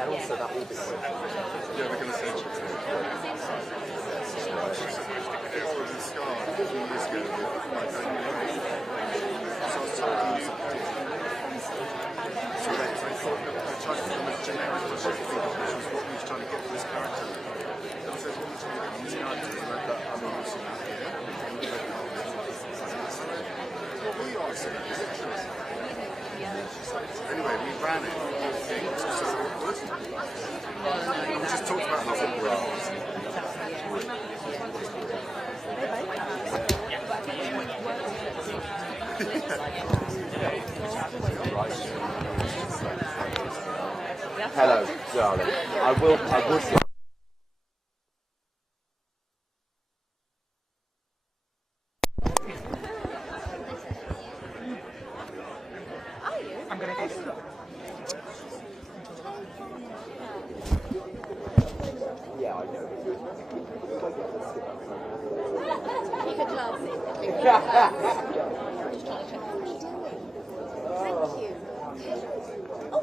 And also that will be yeah, they're going to say so they thought that they tried to become a generic project, which was what we was trying to get for this character. And says what we trying to get from this character, and I thought, I mean, you've seen that here. What we are seeing is interesting. Anyway, we ran it, so we just talked about how it was. Hello, darling. I would. I'm going to go. Yeah, I know. Keep it classy. I'm just trying to check. Thank you. Oh,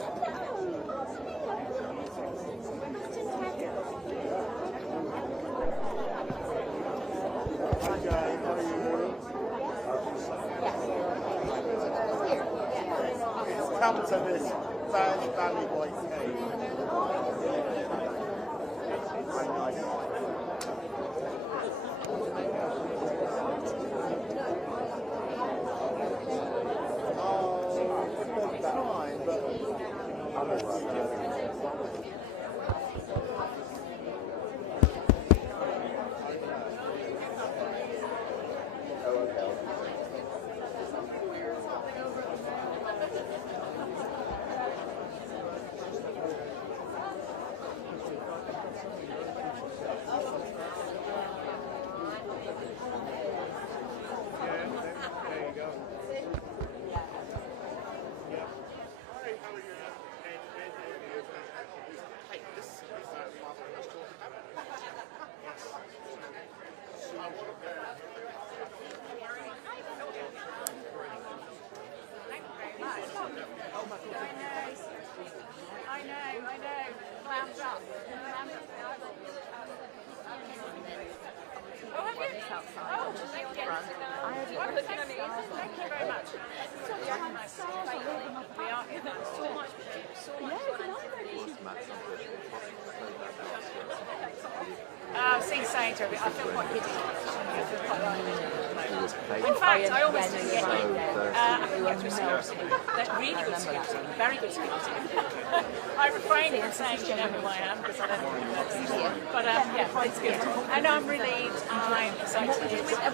Hi Jay, how are you? Come to this Valley White Cave. Very nice. Oh, it's fine, but I'm alright. I know. Clamped up. Oh, have you? Oh, thank you. I'm looking on these. Thank you very much. We are so much. Seeing Saint, I feel quite giddy. In fact, I almost didn't get you. I couldn't get through security. They're really good security, very good security. I refrain from saying you know who I am because I don't know. But yeah, it's good. And I'm relieved. I'm excited. It's been a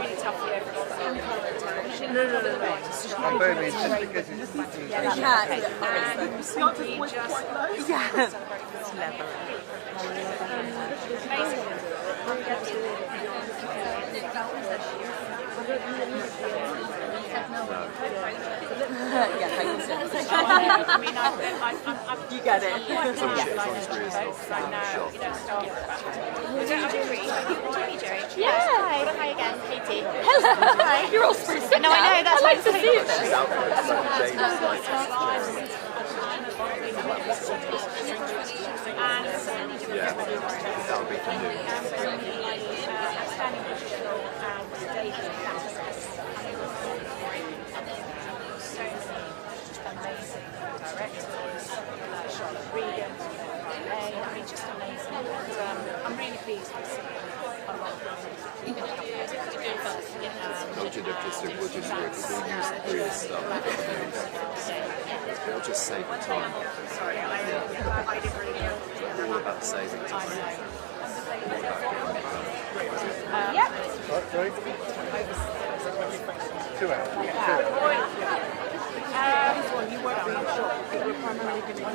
really tough year for us. No. I'm very just because it's you get it. Yeah. Hi again, Katie. Hello. Hi. You're all spruced up. No, I know. That's nice to see you. Yeah, that would be for you. Outstanding digital and David Baftas. So amazing directors, Charlotte Regan, I mean, just amazing. And I'm really pleased to see a lot of We'll just use real stuff. It'll just save the time. Sorry, I didn't really know. All about saving time. Yep. right? 2 hours. You weren't really sure. We're primarily going to use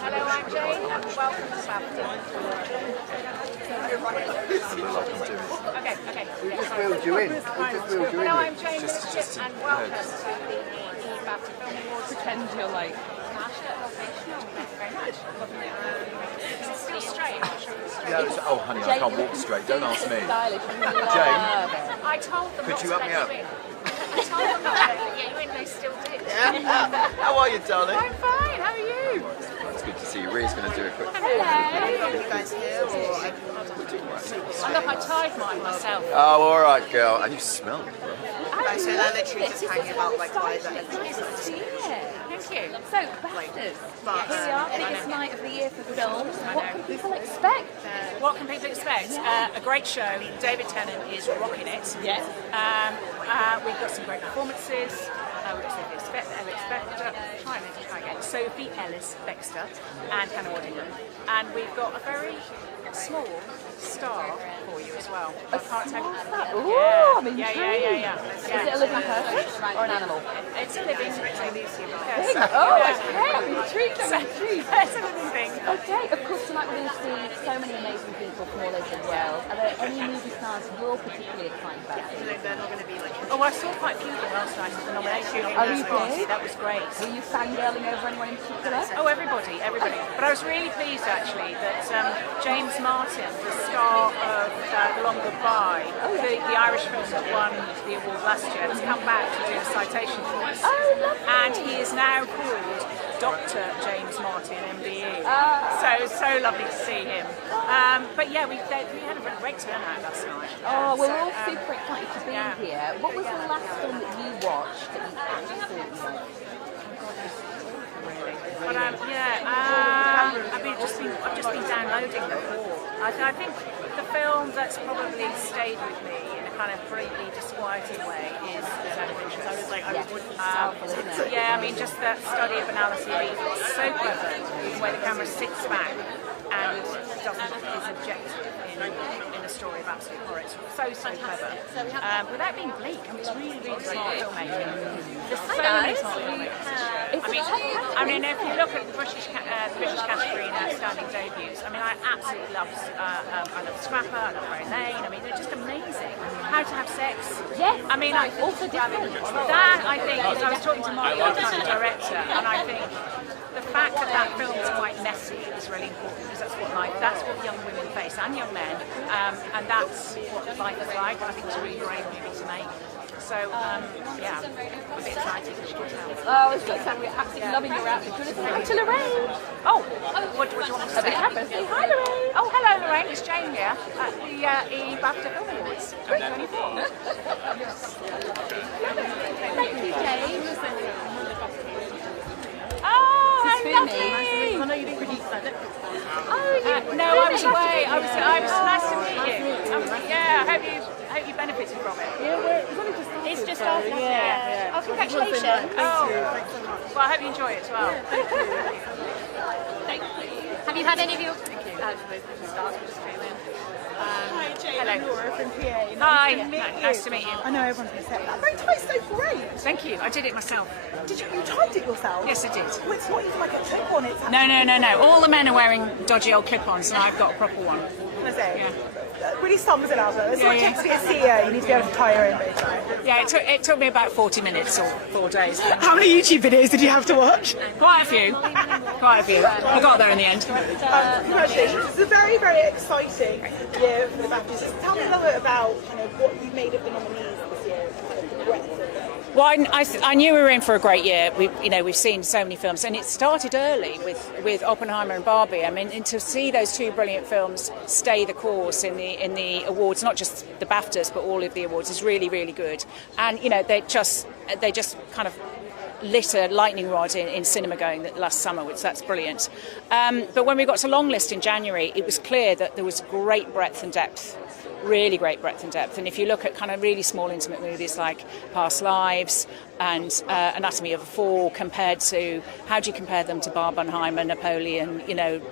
Hello, I'm Jane. Welcome to Bafta. Okay. We just wheeled you in. Hello, I'm Jane and welcome to the Bafta Film Awards. Pretend you're like... Thank you very much. No, oh, honey, I can't walk straight. Don't ask me. Stylish. Jane, I told them could not you to help me let out? you in. I told them not to let you in, they still did. How are you, darling? I'm fine, how are you? It's good to see you. Rhea's going to do a quick. Hello. You guys here or Look, I tied mine myself. Oh, all right, girl. And you smell it, bro. so they're literally just hanging about like why that Thank you. So, Baftas, here we are, biggest night of the year for films. What can people expect? What can people expect? A great show. David Tennant is rocking it. Yes. We've got some great performances. We've got Sophie Ellis Bextor and Hannah Waddingham. And we've got a very small star for you as well. I can't tell you. Ooh, I'm intrigued. Yeah. Is it a living person or an animal? It's a living thing. Oh, okay, I'm intrigued, I'm intrigued. It's a living thing. Okay, of course tonight we're going to see so many amazing people from all over the world. Are there any movie stars you're particularly excited about? they're not going to be like Oh, I saw quite a few of them last night at the nomination. Oh, you party. did? That was great. Were you fangirling over anyone in particular? Oh, everybody. But I was really pleased actually that James Martin, the star of The Long Goodbye, the Irish film that won the award last year, has come back to do a citation for us. Oh, lovely. And he is now called Dr. James Martin, MBE. So lovely to see him. But yeah, we had a great turnout last night. Oh, we're all super excited to be yeah. here. What was the last film that you watched that you absolutely loved? But I've just been downloading them all. I think the film that's probably stayed with me in a kind of briefly disquieting way is Zone of Interest. I was like, yeah, I mean, just that study of analysis of evil. It's so clever, where the camera sits back and is objective in a story of absolute horror. It's so clever. Without being bleak, I mean, it's really smart filmmaking. There's so many smart filmmakers. I mean, if you look at the British category in outstanding debuts, I mean, I absolutely love Scrapper, I love Mary Lane. I mean, they're just amazing. How to Have Sex. Yes. I mean, also different. That I think, I was talking to Mark, the director, and I think the fact that film is quite messy is really important because that's what young women face and young men, and that's what life is like. And I think it's a really brave movie to make. So yeah, a bit excited. Oh, it's good. So we're absolutely loving your outfit. Hi to Lorraine. Oh, what do you want to say? Say hi, Lorraine. Oh, hello, Lorraine. It's Jane here at the Bafta Film Awards 2024. Thank you, Jane. Oh, This is how for me. lovely. I know you didn't produce that. No, I was away. I was nice to meet you. Yeah, I hope you benefited from it. It's just started. Yeah. Oh, congratulations. Oh, well, I hope you enjoy it as well. Thank you. Have you had any of your... Hi, Jane. Hello. I'm Laura from PA. Hi, Nice to meet you. nice to meet you. I know everyone's going to say that. That tie's so great. Thank you. I did it myself. Did you tied it yourself? Yes, I did. Well, it's not even like a clip on it. No. All the men are wearing dodgy old clip-ons, and I've got a proper one. I say. Yeah. Really sums it up though. It's Yeah, not just to be a CEO, you need to be able to tie your own bit. Yeah, it took me about 40 minutes or 4 days. How many YouTube videos did you have to watch? Quite a few. I got there in the end. Congratulations. It's a very, very exciting year for the Baftas. Just tell me a little bit about what you made of the nominees this year, the breadth of them. Well, I knew we were in for a great year. We've seen so many films, and it started early with Oppenheimer and Barbie. I mean, and to see those two brilliant films stay the course in the awards, not just the Baftas but all of the awards, is really, really good. And they just kind of lit a lightning rod in cinema going last summer, which that's brilliant. But when we got to long list in January, it was clear that there was great breadth and depth. Really great breadth and depth. And if you look at kind of really small intimate movies like Past Lives and Anatomy of a Fall, compared to, how do you compare them to Barbenheimer, Napoleon,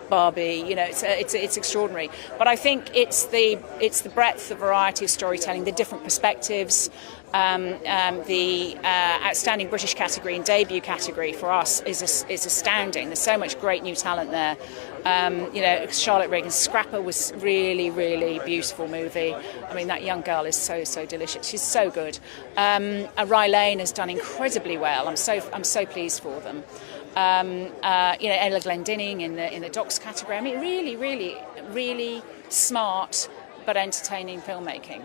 Barbie? It's extraordinary. But I think it's the breadth, the variety of storytelling, the different perspectives. The outstanding British category and debut category for us is astounding. There's so much great new talent there. Charlotte Reagan's Scrapper was really, really beautiful movie. I mean, that young girl is so delicious. She's so good. Rye Lane has done incredibly well. I'm so pleased for them. Ella Glendinning in the docs category. I mean, really smart but entertaining filmmaking.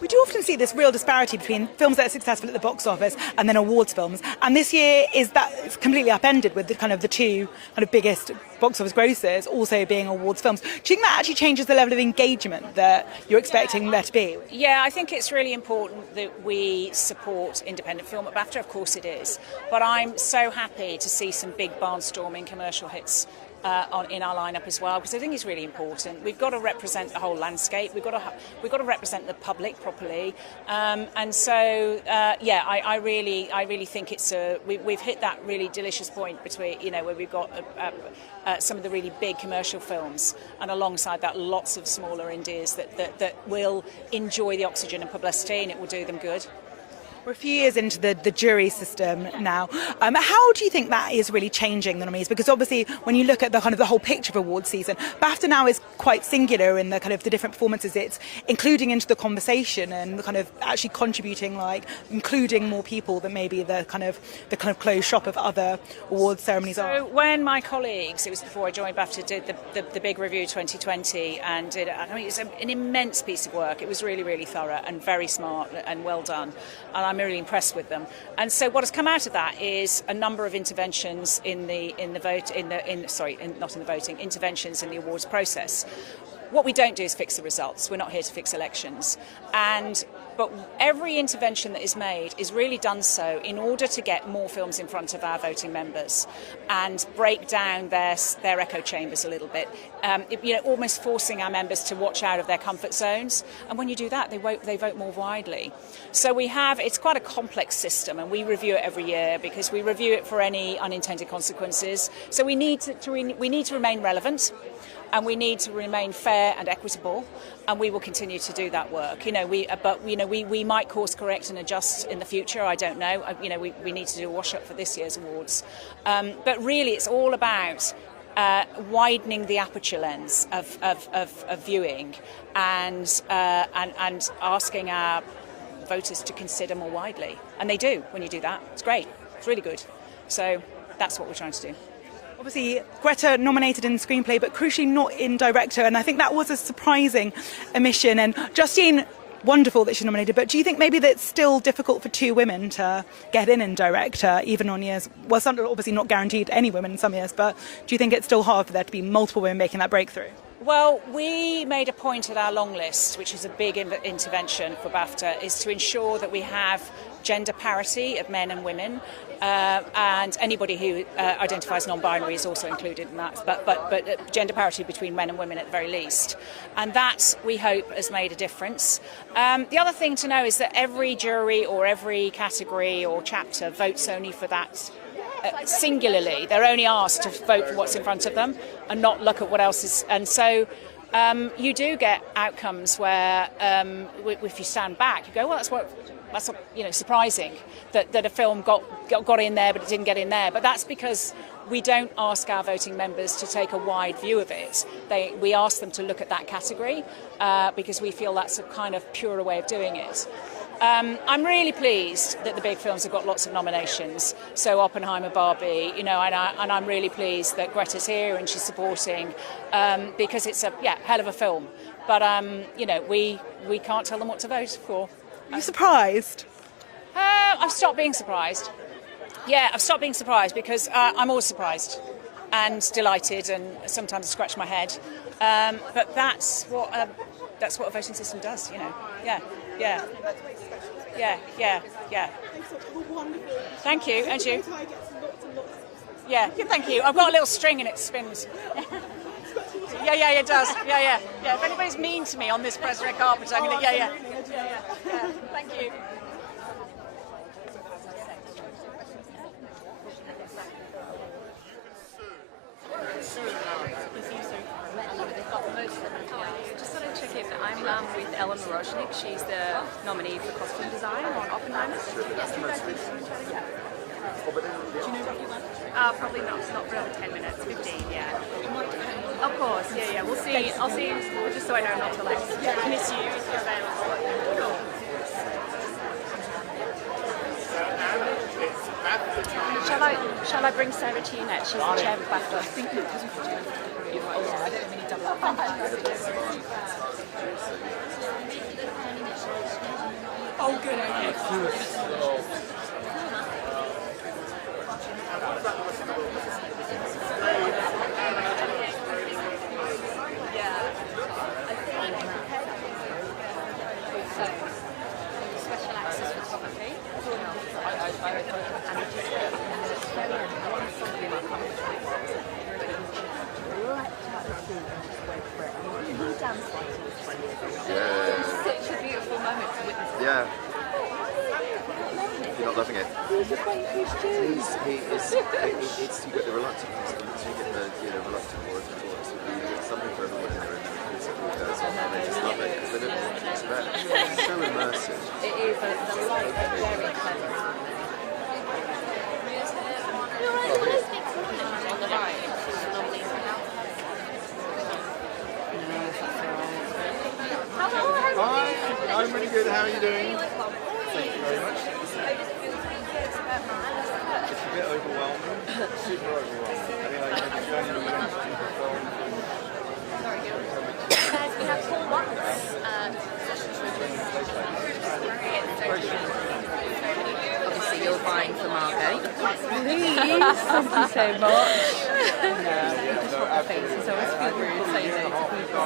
We do often see this real disparity between films that are successful at the box office and then awards films. And this year it's completely upended with the two kind of biggest box office grossers also being awards films. Do you think that actually changes the level of engagement that you're expecting there to be? Yeah, I think it's really important that we support independent film at Bafta. Of course it is. But I'm so happy to see some big barnstorming commercial hits in our lineup as well, because I think it's really important. We've got to represent the whole landscape. We've got to represent the public properly, and so I really think we've hit that really delicious point between where we've got some of the really big commercial films, and alongside that, lots of smaller indies that will enjoy the oxygen and publicity, and it will do them good. We're a few years into the jury system now. How do you think that is really changing the nominees? Because obviously, when you look at the whole picture of awards season, BAFTA now is quite singular in the the different performances it's including into the conversation and actually contributing, including more people than maybe the closed shop of other awards ceremonies are. So when my colleagues, it was before I joined BAFTA, did the big review 2020, and it's an immense piece of work. It was really thorough and very smart and well done. And I'm really impressed with them. And so what has come out of that is a number of interventions interventions in the awards process. What we don't do is fix the results. We're not here to fix elections. But every intervention that is made is really done so in order to get more films in front of our voting members and break down their echo chambers a little bit, almost forcing our members to watch out of their comfort zones. And when you do that, they vote more widely. So it's quite a complex system, and we review it every year because we review it for any unintended consequences. So we need to remain relevant, and we need to remain fair and equitable, and we will continue to do that work. We might course correct and adjust in the future. I don't know. We need to do a wash up for this year's awards, but really, it's all about widening the aperture lens of viewing and asking our voters to consider more widely, and they do when you do that. It's great. It's really good. So that's what we're trying to do. Obviously, Greta nominated in screenplay, but crucially not in director, and I think that was a surprising omission. And Justine, wonderful that she's nominated, but do you think maybe that it's still difficult for two women to get in director, even on years? Well, some obviously not guaranteed any women in some years, but do you think it's still hard for there to be multiple women making that breakthrough? Well, we made a point at our long list, which is a big intervention for BAFTA, is to ensure that we have gender parity of men and women, and anybody who identifies non-binary is also included in that, but gender parity between men and women at the very least. And that, we hope, has made a difference. The other thing to know is that every jury or every category or chapter votes only for that singularly. They're only asked to vote for what's in front of them and not look at what else is. And so you do get outcomes where, if you stand back, you go, well, that's surprising that a film got in there, but it didn't get in there. But that's because we don't ask our voting members to take a wide view of it. We ask them to look at that category because we feel that's a kind of purer way of doing it. I'm really pleased that the big films have got lots of nominations. So Oppenheimer, Barbie, and I'm really pleased that Greta's here and she's supporting because it's a hell of a film. But we can't tell them what to vote for. Are you surprised? I've stopped being surprised. Yeah, I've stopped being surprised because I'm always surprised and delighted, and sometimes I scratch my head. But that's what a voting system does, Yeah. Thank you, and you. Yeah, thank you. I've got a little string and it spins. Yeah, it does. Yeah. If anybody's mean to me on this press red carpet, I'm going to. Yeah. Thank you. Just thought I'd check in. I'm with Ellen Moroznik. She's the nominee for costume design on Oppenheimer. Probably not for another 10 minutes, 15, yeah. Of course, yeah. We'll see. I'll see you, just so I know not to miss you if you're available. Cool. Shall I right. Shall I bring Sarah to you next? She's the chair of Bafta. Oh, good. Okay. Special access photography. Such a beautiful moment to witness. Yeah. You're not loving it. He's just waiting for his tune. It's you get the reluctant customers, you get the reluctant origins, so you get something for everyone in there, and then it's all goes on, and they just love it because they don't know what to expect. It's so immersive. It is the light is very clever. On the right. Hi, I'm really good. How are you doing? Thank you very much. It's a bit overwhelming. Super overwhelming. I mean, like, the journey we went to perform. We have full ones. Obviously, you're buying for Margot. Please, thank you so much. Faces always feel rude saying no to people.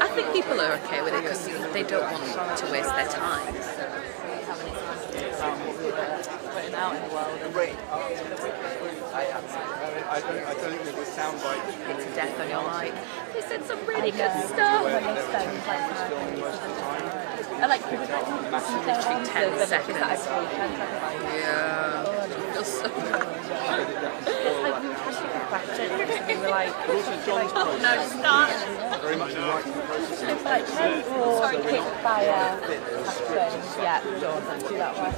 I think people are okay with it because they don't want to waste their time. Putting out in the world. I don't think there's a soundbite. It's death on your mic. They said some really good stuff. I like literally 10 seconds. Yeah. We were like, oh no, stop. Very much a right to the process. It's like picked by yeah, Jordan, do that one.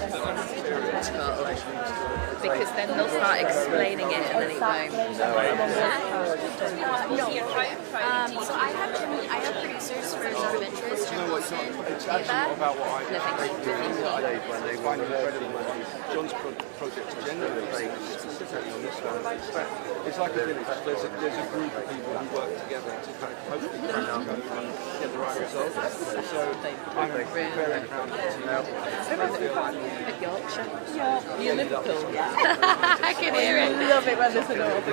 Totally. Because then they'll start explaining it and then it won't. So I have producers for Zone of Interest. You know what? It's actually not about what I do. When they find it incredible. John's projects generally, certainly on this one, it's like a village. There's a group of people who work together to kind of hopefully crack the code and get the right results. So I'm very proud of the team. At Yorkshire. You're Liverpool. I can hear it. I love it when there's an order.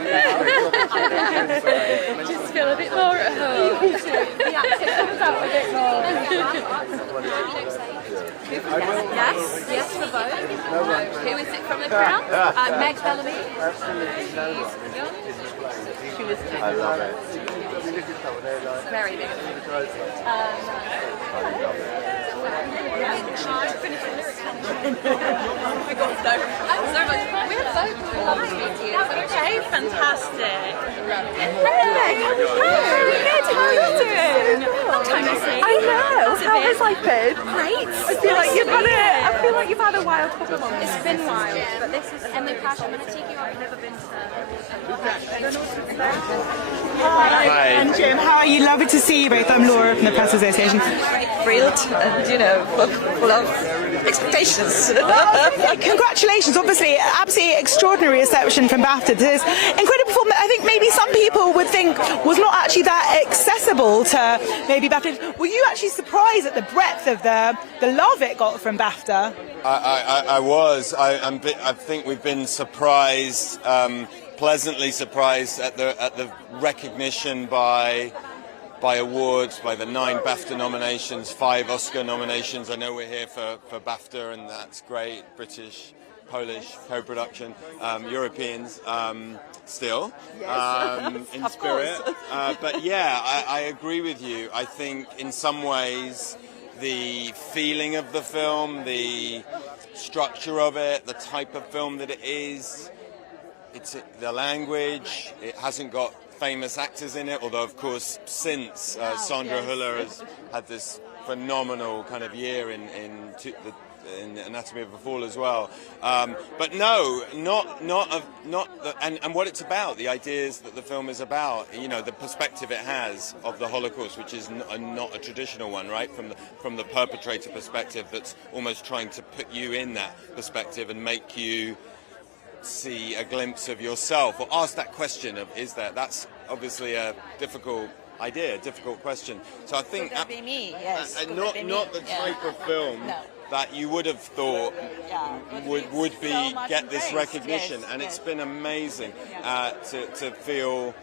Just feel a bit more at home. The accent comes out a bit more. Yes, for both. Who is it from the crowd? Meg Bellamy. She was I love it. very big. Oh my god, so I'm so much fun. We had so cool last meeting. Okay, fantastic. Hey, good. How are you doing? Long time no see. I know. How has life been? Great. I feel like you've had a. I feel like you've had a wild couple of months. It's been wild, but this is Emily Pash. I'm going to take you. I've never been to. Hi, I'm Jim. How are you? Lovely to see you both. I'm Laura from the Press Association. Thrilled and full of expectations. Congratulations, obviously, absolutely extraordinary reception from Bafta. This incredible performance. I think maybe some people would think was not actually that accessible to maybe Bafta. Were you actually surprised at the breadth of the love it got from Bafta? I was. I think we've been surprised, pleasantly surprised at the recognition by awards, by the 9 BAFTA nominations, 5 Oscar nominations. I know we're here for BAFTA, and that's great. British, Polish co-production, Europeans still, in spirit. But yeah, I agree with you. I think in some ways the feeling of the film, the structure of it, the type of film that it is, it's the language, it hasn't got famous actors in it, although of course since Sandra Hüller has had this phenomenal kind of year in Anatomy of a Fall as well, but no, and what it's about, the ideas that the film is about, you know, the perspective it has of the Holocaust, which is not a traditional one, right, from the perpetrator perspective, that's almost trying to put you in that perspective and make you see a glimpse of yourself, or ask that question of, is there? That's obviously a difficult idea, a difficult question. So I think Could that be me? Yes. Could not that be not me? the type of film that you would have thought would be so much get this embraced. recognition, Yes, and yes. it's been amazing to feel.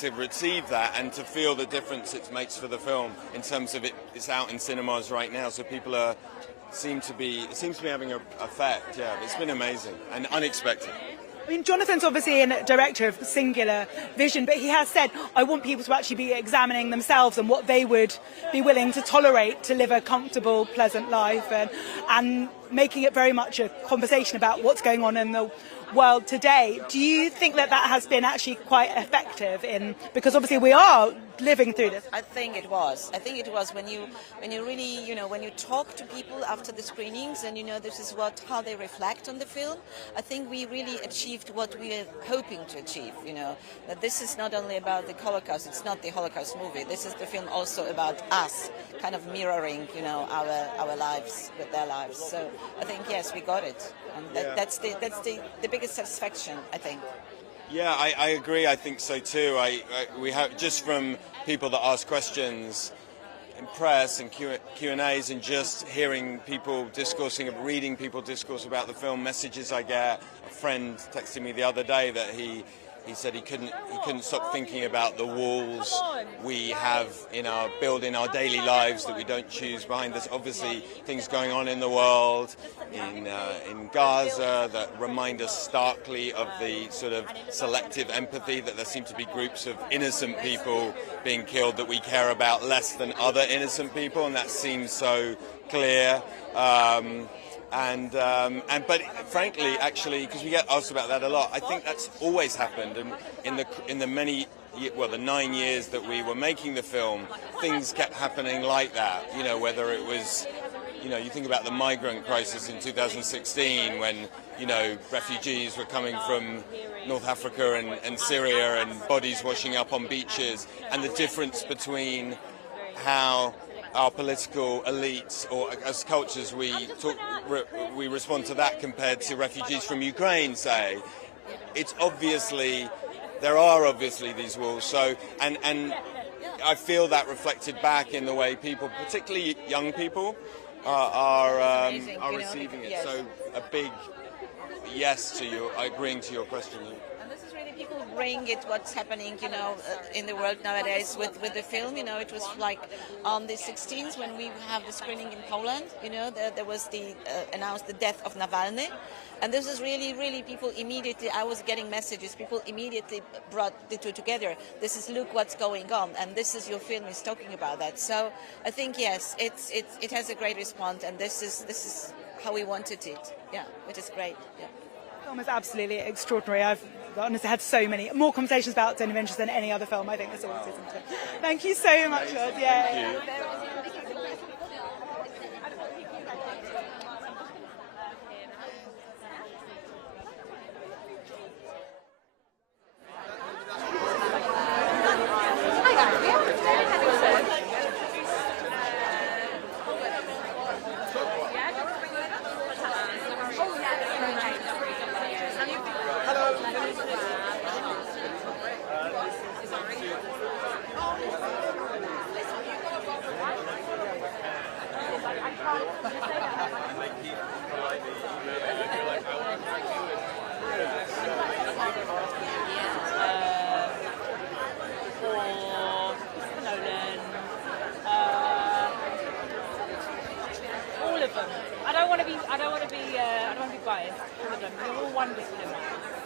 To receive that and to feel the difference it makes for the film in terms of it's out in cinemas right now, so people seems to be having an effect. Yeah, it's been amazing and unexpected. I mean, Jonathan's obviously a director of singular vision, but he has said, I want people to actually be examining themselves and what they would be willing to tolerate to live a comfortable, pleasant life, and making it very much a conversation about what's going on in the world today. Do you think that has been actually quite effective because obviously we are living through this? I think it was when you really, when you talk to people after the screenings, and this is how they reflect on the film. I think we really achieved what we were hoping to achieve. That this is not only about the Holocaust. It's not the Holocaust movie. This is the film also about us, kind of mirroring, our lives with their lives. So I think yes, we got it. And that's the biggest satisfaction, I think. Yeah, I agree. I think so too. We have, just from people that ask questions in press and Q&As, and just hearing people discoursing, reading people discourse about the film, messages I get. A friend texted me the other day that he said he couldn't stop thinking about the walls we have in our daily lives that we don't choose behind us. Obviously, things going on in the world, in Gaza, that remind us starkly of the sort of selective empathy, that there seem to be groups of innocent people being killed that we care about less than other innocent people, and that seems so clear. But frankly, actually, because we get asked about that a lot, I think that's always happened. And in the 9 years that we were making the film, things kept happening like that. Whether it was, you think about the migrant crisis in 2016, when refugees were coming from North Africa and Syria, and bodies washing up on beaches, and the difference between how our political elites, or as cultures, we respond to that compared to refugees from Ukraine, say. There are obviously these walls. So, and I feel that reflected back in the way people, particularly young people, are receiving it. Yes. So a big yes to you, agreeing to your question. People bring it what's happening, in the world nowadays with the film. It was like on the 16th when we have the screening in Poland. There was announced the death of Navalny, and this is really people immediately. I was getting messages. People immediately brought the two together. This is look what's going on, and this is your film is talking about that. So I think yes, it has a great response, and this is how we wanted it. Yeah, which is great. Yeah. The film is absolutely extraordinary. I've honestly had so many more conversations about Zone of Interest than any other film. I think this always isn't it. Thank you so much, Rod. Yeah. Thank you.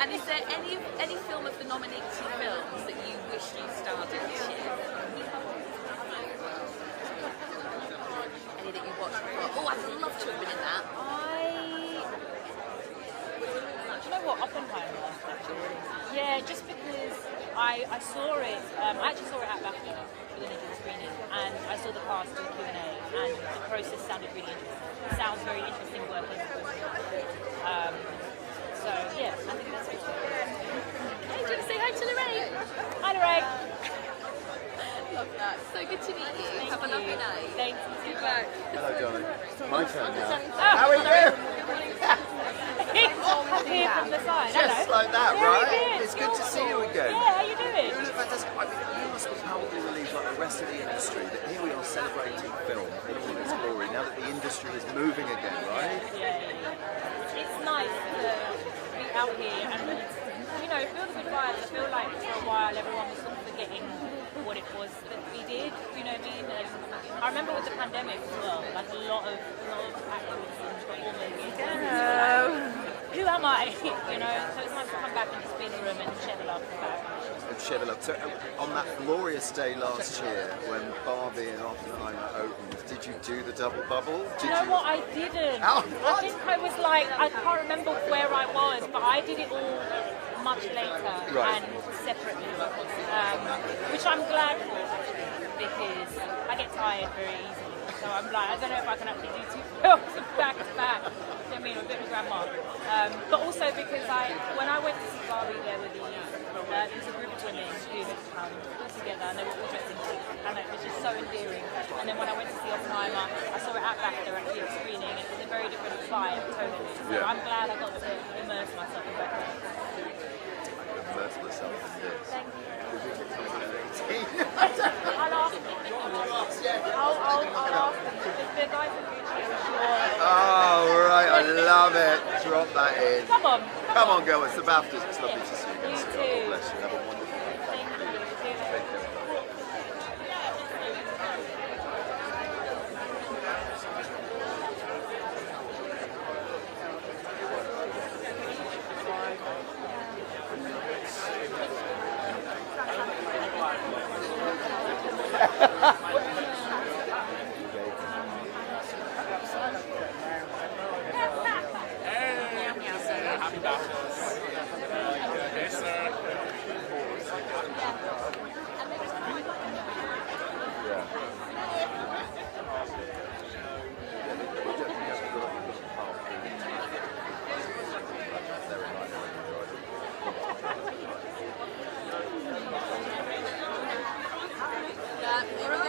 And is there any film of the nominated films that you wish you starred in this year? Any that you watched before? Oh, I'd love to have been in that. Do you know what? Oppenheimer, actually. Yeah, just because I saw it, I actually saw it at Bafta for the initial screening, and I saw the cast do Q&A, and the process sounded really interesting. It sounds very interesting working with so, yeah, I think that's it. Hey, do you want to say hi to Lorraine? Hi, Lorraine. Love that. So good to meet you. Have a lovely night. Thanks. See you back. Hello, darling. My turn now. How are you? here from the side. Just Hello. like that, Very right? good. It's good to see you again. Yeah, how you doing? You look fantastic. I mean, you must be powerfully relieved, like the rest of the industry, that here we are celebrating film in all its glory, now that the industry is moving again, right? Yeah. It's nice to be out here and, you know, feel the good vibes. I feel like for a while everyone was sort of forgetting what it was that we did, you know what I mean? And I remember with the pandemic as well, like a lot of actors and performers. Who am I? You know, so it's nice to come back and just be in the room and share the love back. And share the love. So on that glorious day last year when Barbie and Oppenheimer opened, did you do the double bubble? You know what? I didn't. Oh, I think I was like, I can't remember where I was, but I did it all much later and separately, which I'm glad for because I get tired very easily. So I'm like, I don't know if I can actually do 2 films back to back. I mean, I'm a bit of a grandma. But also because when I went to see Barbie, there were there was a group of women who had come all together and they were all dressed in pink, and it was just so endearing. And then when I went to see Oppenheimer, I saw it at Bafta at the screening, and it was a very different vibe, totally. So I'm glad I got to immerse myself in Bafta. Immerse myself in this. Thank you. I'll ask them. I'll ask them. The guys are good. Oh, right, I love it. Drop that in. Come on. Come on, girl, it's the Baftas. It's lovely to see you. You God too. bless you. Have a wonderful day. Thank you. Take care. Happy Baftas. Yes, sir. Here we go.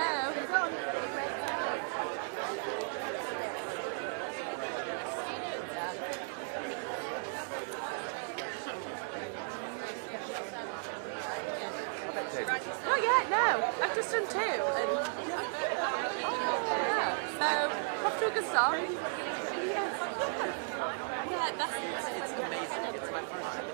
Not yet, no. I've just done 2. And, off to a good start. Yeah, it's amazing. It's my first time.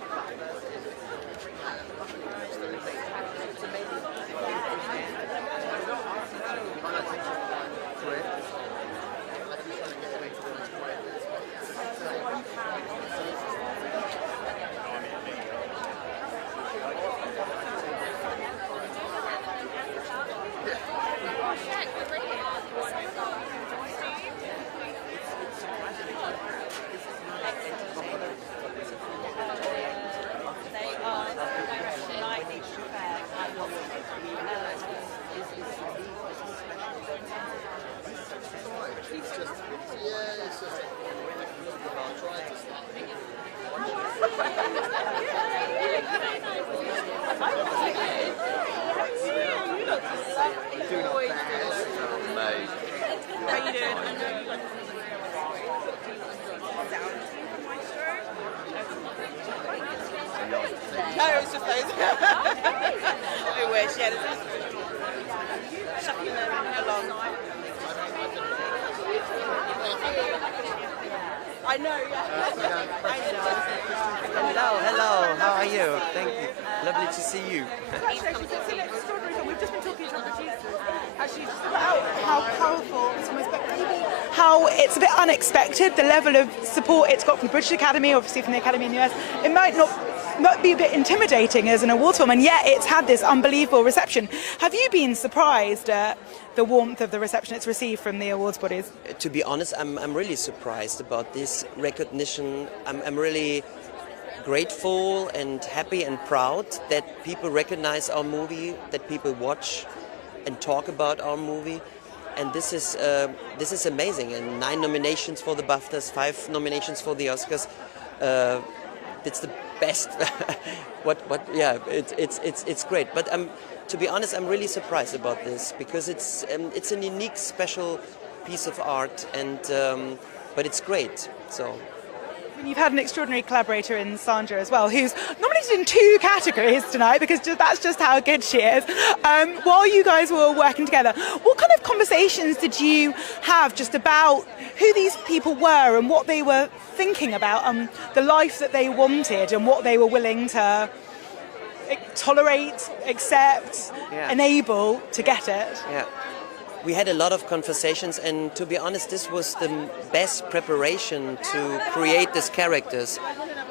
How you doing? No, it was just those. I wish, yeah. Shuffling them along. I know, yeah. I know. Hello, how are you? Thank you. Lovely to see you. Congratulations, it's an extraordinary film. We've just been talking to our producers, actually just about how powerful it's almost, but maybe how it's a bit unexpected, the level of support it's got from the British Academy, obviously from the Academy in the US. It might be a bit intimidating as an awards film, and yet it's had this unbelievable reception. Have you been surprised at the warmth of the reception it's received from the awards bodies? To be honest, I'm really surprised about this recognition. I'm really grateful and happy and proud that people recognize our movie, that people watch and talk about our movie. And this is amazing. And 9 nominations for the Baftas, 5 nominations for the Oscars. It's the best. It's great. But to be honest, I'm really surprised about this because it's a unique, special piece of art, and but it's great. So You've had an extraordinary collaborator in Sandra as well, who's nominated in 2 categories tonight because that's just how good she is. While you guys were working together, what kind of conversations did you have just about who these people were and what they were thinking about, the life that they wanted and what they were willing to tolerate, accept, enable to get it? Yeah. We had a lot of conversations, and to be honest, this was the best preparation to create these characters,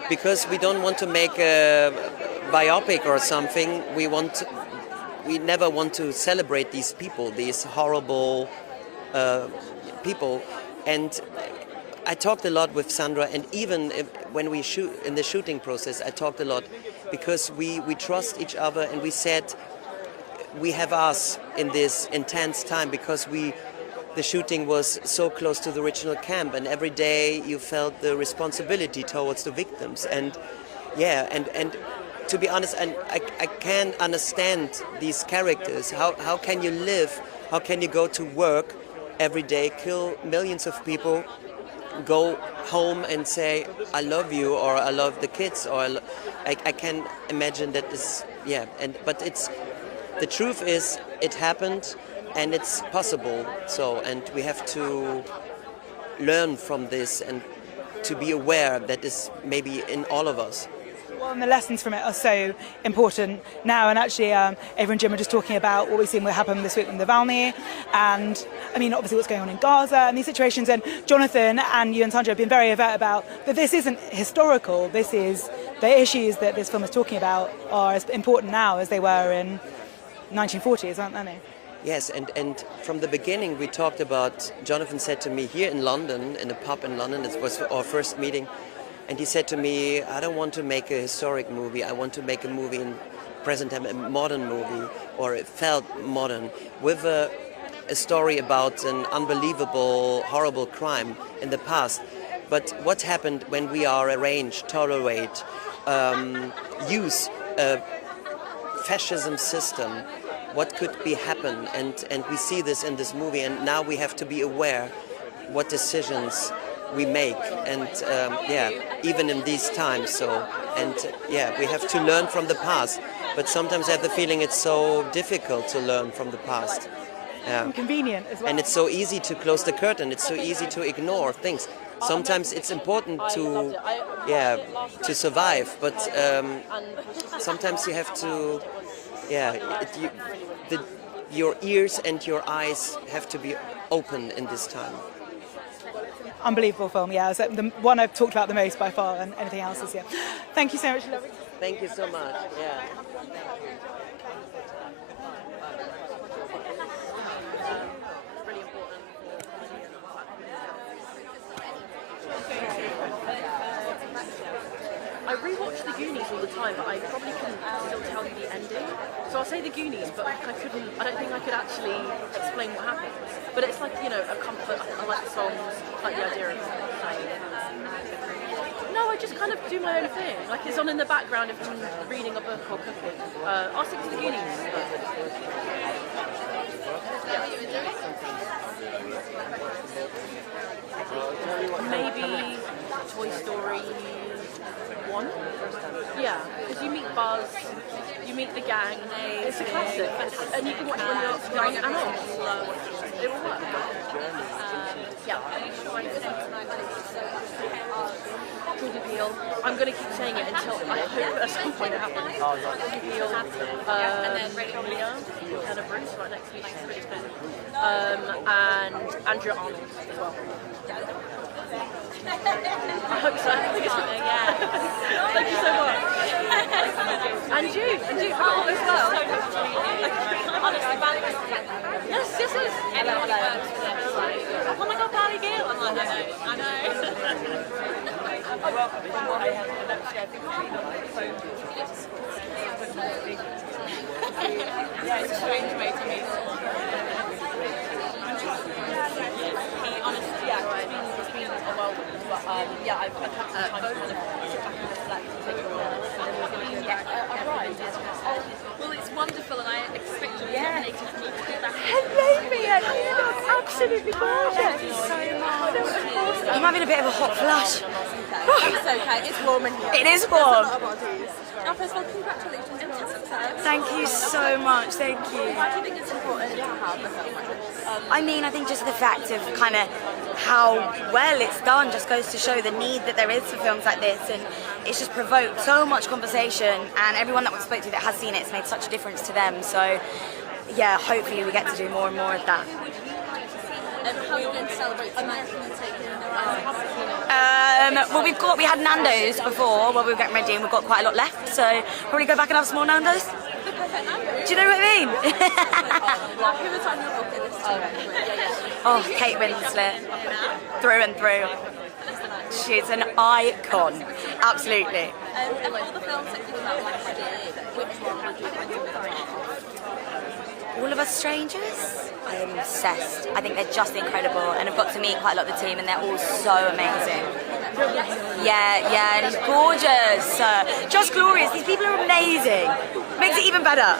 because we don't want to make a biopic or something. We never want to celebrate these people, these horrible people. And I talked a lot with Sandra, and even when we shoot in the shooting process, I talked a lot, because we trust each other, and we said, we have us in this intense time, because the shooting was so close to the original camp, and every day you felt the responsibility towards the victims. And and to be honest, and I can't understand these characters. How can you live? How can you go to work every day, kill millions of people, go home and say, I love you, or I love the kids, or I can imagine that is, but it's, the truth is, it happened, and it's possible. So, and we have to learn from this and to be aware that is maybe in all of us. Well, and the lessons from it are so important now. And actually, Ava and Jim were just talking about what we've seen will happen this week in the Navalny, and I mean, obviously what's going on in Gaza and these situations. And Jonathan and you and Sandra have been very overt about that this isn't historical. This is the issues that this film is talking about are as important now as they were in 1940s, aren't they? Yes, and from the beginning we talked about, Jonathan said to me here in London, in a pub in London, it was our first meeting, and he said to me, I don't want to make a historic movie, I want to make a movie in present time, a modern movie, or it felt modern, with a story about an unbelievable, horrible crime in the past. But what happened when we are arranged, tolerate, use a fascism system? What could be happen? And we see this in this movie, and now we have to be aware what decisions we make, and even in these times. So, and we have to learn from the past. But sometimes I have the feeling it's so difficult to learn from the past. Inconvenient as well. And it's so easy to close the curtain. It's so easy to ignore things. Sometimes it's important to survive, but sometimes you have to. Your ears and your eyes have to be open in this time. Unbelievable film, yeah. It's the one I've talked about the most by far, and anything else is Thank you so much. Thank you so much. I rewatch The Goonies all the time, but I probably couldn't still tell you the ending. So I'll say The Goonies, but I don't think I could actually explain what happens. But it's like, a comfort. I like the songs, I like the idea of No, I just kind of do my own thing. Like, it's on in the background if I'm reading a book or cooking. I'll stick to The Goonies. Maybe Toy Story 1? Yeah, because you meet Buzz, you meet the gang, it's a classic, and you can watch it when you're young and old. It will work. Jordan Peele. I'm going to keep saying it until I hope at some point it happens. Jordan Peele, Leah, Hannah Bruce, right next to me, she's pretty good. And Andrea Arnold as well. I hope so. I think it's something, Thank you so much. And you, how as well. Yes. Oh my God, Barry Gill. I know. It's a strange way to meet someone. It's been a while, but I've had some time to kind of sit back and reflect and take it all in. Well, it's wonderful, and I expect to be nominated for me to do that. Absolutely gorgeous. Thank you so much. I'm having a bit of a hot flush. It's okay, it's warm in here. It is warm. First of all, congratulations on your success. Thank you so much, thank you. Why do you think it's important to have a film like this? I mean, I think just the fact of kind of how well it's done just goes to show the need that there is for films like this, and it's just provoked so much conversation, and everyone that we spoke to that has seen it's made such a difference to them. So yeah, hopefully we get to do more and more of that. How are you going to celebrate tonight? Well, we had Nando's before while we were getting ready, and we've got quite a lot left, so probably go back and have some more Nando's. The perfect Nando's? Do you know what I mean? Who was on your bucket list? Oh, Kate Winslet, through and through. She's an icon, absolutely. And all the films that came out last year, which one would you like to find? All of Us Strangers? I am obsessed. I think they're just incredible, and I've got to meet quite a lot of the team, and they're all so amazing. Yeah, and he's gorgeous. Just glorious. These people are amazing. Makes it even better.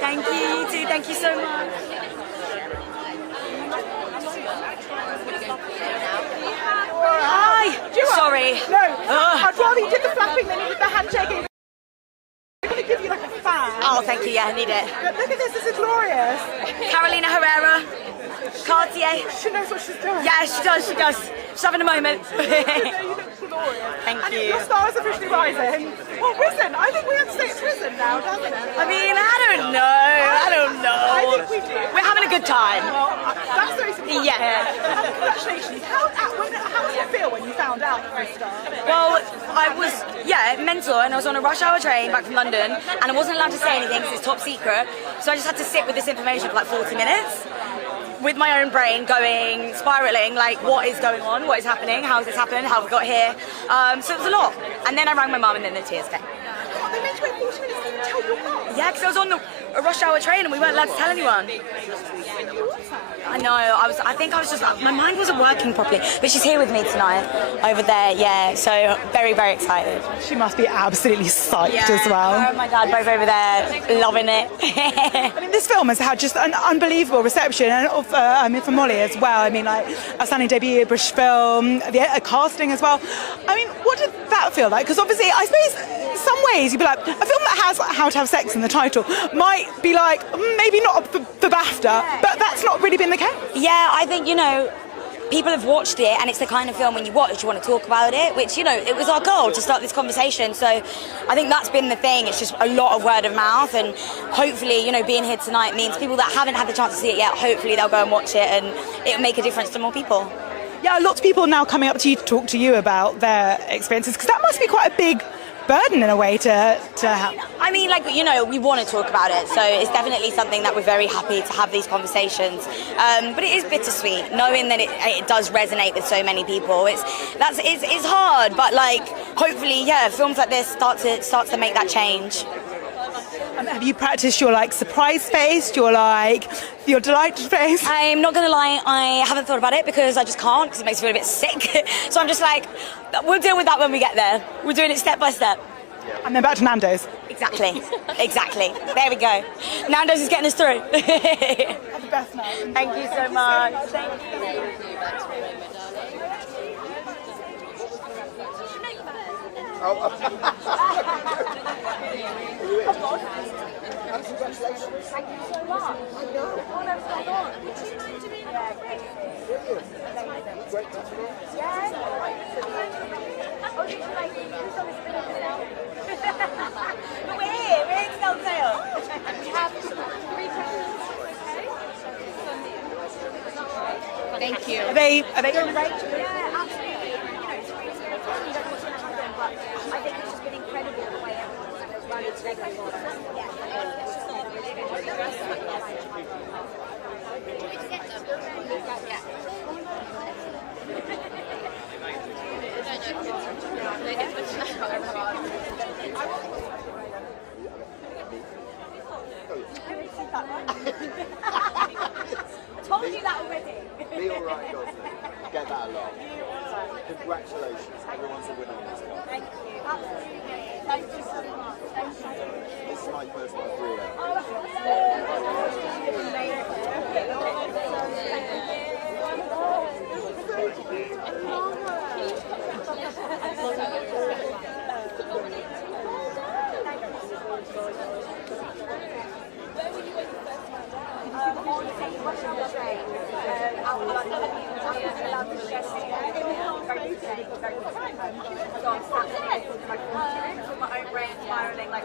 Thank you, you too. Thank you so much. Hi. Sorry. No, I'd rather you did the flapping than you did the handshaking. I'm going to give you like a fan. Oh, thank you. Yeah, I need it. Look at this is glorious. Carolina Herrera, Cartier. She knows what she's doing. Yeah, she does. She's having a moment. You look glorious. Thank you. Your star is officially rising. Well, risen. I think we have to say it's risen now, doesn't it? I mean, I don't know. I think we do. We're having a good time. Well, that's very important. Yeah. Congratulations. How did it feel when you found out you were a star? Well, I was, mental, and I was on a rush hour train back from London, and I wasn't allowed to say anything because it's top secret, so I just had to sit with this information for like 40 minutes with my own brain going, spiralling, like what is going on, what is happening, how has this happened, how have we got here, so it was a lot. And then I rang my mum, and then the tears came. Oh, they made you wait 40 minutes to tell your mum? Yeah, because I was on a rush hour train and we weren't allowed to tell anyone. I know, I think I was just, my mind wasn't working properly, but she's here with me tonight, over there, yeah, so very, very excited. She must be absolutely psyched as well. Her and my dad both over there, loving it. I mean, this film has had just an unbelievable reception, and for Molly as well. I mean, like, outstanding debut, British film, the casting as well. I mean, what did that feel like? Because obviously, I suppose, in some ways, you'd be like, a film that has How to Have Sex in the title might be like, maybe not for BAFTA, but that's not really been the case. Yeah, I think, people have watched it, and it's the kind of film when you watch, you want to talk about it, which, it was our goal to start this conversation. So I think that's been the thing. It's just a lot of word of mouth, and hopefully, being here tonight means people that haven't had the chance to see it yet, hopefully they'll go and watch it, and it'll make a difference to more people. Yeah, lots of people now coming up to you to talk to you about their experiences, because that must be quite a big burden in a way to have. I mean, we want to talk about it, so it's definitely something that we're very happy to have these conversations. But it is bittersweet, knowing that it does resonate with so many people. It's hard, but hopefully, films like this start to make that change. Have you practiced your surprise face, your delighted face? I'm not going to lie, I haven't thought about it because I just can't, because it makes me feel a bit sick. So I'm just we'll deal with that when we get there. We're doing it step by step. And then back to Nando's. Exactly. There we go. Nando's is getting us through. Have the best night. Thank you so much. Thank you. Congratulations. Thank you so much. I know. Oh, that's so on. Would you mind doing that? Great to meet you. Yeah. Oh, did you like it? You saw this video now. But we're here. We're in Telltale. We have 3 questions. Thank you. Are they going right? Yeah, absolutely. It's really scary. You don't know what's going to happen, but I think it's just been incredible the way everyone's kind of run it together. Told you that already. Be all right, Goslin. Get that a lot. Congratulations. Everyone's a winner in this film. Thank you. Absolutely. Thank you so much. Thank you. This is my first one career. Oh,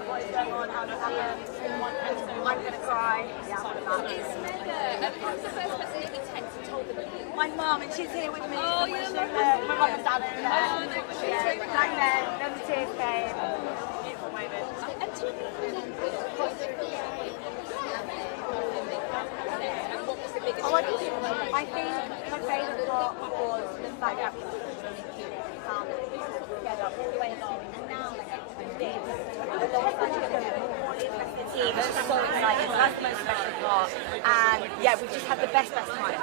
what is going on, how does it happen. I'm going to cry. Yeah, I'm going to Who's the first person that you text and told them? My mum, and she's here with me. Oh, you're my mum and dad are there. Oh, no, she's yeah, so back then the tears came. Beautiful moment. And tell me what was the biggest I think my favourite part was the fact that we found it together all the way along, and now this, the team is so excited. So that's the most special part, and yeah, we've just had the best time.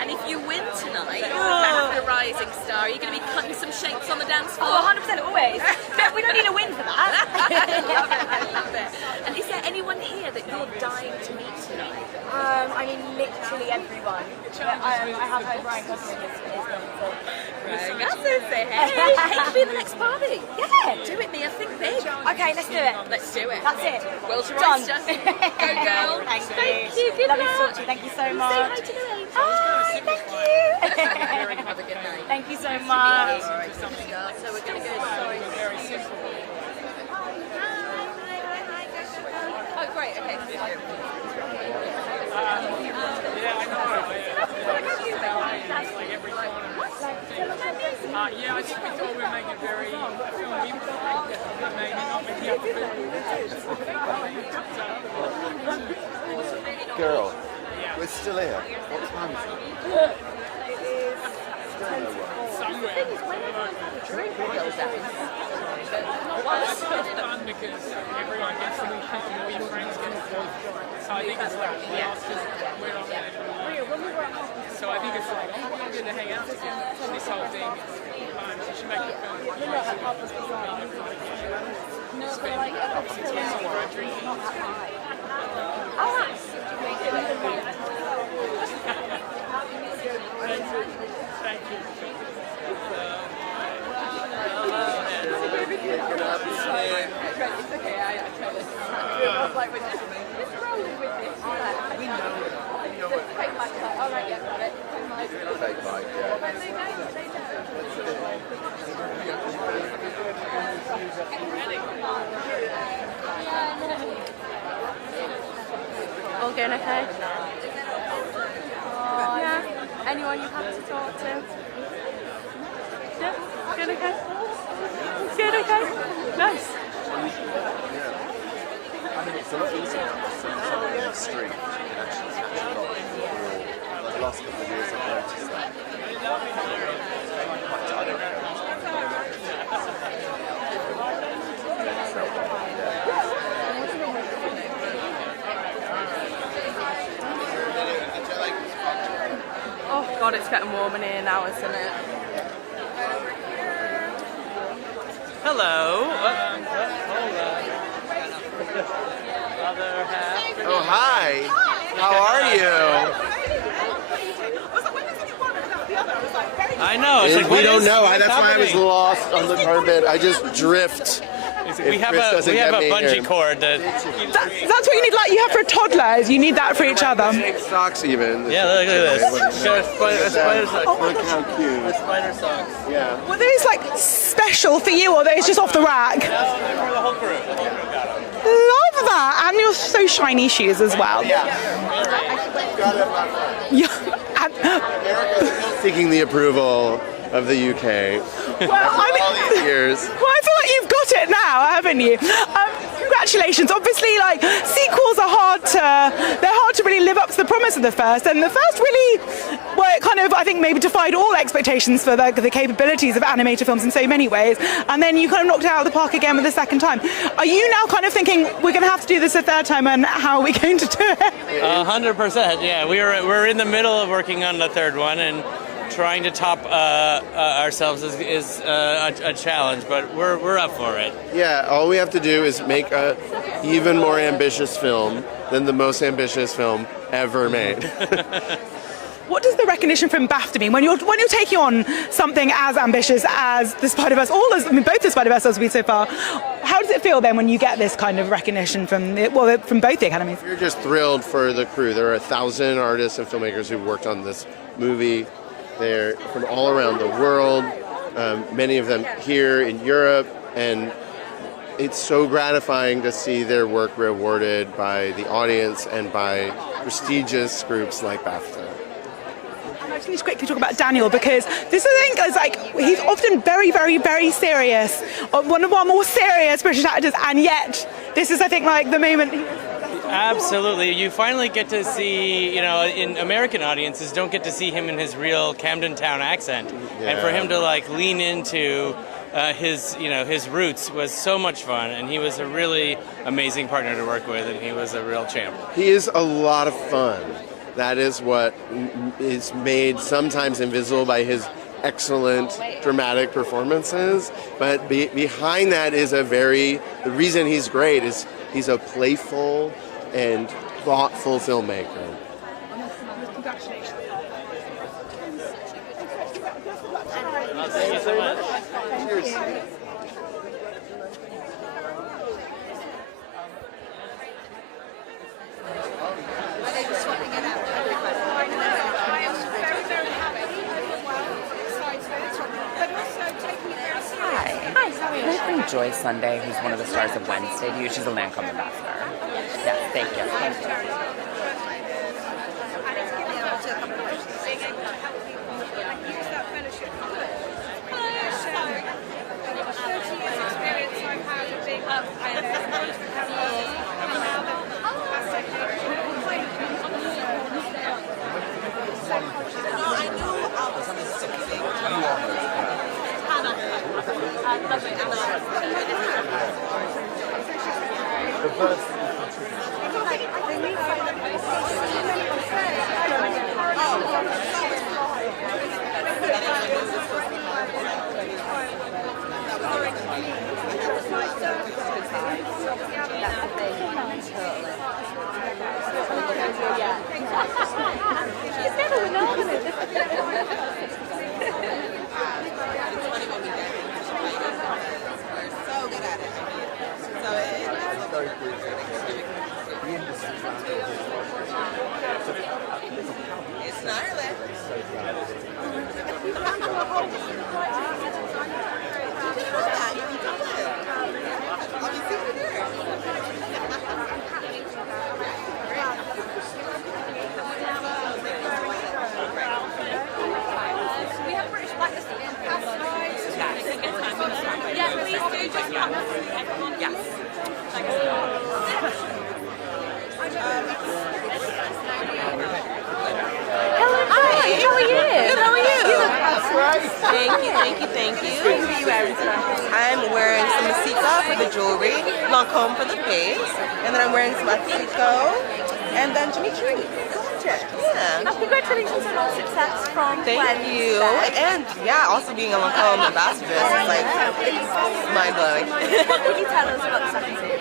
And if you win tonight, Bafta Rising Star, are you going to be cutting some shapes on the dance floor? Oh, 100% always. We don't need a win for that. I love it. And is there anyone here that you're dying to meet tonight? I mean, literally everyone. I have heard Brian Gosling is Ryan Gosling, say hey. Hey, to be in the next party. Yeah. Do it, Mia. Think big. Okay, let's do it. Let's do it. That's it. World's your Done. oyster. Go, girl. Thank you. Good Lovely luck. to talk to you. Thank you so much. Say hi to the ladies. Hi, thank you. Have a good night. Thank you so much. So we're going to go. Sorry. Oh, great. Okay. Yeah, I think we thought we were making a very film impact, maybe not many other films. Girl, we're still here. What time is it? It's fun because everyone gets to meet people, all your friends get to meet. So I think it's like, we're on there. So I think it's like, oh, we're good to hang out together. This whole thing is fun. You should make a film. Spend 6 months on the road drinking. Thank you. All going okay? Yeah. Anyone you've had to talk to? Yeah. Going okay? Going okay? Nice. I mean, it's a lot easier on the street. You can actually catch a lot more. The last couple of years I've noticed that. I don't know. Oh God, it's getting warm in here now, isn't it? Hello. Oh, hi. How are you? I know. It's like, we don't know. That's why I was lost on the carpet. I just drift. We have a bungee cord that. That's what you need. Like you have for toddlers, you need that for each other. Socks even. Yeah, look at this. Spider socks. Look how cute. The spider socks. Yeah. Were those like special for you, or are those just off the rack? For the whole crew. The whole crew got them. Love that, and your so shiny shoes as well. Yeah. Yeah. Seeking the approval of the UK. Well, I mean, years. Well, I feel like you've got it now, haven't you? Congratulations. Obviously, like sequels are they're hard to really live up to the promise of the first, and the first really, well, it kind of, I think, maybe defied all expectations for the capabilities of animated films in so many ways, and then you kind of knocked it out of the park again with the second time. Are you now kind of thinking we're going to have to do this a third time, and how are we going to do it? 100%. Yeah, we're in the middle of working on the third one, and trying to top ourselves is a challenge, but we're up for it. Yeah, all we have to do is make a even more ambitious film than the most ambitious film ever made. What does the recognition from Bafta mean when you're taking on something as ambitious as the Spider-Verse, both the Spider-Verse as we've so far? How does it feel then when you get this kind of recognition from both the academies? We're just thrilled for the crew. There are 1,000 artists and filmmakers who've worked on this movie. They're from all around the world, many of them here in Europe, and it's so gratifying to see their work rewarded by the audience and by prestigious groups like BAFTA. I just need to quickly talk about Daniel, because this, I think, is like, he's often very, very, very serious, one of our more serious British actors, and yet this is, I think, like the moment. Absolutely. You finally get to see, in American audiences don't get to see him in his real Camden Town accent. Yeah. And for him to like lean into his roots was so much fun, and he was a really amazing partner to work with, and he was a real champ. He is a lot of fun. That is what is made sometimes invisible by his excellent dramatic performances. But behind that is the reason he's great is he's a playful and thoughtful filmmaker. Congratulations. Thank you so much. Cheers. Joy Sunday, who's one of the stars of Wednesday, to you. She's a Lancome ambassador. Yes, thank you. Thank you. Thank you. I'm wearing some masika for the jewelry, Lancome for the face, and then I'm wearing some Atsuko, and then Jimmy Choo. Yeah. Congratulations on all success from Thank you. And yeah, also being a Lancome ambassador is like, it's mind-blowing. What can you tell us about the second series?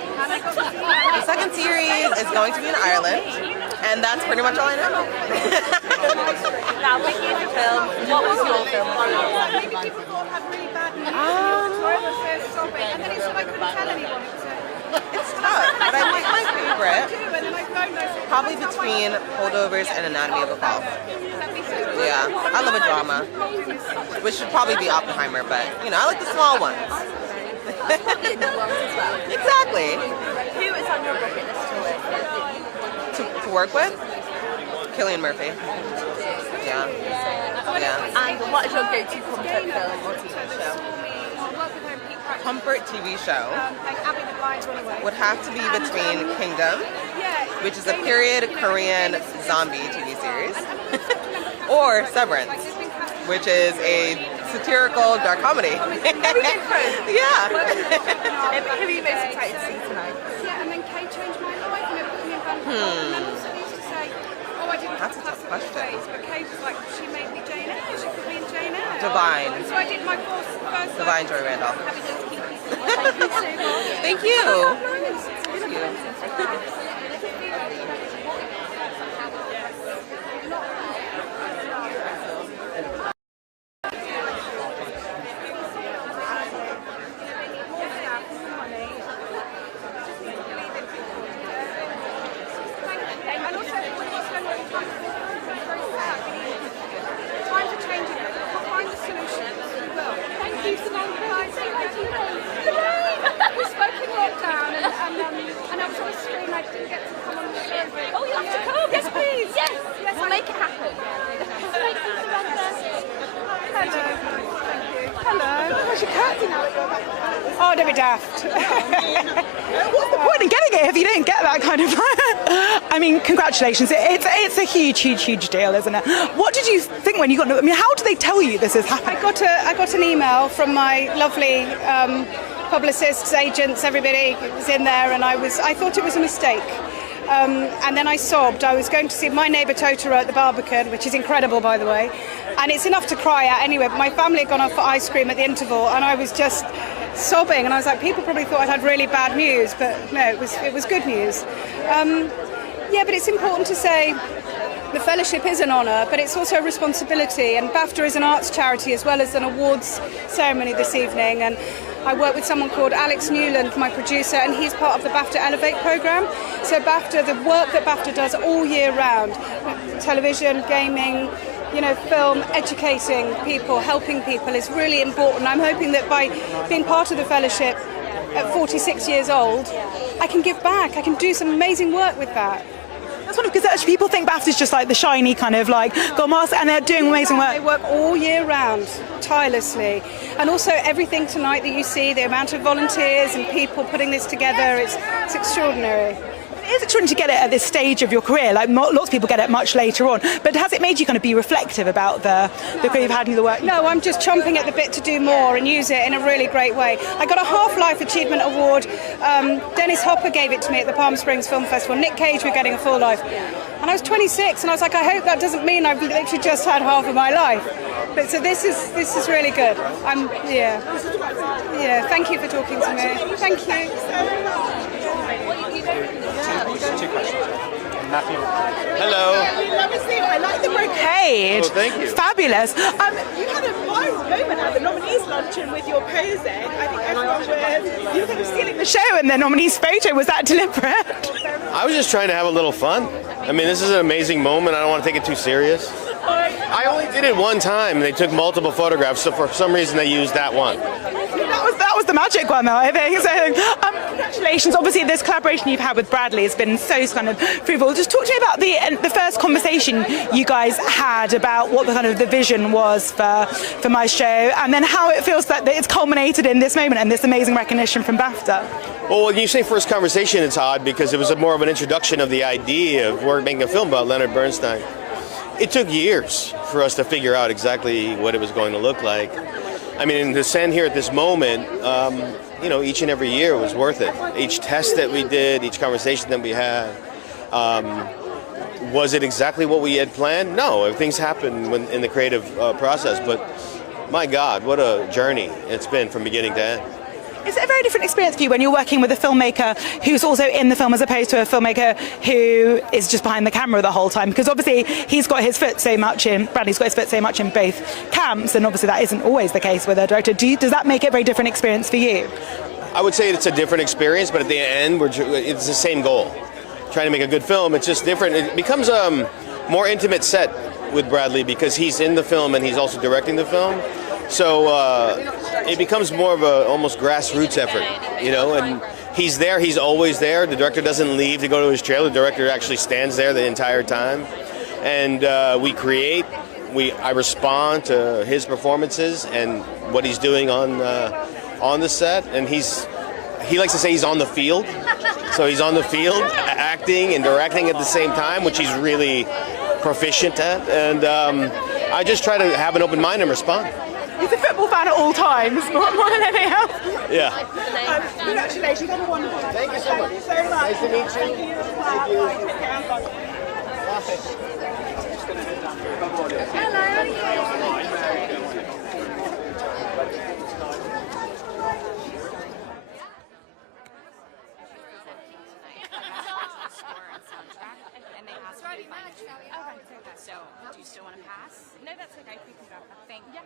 The second series is going to be in Ireland, and that's pretty much all I know. Now, looking at the film, what was your film? It's tough, but I think my favorite, probably between Holdovers and Anatomy of a Fall. Yeah, I love a drama, which should probably be Oppenheimer, but I like the small ones. Exactly. Who is on your bucket list to work with? Cillian Murphy. Yeah. And what is your go-to comfort film or TV show? Comfort TV show would have to be between Kingdom, which is a period Korean zombie TV series, or Severance, which is a satirical dark comedy. Yeah. Who are you most excited to see tonight? That's a tough question. But Kate was like, she made me Jane Eyre, she put me in Jane Eyre. Divine. So I did my first Divine Joy Randolph. Thank you. Thank you. We've spoken Oh, don't be daft. What's the point in getting it if you don't get that kind of... I mean, congratulations. It's a huge deal, isn't it? What did you think when you got... I mean, how do they tell you this is happening? I got an email from my lovely publicists, agents, everybody was in there, and I thought it was a mistake. And then I sobbed. I was going to see My Neighbour Totoro at the Barbican, which is incredible, by the way. And it's enough to cry at anyway. But my family had gone off for ice cream at the interval, and I was just sobbing. And I was like, people probably thought I'd had really bad news, but no, it was good news. Yeah, but it's important to say the fellowship is an honour, but it's also a responsibility. And Bafta is an arts charity as well as an awards ceremony this evening. And I work with someone called Alex Newland, my producer, and he's part of the Bafta Elevate programme. So Bafta, the work that Bafta does all year round, television, gaming, film, educating people, helping people is really important. I'm hoping that by being part of the fellowship at 46 years old, I can give back. I can do some amazing work with that. That's wonderful, because actually people think Bafta's just like the shiny kind of like gold mask, and they're doing amazing work. They work all year round, tirelessly. And also everything tonight that you see, the amount of volunteers and people putting this together, it's extraordinary. It is extraordinary to get it at this stage of your career. Like lots of people get it much later on. But has it made you kind of be reflective about the career you've had and the work? No, I'm just chomping at the bit to do more and use it in a really great way. I got a Half-Life Achievement Award. Dennis Hopper gave it to me at the Palm Springs Film Festival. Nick Cage, we're getting a full life. And I was 26, and I was like, I hope that doesn't mean I've literally just had half of my life. But so this is really good. Yeah. Thank you for talking to me. Thank you. Two questions. Matthew. Hello. I like the brocade. Oh, thank you. Fabulous. You had a viral moment at the nominees luncheon with your posing. I think everyone was, you were kind of stealing the show in the nominees photo. Was that deliberate? I was just trying to have a little fun. I mean, this is an amazing moment. I don't want to take it too serious. I only did it one time, and they took multiple photographs, so for some reason they used that one. That was the magic one, though, I think. So, congratulations. Obviously, this collaboration you've had with Bradley has been so kind of fruitful. Just talk to me about the first conversation you guys had about what the kind of the vision was for my show, and then how it feels that it's culminated in this moment and this amazing recognition from Bafta. Well, when you say first conversation, it's odd because it was more of an introduction of the idea of we're making a film about Leonard Bernstein. It took years for us to figure out exactly what it was going to look like. I mean, to stand here at this moment, each and every year was worth it. Each test that we did, each conversation that we had, was it exactly what we had planned? No, things happen in the creative process, but my God, what a journey it's been from beginning to end. Is it a very different experience for you when you're working with a filmmaker who's also in the film as opposed to a filmmaker who is just behind the camera the whole time? Because obviously Bradley's got his foot so much in both camps, and obviously that isn't always the case with a director. Does that make it a very different experience for you? I would say it's a different experience, but at the end, it's the same goal. Trying to make a good film, it's just different. It becomes a more intimate set with Bradley because he's in the film and he's also directing the film. So it becomes more of a almost grassroots effort, and he's there, he's always there. The director doesn't leave to go to his trailer. The director actually stands there the entire time. And I respond to his performances and what he's doing on the set. And he likes to say he's on the field. So he's on the field acting and directing at the same time, which he's really proficient at. And I just try to have an open mind and respond. He's a football fan at all times, more than anything else. Yeah. Congratulations, have a wonderful night. Thank you so much. Thank you so much. Nice to meet you. Thank you. Hello, how are you? So, do you still want to pass? No, that's okay. We can go. Thank you.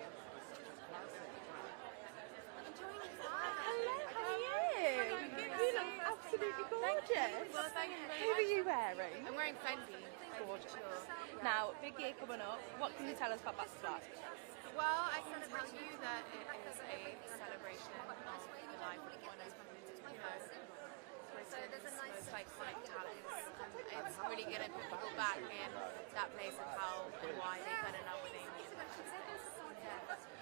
Hello, how are you? You look absolutely gorgeous. Well, thank you very Who much. are you wearing? I'm wearing Fendi. Gorgeous. Now, big year coming up. What can you tell us about Bafta? Well, I can tell you that it is a celebration of the life of one of Britain's most iconic talents. It's really going to put people back in that place of how and why they fell in love with him.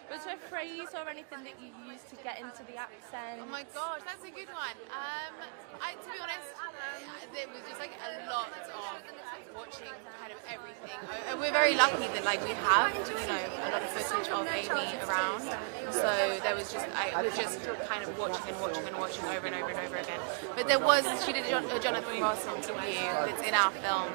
But Was there a phrase or anything that you used to get into the accent? Oh my gosh, that's a good one. To be honest, it was just like a lot of watching kind of everything. We're very lucky that like we have, you know, a lot of footage of Amy around. So there was just, I was just kind of watching and watching and watching over and over and over again. But there was, she did a Jonathan Ross interview that's in our film,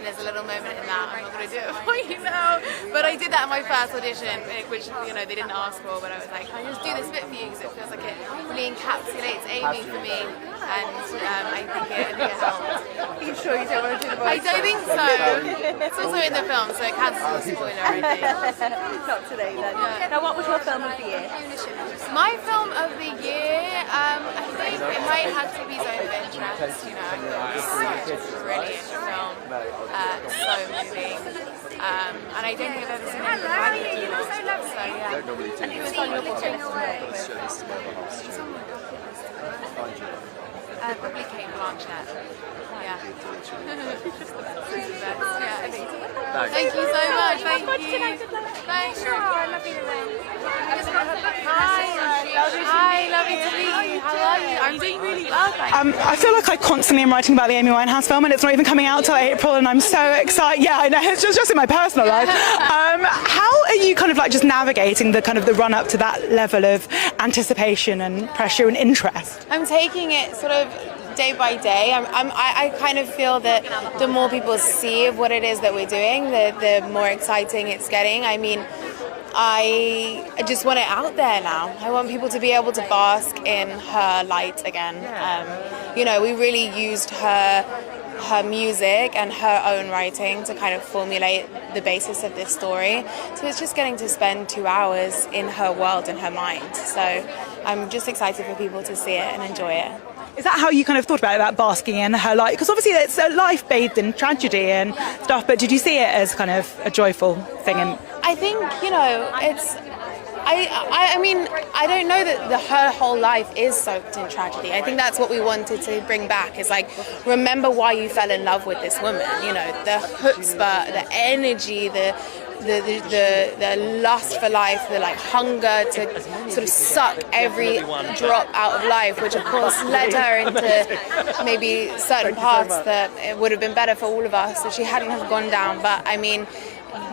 and there's a little moment in that. I'm not going to do it for you now, but I did that in my first audition, which, you know, they didn't ask for, but I was like, I'll just do this bit for you because it feels like it really encapsulates Amy for me, and I think it helped. Are you sure you don't want to do the voice? I don't think so. It's also in the film, so it can't be a spoiler, I think. Not today then. Yeah. Now, what was your film of the year? My film of the year, I think it might have to be Zone of Interest. You know, it was such a brilliant film, so moving. And I don't think I've ever seen it. Hello, you look so lovely. So, yeah. And who was on your picture? Probably Kate Blanchett. Yeah. Thank you so much. Thank you. Thanks. I love you. Hi, lovely to meet you. How are you? I'm doing really well, thanks. I feel like I constantly am writing about the Amy Winehouse film, and it's not even coming out till April, and I'm so excited. Yeah, I know, it's just in my personal life. How are you kind of like just navigating the kind of the run up to that level of anticipation and pressure and interest? I'm taking it sort of day by day. I kind of feel that the more people see of what it is that we're doing, the more exciting it's getting. I mean, I just want it out there now. I want people to be able to bask in her light again. You know, we really used her music and her own writing to kind of formulate the basis of this story. So it's just getting to spend 2 hours in her world, in her mind. So I'm just excited for people to see it and enjoy it. Is that how you kind of thought about basking in her life? Because obviously it's a life bathed in tragedy and stuff, but did you see it as kind of a joyful thing? And I think, you know, it's... I mean, I don't know that her whole life is soaked in tragedy. I think that's what we wanted to bring back, is like, remember why you fell in love with this woman, you know, the chutzpah, the energy, the lust for life, the like hunger to sort of suck every drop out of life, which of course led her into maybe certain paths that it would have been better for all of us if she hadn't have gone down. But I mean,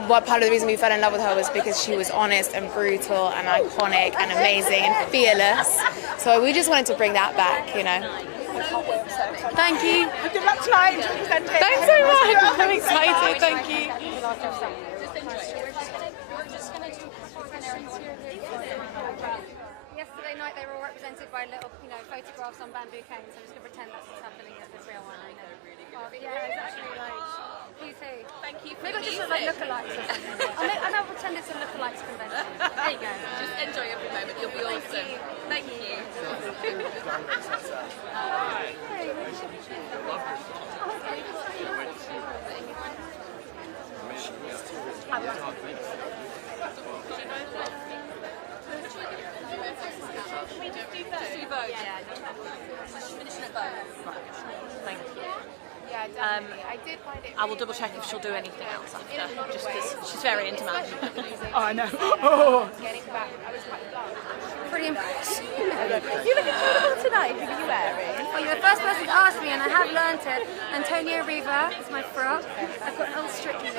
what part of the reason we fell in love with her was because she was honest and brutal and iconic and amazing and fearless. So we just wanted to bring that back, you know. Thank you. Good luck tonight. Thanks so much. I'm excited. Thank you. Yesterday night they were all represented by little, you know, photographs on bamboo canes. I'm just going to pretend that's what's happening at this real one. I know. Yeah, exactly. Like, you too. Thank you. Maybe I'll just look like lookalikes or something. I'll pretend it's a lookalikes convention. There you go. Just enjoy every moment. You'll be awesome. Thank you. Thank you. I will double check if she'll do anything else after, just because she's very into magic. Oh, I know. Oh. Pretty impressed. You look incredible tonight. Who are you wearing? Oh, you're the first person to ask me, and I have learnt it. Antonio Riva is my frock. I've got old Strictly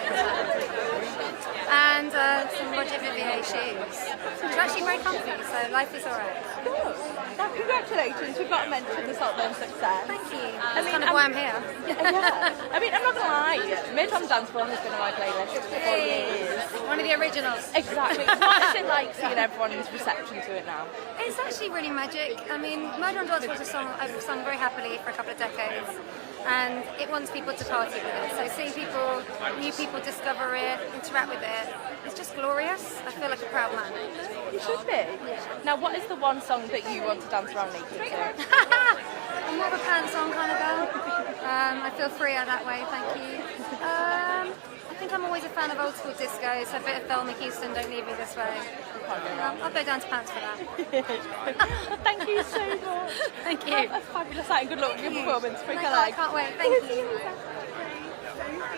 and some Roger Vivier shoes, which are actually very comfy, so life is alright. Good. Now, congratulations. We've got to mention the Saltburn success. Thank you. That's kind of why I'm here. Yeah. I mean, I'm not going to lie. Midtown Dance Floor has been on my playlist for years. One of the originals. Exactly. What is it like seeing everyone's reception to it now? It's actually really magic. I mean, Murder on Dance was a song I've sung very happily for a couple of decades, and it wants people to party with it. So seeing people, new people discover it, interact with it, it's just glorious. I feel like a proud man. You should be. Now, what is the one song that you want to dance around naked to? I'm more of a pants on kind of girl. I feel freer that way, thank you. I think I'm always a fan of old school disco, so a bit of Thelma Houston, Don't Leave Me This Way. I'll go down to pants for that. Well, thank you so much. Thank you. Have a fabulous night and good luck with your performance. Thank you. I can't wait. Thank you.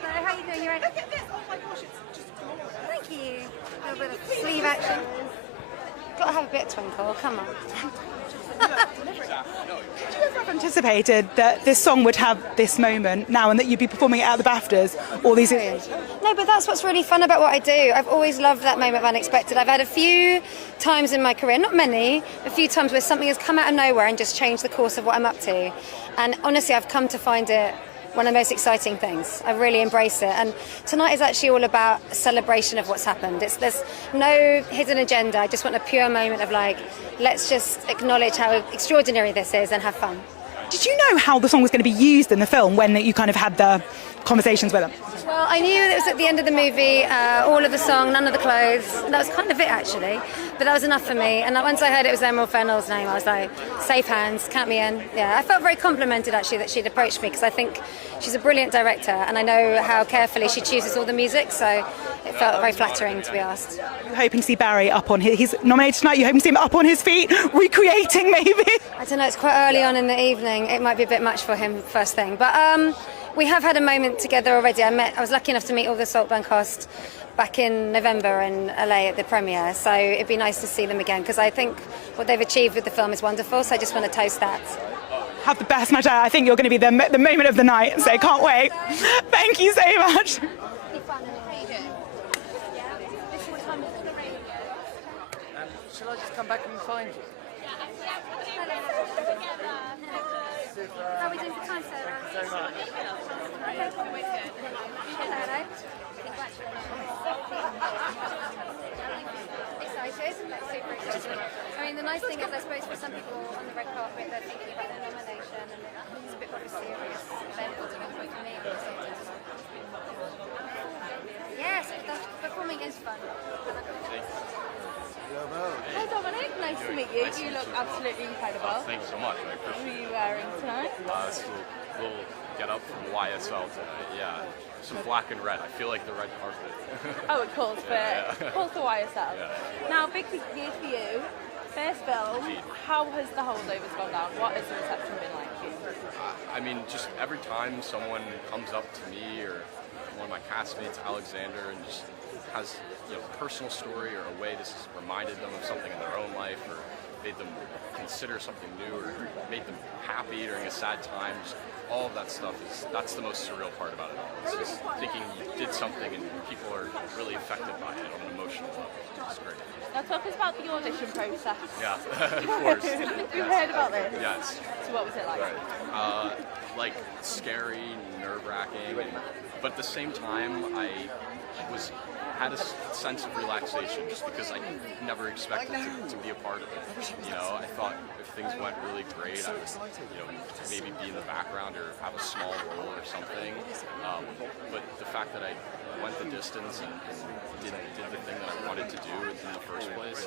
Hello, how are you doing? You right? Look at this. Oh my gosh, it's just glorious. Thank you. A little bit of sleeve action. Got to have a bit of twinkle, come on. Did you ever have anticipated that this song would have this moment now and that you'd be performing it at the Baftas all these years? No, but that's what's really fun about what I do. I've always loved that moment of unexpected. I've had a few times in my career, not many, a few times where something has come out of nowhere and just changed the course of what I'm up to. And honestly, I've come to find it one of the most exciting things. I really embrace it. And tonight is actually all about a celebration of what's happened. There's no hidden agenda. I just want a pure moment of like, let's just acknowledge how extraordinary this is and have fun. Did you know how the song was going to be used in the film when you kind of had the conversations with them? Well, I knew it was at the end of the movie, all of the song, none of the clothes. That was kind of it, actually. But that was enough for me. And once I heard it was Emerald Fennell's name, I was like, safe hands, count me in. Yeah, I felt very complimented, actually, that she'd approached me, because I think she's a brilliant director, and I know how carefully she chooses all the music, so it felt very flattering to be asked. You're hoping to see Barry up on he's nominated tonight, you're hoping to see him up on his feet, recreating maybe? I don't know, it's quite early on in the evening. It might be a bit much for him first thing. But we have had a moment together already. I was lucky enough to meet all the Saltburn cast back in November in LA at the premiere, so it'd be nice to see them again, because I think what they've achieved with the film is wonderful, so I just want to toast that. Have the best night out. I think you're going to be the moment of the night, so can't wait. Thank you so much. Shall I just come back and find you? How are we doing for time, Sarah? Thank you so much. Hello. Excited? Super excited. I mean, the nice thing is, I suppose, for some people on the red carpet, they're thinking about their nomination, and it's a bit more of a serious event for me. Yes, performing is fun. Hi Dominic, nice to meet you. You look absolutely incredible. Thank you so much. I What appreciate are you wearing tonight? This is a little get up from YSL tonight. Yeah, some black and red. I feel like the red carpet. Oh, it calls for YSL. Yeah. Now, big year for you. First film. How has the holdovers gone down? What has the reception been like for you? I mean, just every time someone comes up to me or one of my castmates, Alexander, and just has personal story or a way this has reminded them of something in their own life or made them consider something new or made them happy during a sad time, just all of that stuff that's the most surreal part about it all. It's just thinking you did something and people are really affected by it on an emotional level. It's great. Now talk us about the audition process. Yeah, of course. You've heard about this? Yes. So what was it like? Right. Like scary, nerve-wracking, but at the same time I had a sense of relaxation just because I never expected to be a part of it. I thought if things went really great, I would, maybe be in the background or have a small role or something. But the fact that I went the distance and did the thing that I wanted to do in the first place,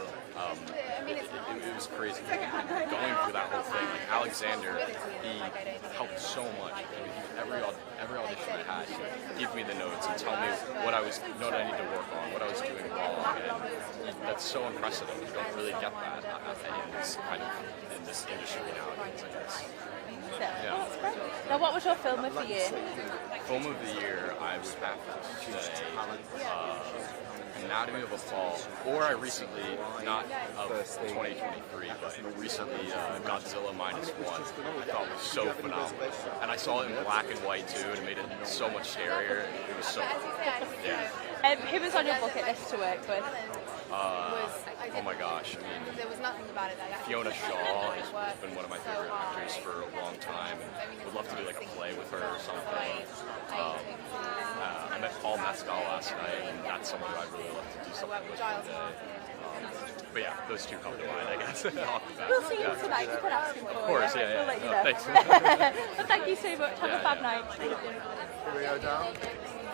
it was crazy. Going through that whole thing, like Alexander, he helped so much. Every audition I had, he'd give me the notes and tell me what I need to work on, what I was doing wrong, and that's so impressive. You don't really get that in this industry nowadays, I guess. Yeah. Now, what was your film of the year? Film of the year, I would have to say Anatomy of a Fall, or I recently, not of 2023, but recently Godzilla -1, I thought was so phenomenal. And I saw it in black and white too, and it made it so much scarier. It was so yeah. Who was on your bucket list to work with? Oh my gosh, I mean, Fiona Shaw has been one of my favorite actors for a long time, and would love to do like a play with her or something. I met Paul Mescal last night, and that's someone who I'd really love to do something with someday. But yeah, those two come to mind, I guess. Off the bat. We'll see him tonight. You could ask him for Of course, you. yeah. We'll let you know. Thanks. Well, thank you so much. Have a fab night. Here we go down.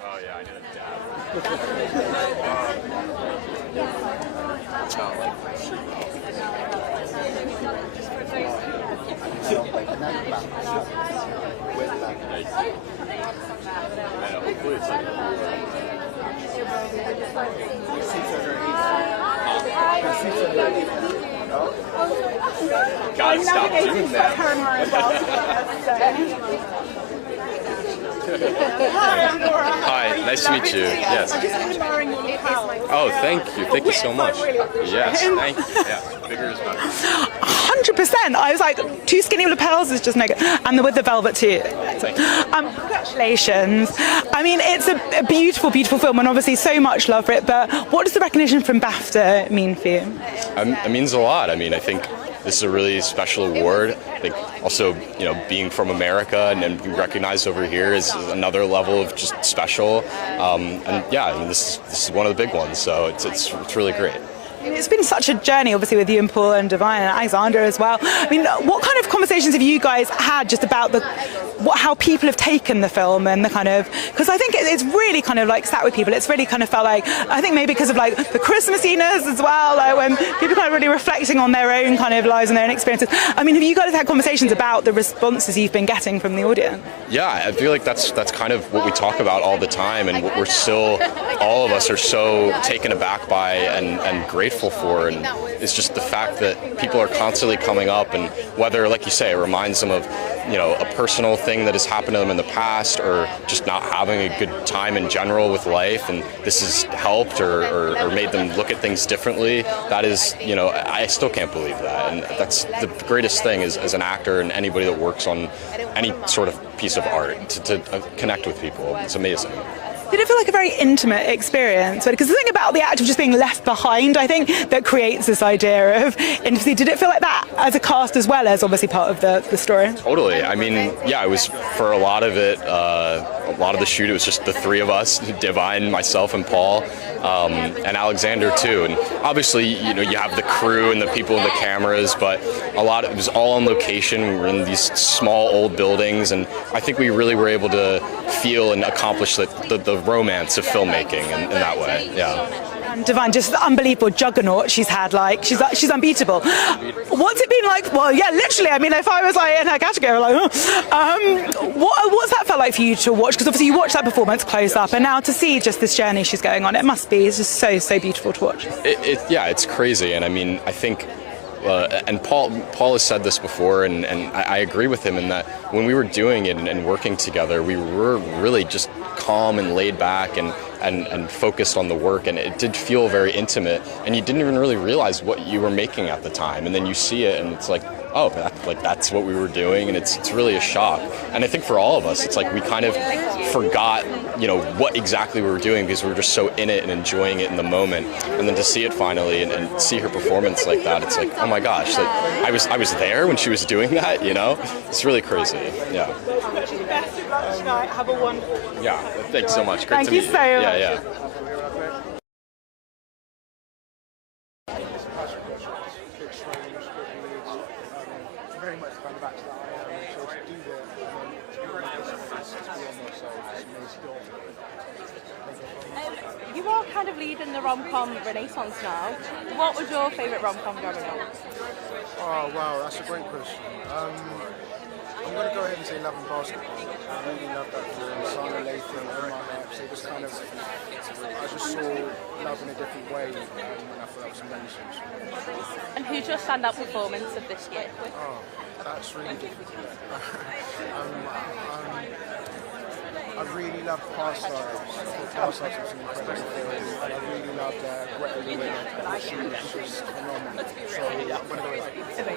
Oh yeah, I did a dab. Gotta stop doing that. Hi, I'm Laura. Hi. Hi, nice to meet you. Yes. Oh, thank you so much. Yes, thank you. Yeah, bigger is better. 100%. I was like, too skinny lapels is just no good. And with the velvet too. Congratulations. I mean, it's a beautiful, beautiful film, and obviously so much love for it. But what does the recognition from BAFTA mean for you? It means a lot. I mean, I think this is a really special award. I think also, being from America and being recognized over here is another level of just special. And yeah, I mean, this is one of the big ones, so it's really great. It's been such a journey, obviously, with you and Paul and Divine and Alexander as well. I mean, what kind of conversations have you guys had just about how people have taken the film and the kind of, because I think it's really kind of like sat with people. It's really kind of felt like, I think maybe because of like the Christmassiness as well, like when people kind of really reflecting on their own kind of lives and their own experiences. I mean, have you guys had conversations about the responses you've been getting from the audience? Yeah, I feel like that's kind of what we talk about all the time, and what we're still, all of us are so taken aback by and grateful for, and it's just the fact that people are constantly coming up, and whether, like you say, it reminds them of a personal thing that has happened to them in the past, or just not having a good time in general with life, and this has helped or made them look at things differently. That is, I still can't believe that, and that's the greatest thing as an actor and anybody that works on any sort of piece of art, to connect with people. It's amazing. Did it feel like a very intimate experience? Because the thing about the act of just being left behind, I think, that creates this idea of intimacy. Did it feel like that as a cast as well as obviously part of the story? Totally. I mean, yeah, it was for a lot of it, a lot of the shoot, it was just the three of us, Divine, myself, and Paul, and Alexander too. And obviously, you have the crew and the people and the cameras, but it was all on location. We were in these small old buildings, and I think we really were able to feel and accomplish the romance of filmmaking in that way. Yeah. And Divine, just the unbelievable juggernaut she's had. Like she's unbeatable. What's it been like? Well, yeah, literally. I mean, if I was like in her category, what's that felt like for you to watch? Because obviously you watched that performance close up, and now to see just this journey she's going on, it's just so beautiful to watch. It's crazy, and I mean, I think. And Paul has said this before, and I agree with him in that when we were doing it and working together, we were really just calm and laid back and focused on the work, and it did feel very intimate, and you didn't even really realize what you were making at the time, and then you see it and it's like, oh, that's what we were doing, and it's really a shock. And I think for all of us, it's like we kind of forgot, what exactly we were doing because we were just so in it and enjoying it in the moment. And then to see it finally and see her performance like that, it's like, oh my gosh, like I was there when she was doing that, It's really crazy. Yeah. Best of luck tonight. Have a wonderful. Yeah. Thanks so much. Great to meet you. Thank you so much. Yeah. You are kind of leading the rom-com renaissance now. What was your favourite rom-com growing up? Oh wow, that's a great question. I'm going to go ahead and say Love and Basketball. I really love that film. Sana Lathan, Omar Epps, it was kind of, I just saw love in a different way, and I thought that was amazing. And who's your standout performance of this year? Oh, that's really difficult. I really loved Past Lives. Past Lives was an incredible film. And I really loved Greta Lee. She was just phenomenal. So I'm going to go with that.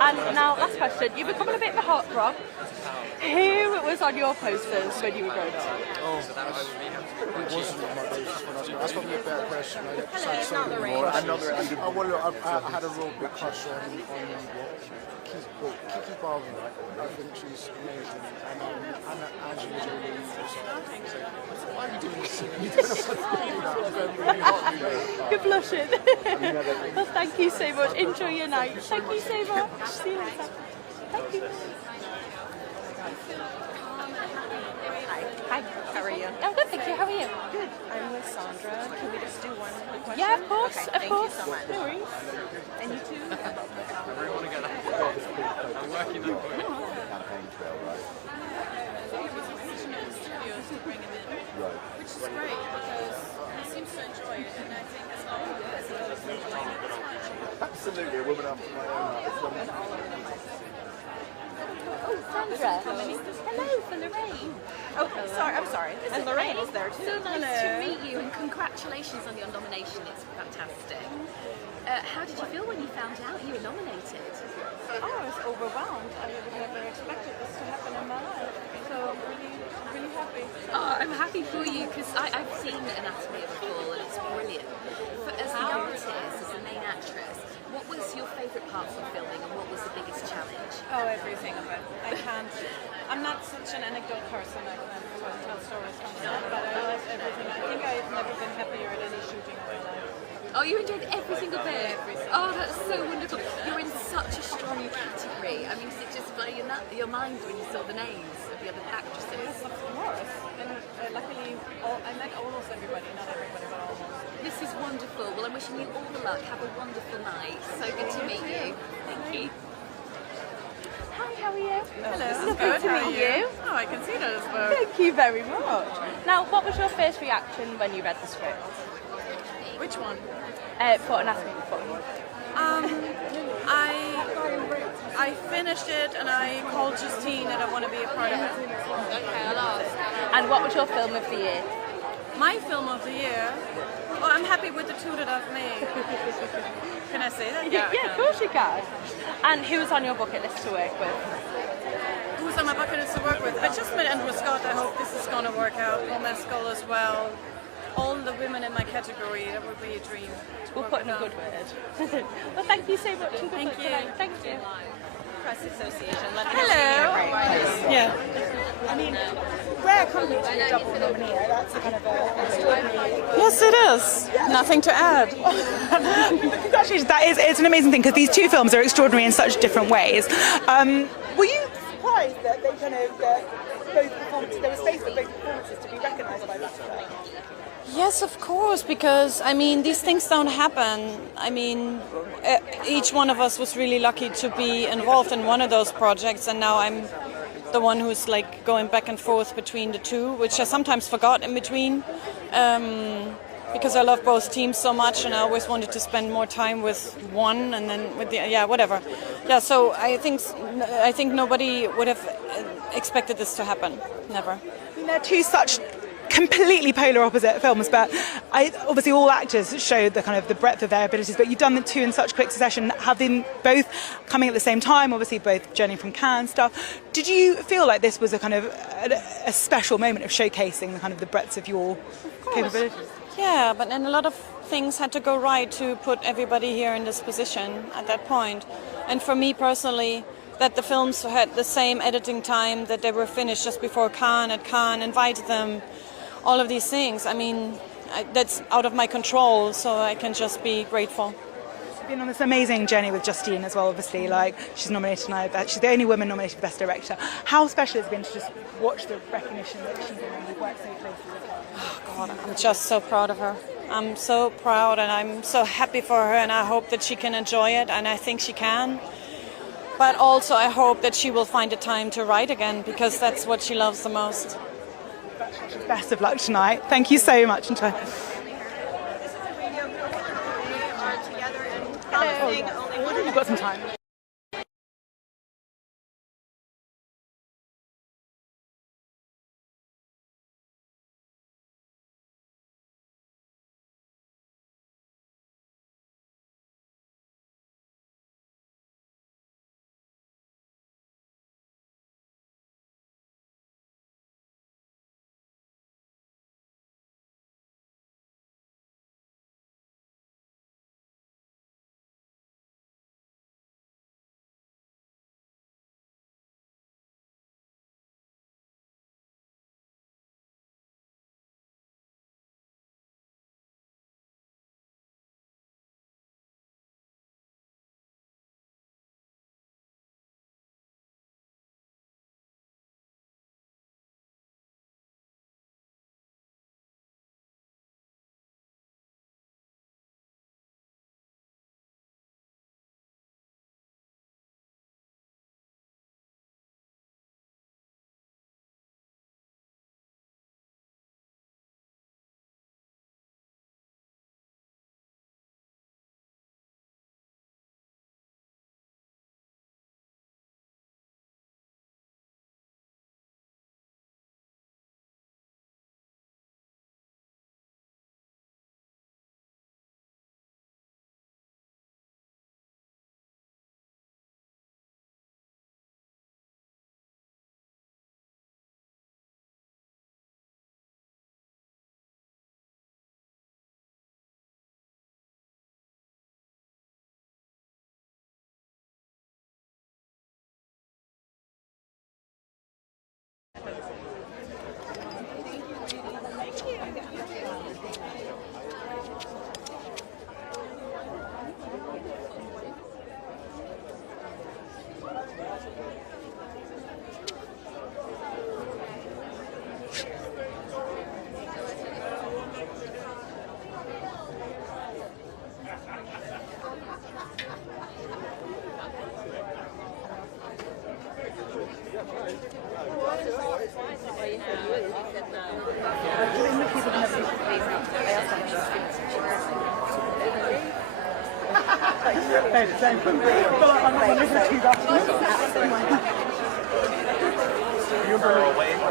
And now, last question. You're becoming a bit of a heartthrob. Who was on your posters when you were growing up? Oh, it wasn't on my posters when I was growing up. That's probably a better question. I had a real big crush on Kiki Barber. I think she's amazing. And Angela Jolie. Why are you doing this? You're blushing. Well, thank you so much. Enjoy your night. Thank you so much. See you later. Thank you. Hi. How are you? I'm good, thank you. How are you? Good. I'm with Sandra. Can we just do one quick question? Yeah, of course. Okay, of course. Thank you so much. No worries. And you too. I'm working on Which is great because he seems to enjoy it, and I think it's not Absolutely, a woman after my own heart. Oh, Sandra. Hello for Lorraine. Oh, I'm sorry. And Lorraine is there too. So nice to meet you, and congratulations on your nomination. It's fantastic. How did you feel when you found out you were nominated? Oh, I was overwhelmed. I would have never expected this to happen in my life. So I'm really, really happy. Oh, I'm happy for you because I've seen Anatomy of a Fall and it's brilliant. But as the artist, as the main actress, what was your favourite part from filming and what was the biggest challenge? Oh, everything of it. I'm not such an anecdote person. I can tell stories from that, but I love everything. I think I've never been happier at any shooting of my life. Oh, you enjoyed every single bit? Oh, that's so wonderful. You're in such a strong category. I mean, did it just blow your mind when you saw the names of the other actresses? Yes, of course. And luckily, I met almost everybody, not everybody, but almost. This is wonderful. Well, I'm wishing you all the luck. Have a wonderful night. So good to meet you. Thank you. Hi, how are you? Hello. Lovely to meet you. Oh, I can see that as well. Thank you very much. Now, what was your first reaction when you read the script? Which one? For Anatomy of a Fall. I finished it and I called Justine and I want to be a part of it. Okay, I'll ask. And what was your film of the year? My film of the year? Oh, I'm happy with the two that I've made. Can I say that? Yeah, of course you can. And who was on your bucket list to work with? Who's on my bucket list to work with? I just met Andrew Scott. I hope this is going to work out. Paul Mescal as well. All the women in my category. That would be a dream. We'll put in a good word. Well, thank you so much. And good luck tonight. Thank you. Press Association. Hello. Yeah. I mean, rare company to be a double nominee. That's a kind of a extraordinary. Yes, it is. Nothing to add. Congratulations. It's an amazing thing because these two films are extraordinary in such different ways. Were you surprised that they kind of both performances, there was space for both performances to be recognised by Bafta? Yes, of course, because I mean these things don't happen. I mean, each one of us was really lucky to be involved in one of those projects, and now I'm the one who's like going back and forth between the two, which I sometimes forgot in between, because I love both teams so much, and I always wanted to spend more time with one, and then with the whatever. Yeah, so I think nobody would have expected this to happen. Never. They're two such completely polar opposite films, but obviously all actors showed the kind of the breadth of their abilities, but you've done the two in such quick succession, have them both coming at the same time, obviously both journeying from Cannes stuff. Did you feel like this was a kind of a special moment of showcasing the kind of the breadth of your capabilities? Yeah, but then a lot of things had to go right to put everybody here in this position at that point. And for me personally, that the films had the same editing time, that they were finished just before Cannes, at Cannes, invited them, all of these things. I mean, that's out of my control, so I can just be grateful. You've been on this amazing journey with Justine as well, obviously, like she's nominated tonight, she's the only woman nominated for Best Director. How special has it been to just watch the recognition that she's in, and we've worked so closely with her? Oh God, I'm just so proud of her. I'm so proud and I'm so happy for her, and I hope that she can enjoy it, and I think she can. But also I hope that she will find the time to write again, because that's what she loves the most. Best of luck tonight. Thank you so much. Hello. You've got some time.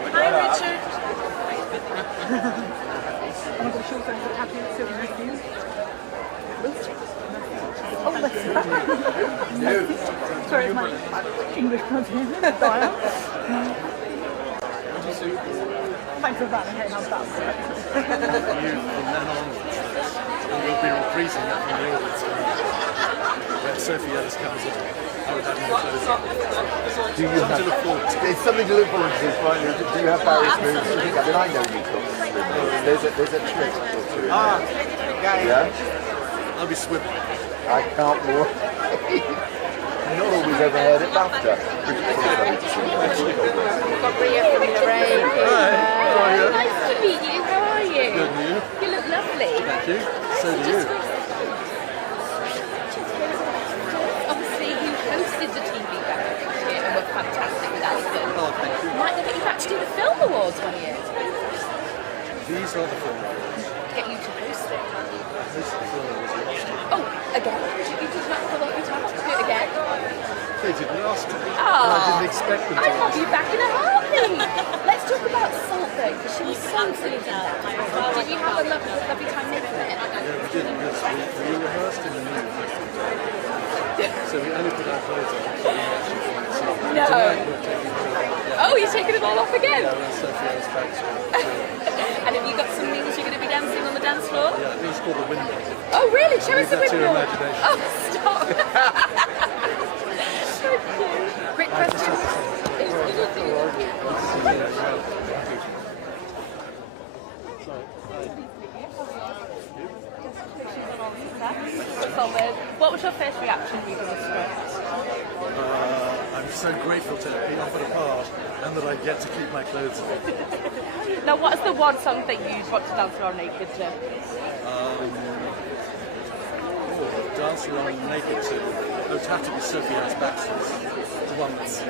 Hi, Richard. Sorry, my English pronunciation dial. Thanks for that. Okay, how's that? From then onwards, and we'll be repeating that from the audience. When Sophie Ellis comes in, I would have no clothes on. Do you have to look forward to? It's something to look forward to. Finally, do you have various moves? I mean, I know you've got some. There's a trick or two. Yeah. I'll be swimming. I can't walk. Not always overheard at Bafta. We've got Ria from Lorraine. Nice to meet you. How are you? Good, and you? You look lovely. Thank you. So do you. Obviously, you hosted the TV Awards this year and were fantastic with Alison. Oh, thank you. Might they get you back to do the Film Awards one year? These are the film awards. Get you to host it. This is the film awards last year. Oh, again? You did not pull up your time to do it again? They didn't ask me. Oh, And I didn't expect them to. I'd have you back in a heartbeat. Let's talk about Salt though, because she was so silly in that. Did you have a lovely time making it? Yeah, we did, because we rehearsed in the new rehearsal. So we only put our clothes on so we actually find something. No. Tonight we're taking them all off. Oh, you're taking them all off again? Yeah, when Sophie Ellis backstage. And have you got some means you're going to be dancing on the dance floor? Yeah, I think it's called the window. Oh, really? Show us the Leave that to your window. imagination. Oh, stop. Great question. What was your first reaction reading the script? I'm so grateful to be offered a part and that I get to keep my clothes on. Now, what is the one song that you'd want to dance around naked to? Dance around naked to. It would have to be Sophie Ellis Baxter's. The one that's.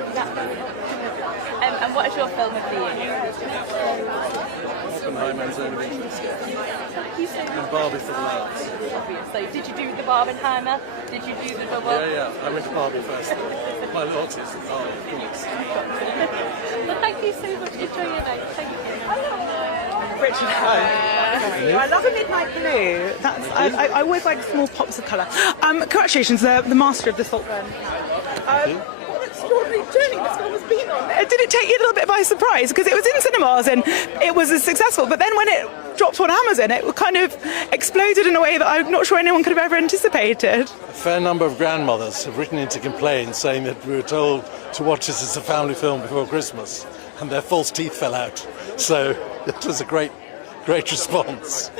And what is your film of the year? Oppenheimer and Zone of Interest. Thank you so much. And Barbie for the Laughs. Obviously. Did you do the Barbenheimer? Did you do the double? Yeah. I went to Barbie first. My loyalty is of course. Well, thank you so much. Enjoy your night. Thank you. Richard, I love a midnight blue. That's I always like small pops of colour. Congratulations, the master of the salt burn. What an extraordinary journey this film has been on. Did it take you a little bit by surprise? Because it was in cinemas and it was successful, but then when it dropped on Amazon, it kind of exploded in a way that I'm not sure anyone could have ever anticipated. A fair number of grandmothers have written in to complain, saying that we were told to watch this as a family film before Christmas, and their false teeth fell out. So it was a great response.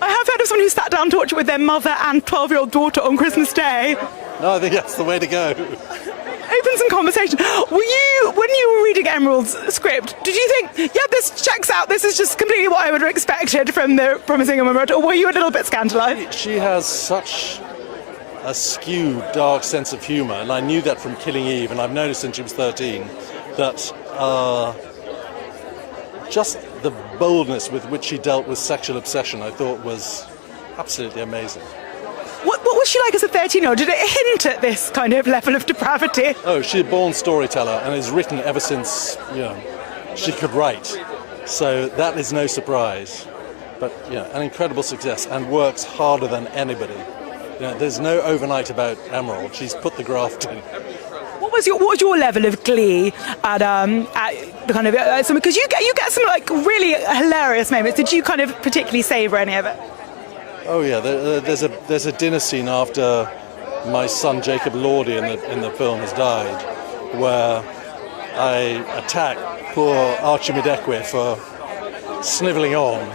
I have heard of someone who sat down to watch it with their mother and 12-year-old daughter on Christmas Day. No, I think that's the way to go. Open some conversation. When you were reading Emerald's script, did you think, yeah, this checks out, this is just completely what I would have expected from the Promising Young Woman, or were you a little bit scandalised? She has such a skewed, dark sense of humour, and I knew that from Killing Eve, and I've known her since she was 13, that just the boldness with which she dealt with sexual obsession, I thought was absolutely amazing. What was she like as a 13-year-old? Did it hint at this kind of level of depravity? Oh, she's a born storyteller and has written ever since, she could write. So that is no surprise. But, an incredible success and works harder than anybody. There's no overnight about Emerald. She's put the graft in. What was your level of glee at the kind of because you get some like really hilarious moments. Did you kind of particularly savour any of it? Oh yeah, there's a dinner scene after my son Jacob Lordy in the film has died, where I attack poor Archie Midekwe for snivelling on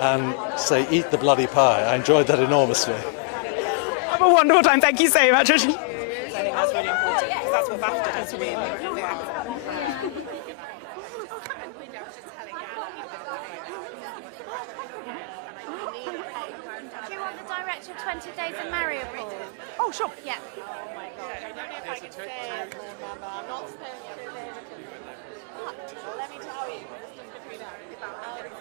and say, "Eat the bloody pie." I enjoyed that enormously. Have a wonderful time. Thank you so much. I think that's really important because that's what Bafta does for me. Do you want the director of 20 Days of Mariupol? Oh, sure. Yeah. Oh my gosh, I don't know if I can say it, remember. I'm not supposed to. But let me tell you, this is between us.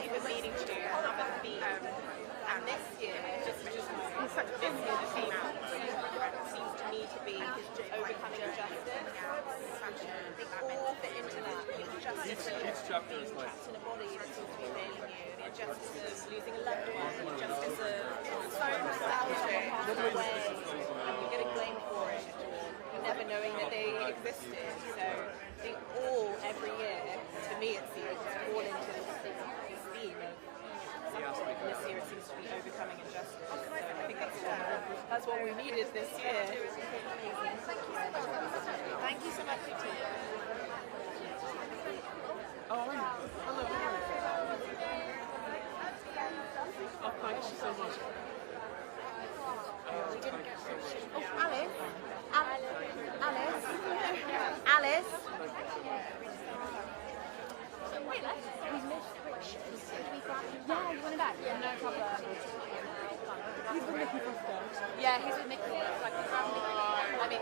he was needing to have a theme. And this year, just this year, the theme seems to me to be overcoming injustice. They all fit into that. The injustice of being trapped in a body that seems to be failing you, the injustice of losing a loved one, the injustice of throwing yourself away and you're getting blamed for it, or never knowing that they existed. So they all, every year, to me it seems, fall into this theme of something. And this year it seems to be overcoming injustice. So I think that's what we needed this year. Thank you so much, Tia. Oh, hello. Oh, thank you so much. Oh, Alice. Alice. Alice. Yeah, you want it back? Yeah, no problem. He's with Mickey Foster. Yeah, he's with Mickey. So I can grab Mickey. Let me.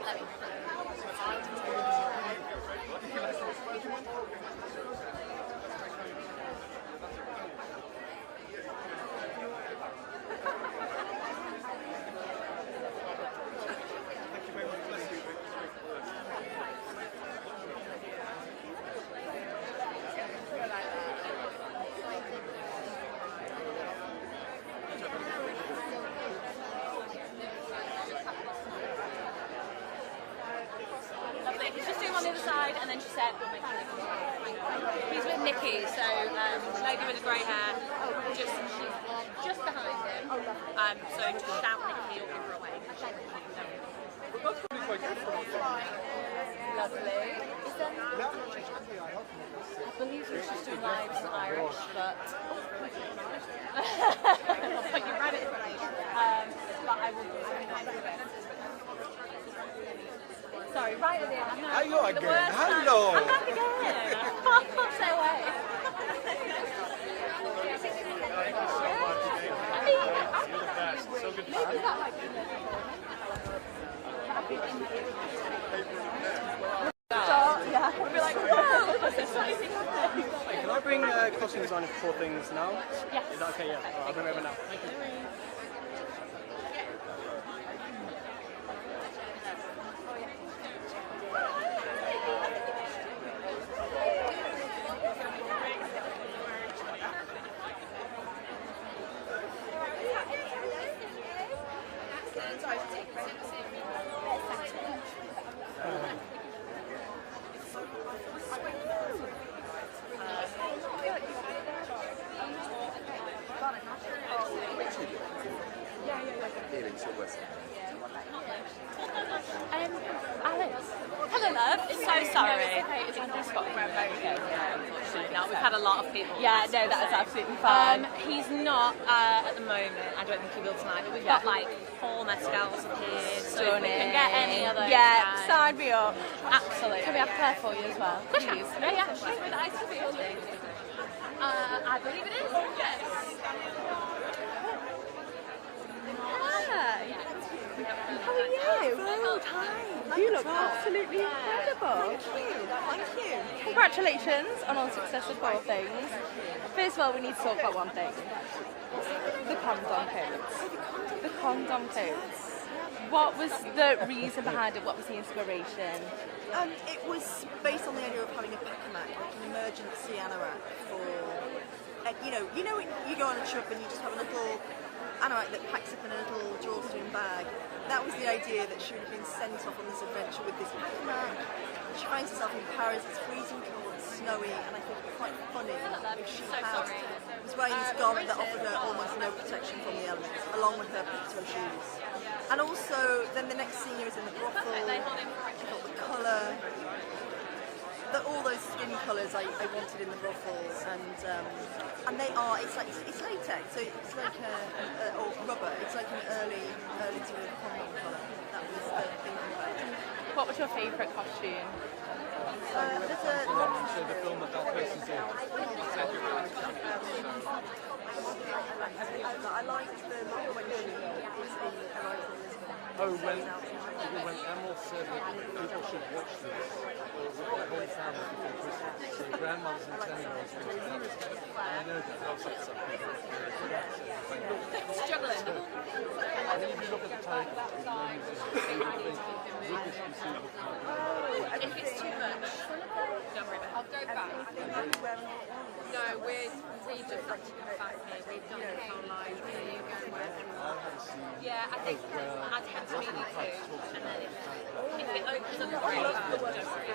Lovely. He's just doing on the other side, and then she said, he's with Nikki, so lady with the grey hair, she's just behind him. So just shout Nikki or give her away. Lovely. I believe she's doing lives in Irish, but But you read it in Irish. but I will do it. Sorry, right at the end. Hello again. Hello. I'm back again. Stay away. So good. Maybe that might be yeah. We'll be like, whoa! Hey, can I bring costume designer for 4 things now? Yes. Is that okay? Yeah. Right, I'll bring them over now. Thank you. Alice. Hello, love. So sorry. It's Andrew Scott. Unfortunately, now we've had a lot of people. Yeah, no, that is absolutely fine. He's not at the moment. I don't think he will tonight. But we've got like 4 mescals appeared. So if we can get any other. Yeah, sign me up. Absolutely. Can we have Claire for you as well? Please. No, yeah. With ice cream. I believe it is. Yes. Hi. How are you? Well, hi. You look absolutely incredible. Thank you. Congratulations on all success of 4 things. First of all, we need to talk about one thing. The condom codes. The condom codes. What was the reason behind it? What was the inspiration? It was based on the idea of having a pick-a-mac, like an emergency anorak for, you know when you go on a trip and you just have a little anorak that packs up in a little drawstring bag. That was the idea, that she would have been sent off on this adventure with this pick-a-mac. She finds herself in Paris, it's freezing cold, it's snowy, and I thought it was quite funny if she was wearing this garment that offered her almost no protection from the elements, along with her big-toe shoes. And also, then the next scene is in the brothel. I thought the colour, all those skin colours I wanted in the brothel, and they are, it's latex, so it's like or rubber, it's like an early sort of condom colour. That was the thinking about it. What was your favourite costume? There's a So the film that person's in. I liked the look when she was in Horizon. Oh, when Emerald said that people should watch this with their whole family before Christmas. So grandmothers in town Struggling. If it's too much, don't worry about it. I'll go back. No, we've just back here. We've done the whole line. Here you go. Yeah, I think I'd have to meet you too. And then if it opens up really bad, don't worry.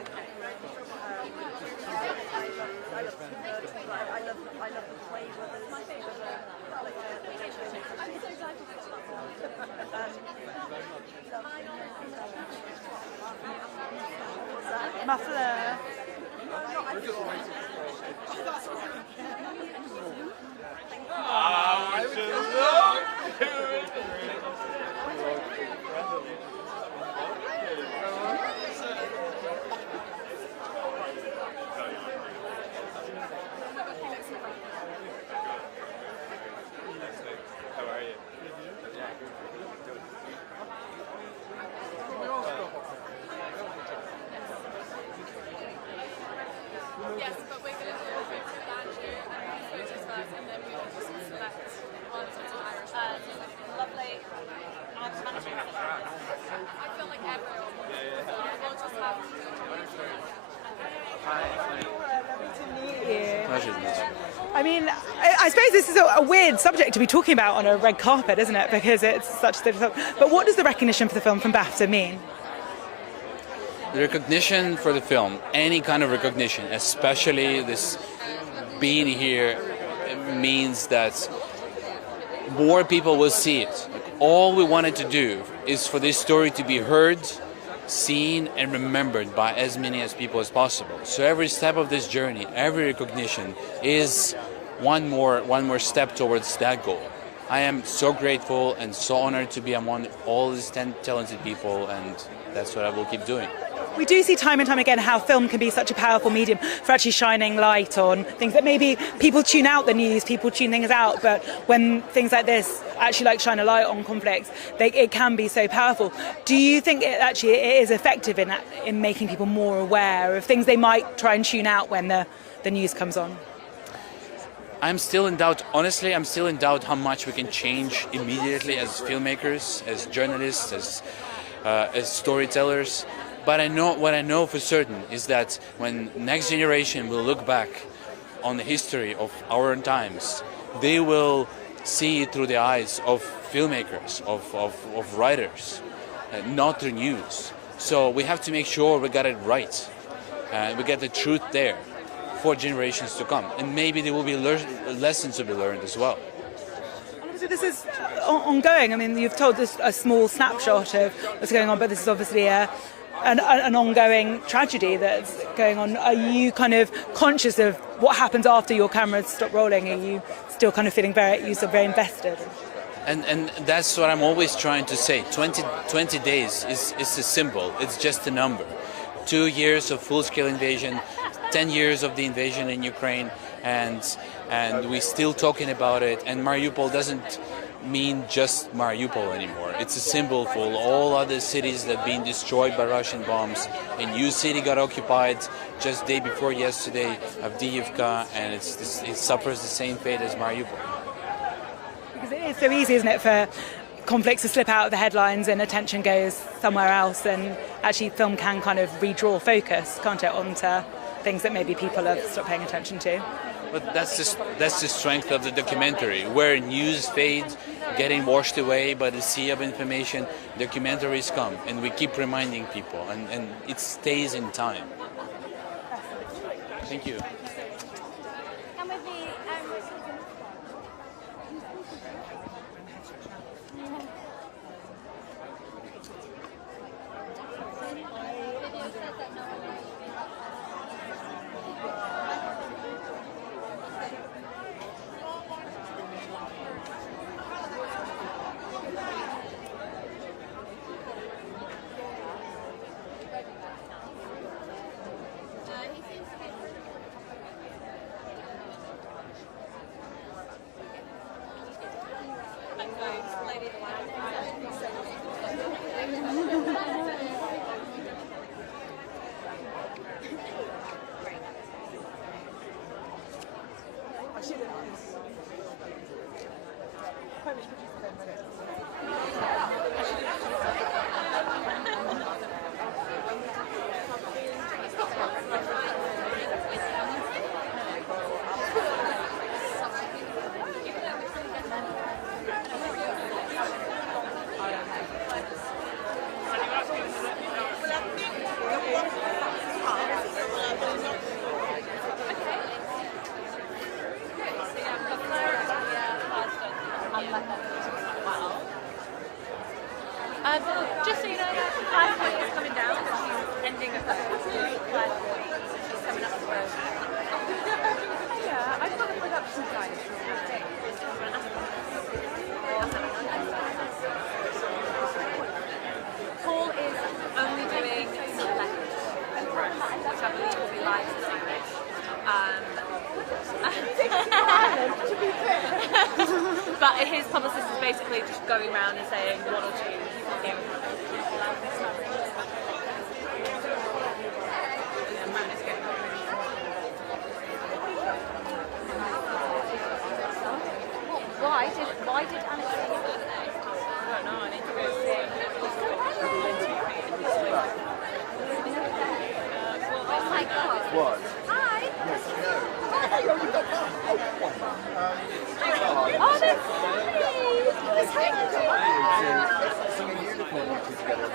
I love the play brothers. My favourite. I'm so glad you picked it up. Muffler. Yes, but we're going to do a bit of Andrew and photos first, and then we will just select one to Irish. Lovely. I'm managing that. I feel like everyone will. So we'll just have to do Pleasure to meet you. I mean, I suppose this is a weird subject to be talking about on a red carpet, isn't it? Because it's such a different. But what does the recognition for the film from BAFTA mean? The recognition for the film, any kind of recognition, especially this being here, means that more people will see it. Like, all we wanted to do is for this story to be heard, seen, and remembered by as many as people as possible. So every step of this journey, every recognition is one more step towards that goal. I am so grateful and so honored to be among all these 10 talented people, and that's what I will keep doing. We do see time and time again how film can be such a powerful medium for actually shining light on things that maybe people tune out the news, people tune things out, but when things like this actually like shine a light on conflicts, it can be so powerful. Do you think it is effective in making people more aware of things they might try and tune out when the news comes on? I'm still in doubt. Honestly, I'm still in doubt how much we can change immediately as filmmakers, as journalists, as storytellers. But what I know for certain is that when next generation will look back on the history of our times, they will see it through the eyes of filmmakers, of writers, not through news. So we have to make sure we got it right, we get the truth there for generations to come. And maybe there will be lessons to be learned as well. So this is ongoing. I mean, you've told us a small snapshot of what's going on, but this is obviously an ongoing tragedy that's going on. Are you kind of conscious of what happens after your cameras stop rolling? Are you still kind of feeling very invested? And that's what I'm always trying to say. 20 days is a symbol. It's just a number. 2 years of full-scale invasion, 10 years of the invasion in Ukraine, and we're still talking about it. And Mariupol doesn't mean just Mariupol anymore. It's a symbol for all other cities that have been destroyed by Russian bombs. A new city got occupied just day before yesterday, Avdiivka, and it suffers the same fate as Mariupol. Because it is so easy, isn't it, for conflicts to slip out of the headlines and attention goes somewhere else, and actually film can kind of redraw focus, can't it, onto things that maybe people have stopped paying attention to. But that's the strength of the documentary, where news fades, getting washed away by the sea of information. Documentaries come, and we keep reminding people, and it stays in time. Thank you. lives as English. But his publicist is basically just going around and saying one or two people here. Why did Alex say that? I don't know, I need to go see. Oh my god. What? Hi. Yes, no. Oh, that's funny. What's Singing unicorn YouTube together.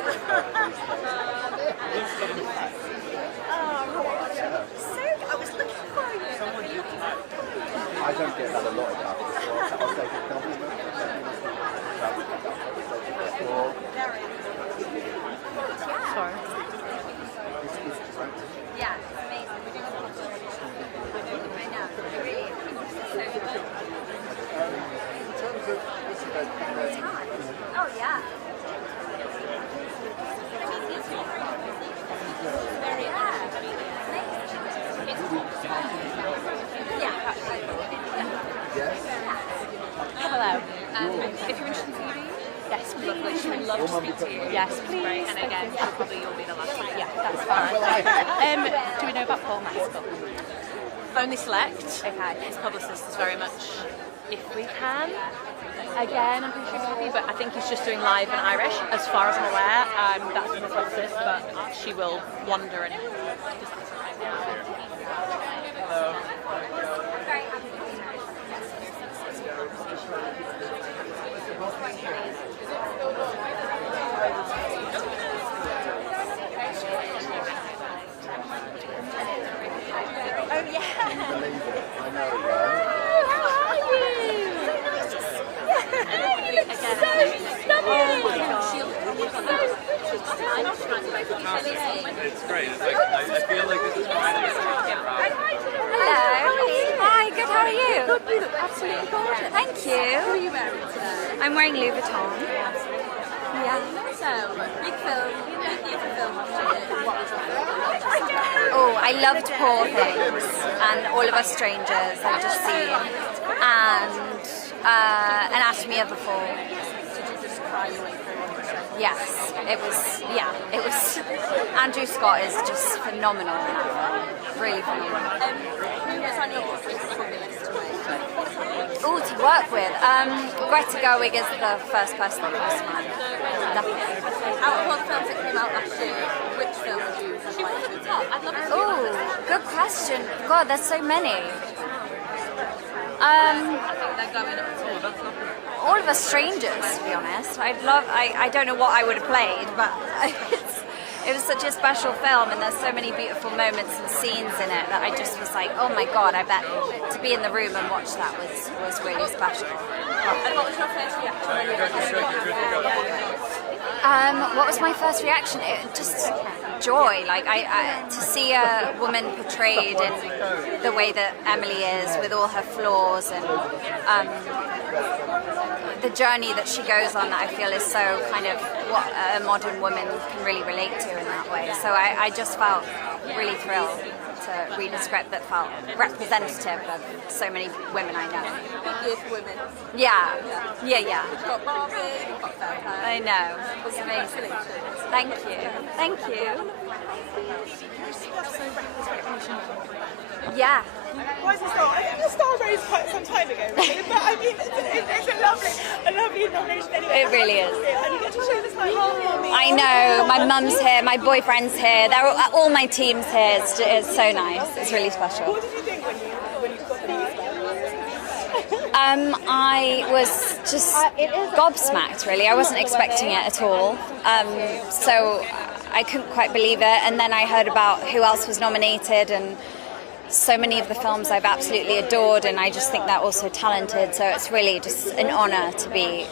I was looking for you. I don't get that a lot about this, so I'll take a compliment. Sorry. Yeah, it's amazing. We're doing a lot of I know, it really is. So good. In terms of this event, Oh, yeah. Hello. If you're interested in TV, yes, please. She would love to speak to you. Yes, please. And again, probably you'll be the last one. Yeah, that's fine. Do we know about Paul Maskell? Only select. Okay. His publicist is very much, if we can. Again, I'm pretty sure he's happy, but I think he's just doing live in Irish, as far as I'm aware. That's his publicist, but she will wander and just answer right now. Hello. Oh, yeah. I know, right? How are you? You look so stunning. It's great. It's like, I feel like this is finally Hello. Hi, good, how are you? Good, you look absolutely gorgeous. Thank you. Who are you wearing today? I'm wearing Louis Vuitton. Yeah. So, big film, big year for film last year. What was your favourite? Oh, I loved Poor Things and All of Us Strangers I've just seen, and Anatomy of a Fall. Did you just cry your way through it? Yes, it was. Andrew Scott is just phenomenal in that film. Really phenomenal. Who was on your bucket list to work? Oh, to work with. Greta Gerwig is the first person that comes to mind. Definitely. Out of all the films that came out last year, which film would you have liked to do? I'd love to. Oh, good question. God, there's so many. They're going up to All of Us Strangers, to be honest. I don't know what I would have played, but it was such a special film, and there's so many beautiful moments and scenes in it that I just was like, oh my god, I bet to be in the room and watch that was really special. And what was your first reaction when you What was my first reaction? Just joy. Like to see a woman portrayed in the way that Emily is, with all her flaws and the journey that she goes on, that I feel is so kind of what a modern woman can really relate to in that way. So I just felt really thrilled to read a script that felt representative of so many women I know. Big year for women. Yeah. You've got Barbie, you've got Bafta. I know. It's amazing. Thank you. Thank you. Yeah. Why is it Star? I think the Star rose quite some time ago, really, but I mean, it's a lovely nomination anyway. It really is. And you get to show this like whole I know. My mum's here. My boyfriend's here. They're all my team's here. It's so nice. It's really special. What did you think when you got these? I was just gobsmacked, really. I wasn't expecting it at all. So I couldn't quite believe it. And then I heard about who else was nominated, and so many of the films I've absolutely adored, and I just think they're also talented. So it's really just an honour to be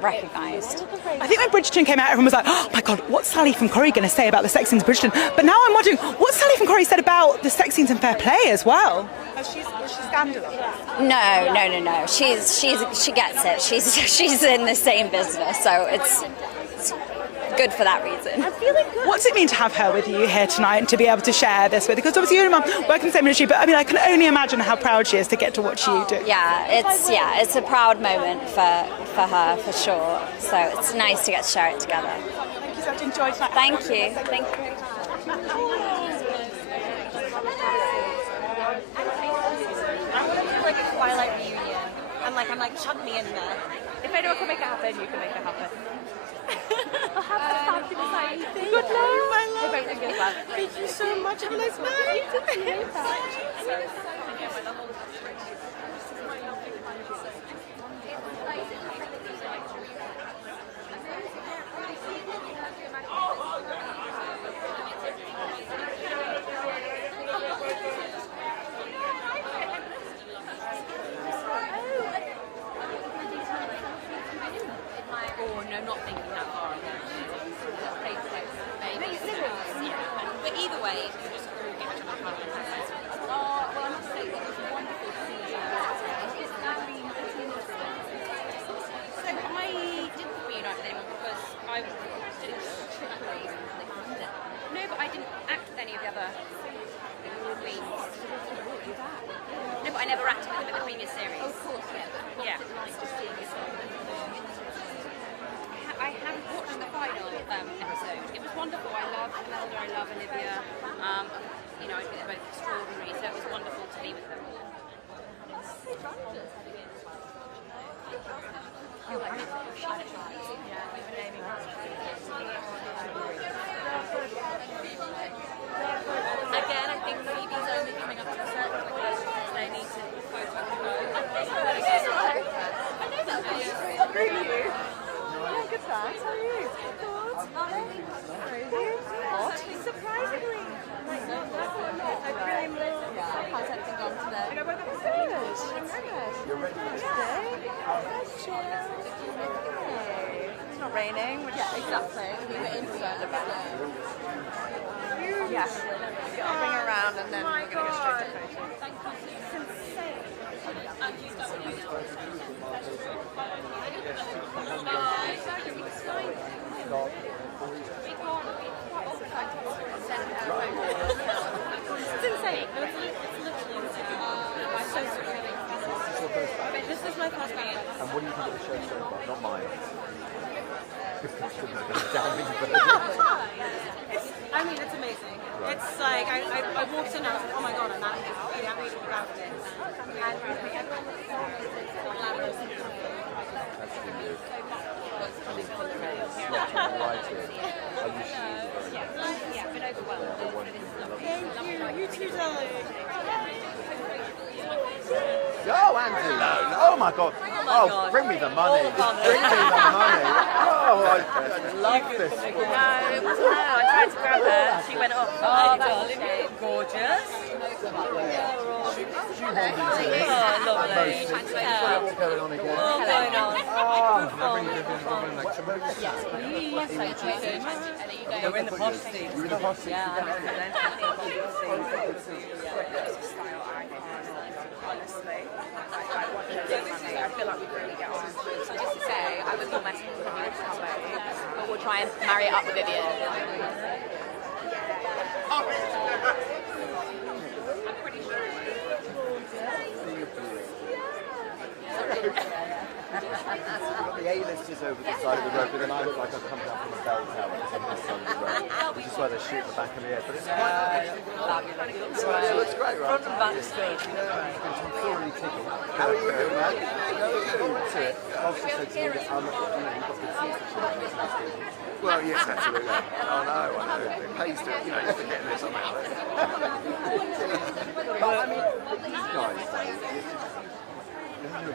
recognised. I think when Bridgerton came out, everyone was like, oh my god, what's Sally from Corrie going to say about the sex scenes in Bridgerton? But now I'm wondering, what's Sally from Corrie said about the sex scenes in Fair Play as well? Was she scandalous? No. She gets it. She's in the same business, so it's good for that reason. I'm feeling good. What does it mean to have her with you here tonight and to be able to share this with? Because obviously you and Mum work in the same industry, but I mean, I can only imagine how proud she is to get to watch you do. Yeah, it's a proud moment for her for sure. So it's nice to get to share it together. Thank you so much. Enjoy tonight. Thank you. Thank you. I want to do like a Twilight reunion. I'm like, chuck me in there. If anyone can make it happen, you can make it happen. I'll have a fabulous night. Good night, my love. Thank you so much. Have a nice night. Or no, not thinking that far. But either way, you just all get each other fun. Well, I must say, it was wonderful to see you. So I didn't reunite with anyone because I did it trickery. No, but I didn't act with any of the other queens. No, but I never acted with them in the previous series. Of course, yeah. I haven't watched the final episode. It was wonderful. I love Imelda, I love Olivia. You know, I think they're both extraordinary, so it was wonderful to be with them. Again, I think Phoebe's only coming up to a certain point. They need to both have to go. I know that. Agree with you. Yeah, good thanks. How are you? Good. Crazy. Surprisingly. How's everything gone today? You're ready for today? It's not raining, which exactly. We were inside about it. Yes. I'll bring her around and then we're going to go straight to photos. It's insane. It's literally insane. I'm so sorry. This is my first meeting. And what do you think of the show so far? Not mine. I mean, it's amazing. It's like, I walked in and I was like, oh my god, I'm not really proud of it. Thank you. You too, darling. Go, Andy! Oh my god! Oh, bring me the money! Bring me the money! Oh, I love this. No, it wasn't her. I tried to grab her. She went up. Oh, darling, gorgeous. Oh, lovely. What's going on again? What's going on? Yes, thank you so much. You're in the posh seat. You're in the posh seat. Honestly, I feel like we really get on. So just to say, I was almost but we'll try and marry it up with Vivian. The A-listers over the side of the road, but then I look like I've come down from a bell tower because I'm this side of the road, which is why they shoot the back of the head. But it's fabulous. It looks great, right? Front and back straight. I'm thoroughly tickled. How are you, man? To it. Obviously said to me that you've got good seats. Well, yes, absolutely. Oh no, I know. It pays to, you have to get there somehow. But I mean, these guys,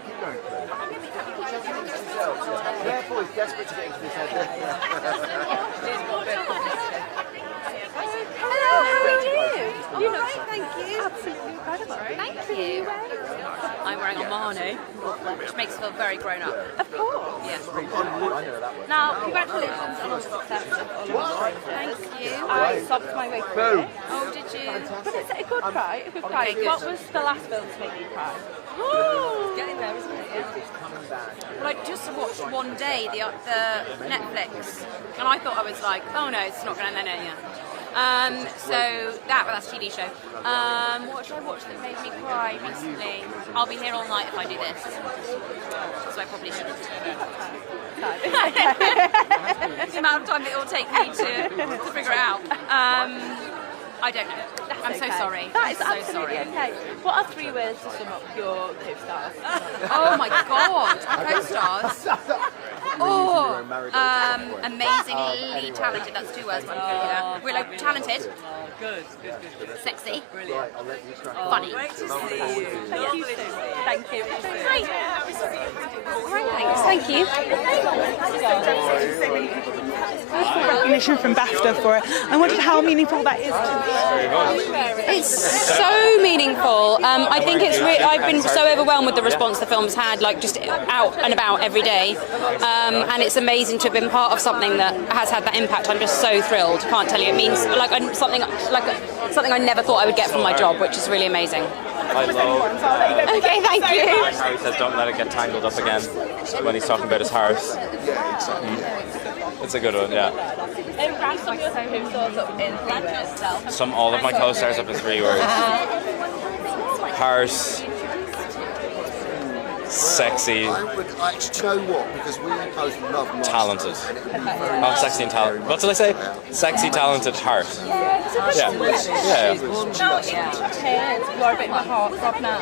keep going, Claire. Therefore, he's desperate to get into this head. Hello, how are you? You're right, thank you. absolutely incredible. Thank you. I'm wearing Armani, which makes me feel very grown up. Of course. Yeah. Now, congratulations on your success of All. Thank you. I sobbed my way through it. Oh, did you? But it's a good cry, a good cry. Okay, good. What was the last film to make you cry? It's getting there, isn't it? Yeah. Well, I just watched one day the Netflix, and I thought I was like, oh no, it's not going to end yet. So that's a TV show. What should I watch that made me cry recently? I'll be here all night if I do this, so I probably shouldn't. The amount of time that it will take me to figure it out. I don't know. I'm so sorry. That is so absolutely sorry. okay. What are 3 words to sum up your co-stars? Oh my god, co-stars. Oh, amazingly talented. That's 2 words. We're like talented. Good. Sexy. Right, I'll let you crack on. Funny. Great to see you. Thank you. Thank you. Great. Thank you. Recognition from Bafta for it. I wondered how meaningful that is to you. It's so meaningful. I think I've been so overwhelmed with the response the film's had, like just out and about every day, and it's amazing to have been part of something that has had that impact. I'm just so thrilled. Can't tell you. It means something I never thought I would get from my job, which is really amazing. I love. Okay, thank you. How he says, "Don't let it get tangled up again," when he's talking about his heart. It's a good one, yeah. All of my co-stars up in 3 words. Heart, sexy, because we both love talented. Not sexy and talented. What did I say? Sexy, talented, heart. Yeah. You are a bit of a heartthrob now.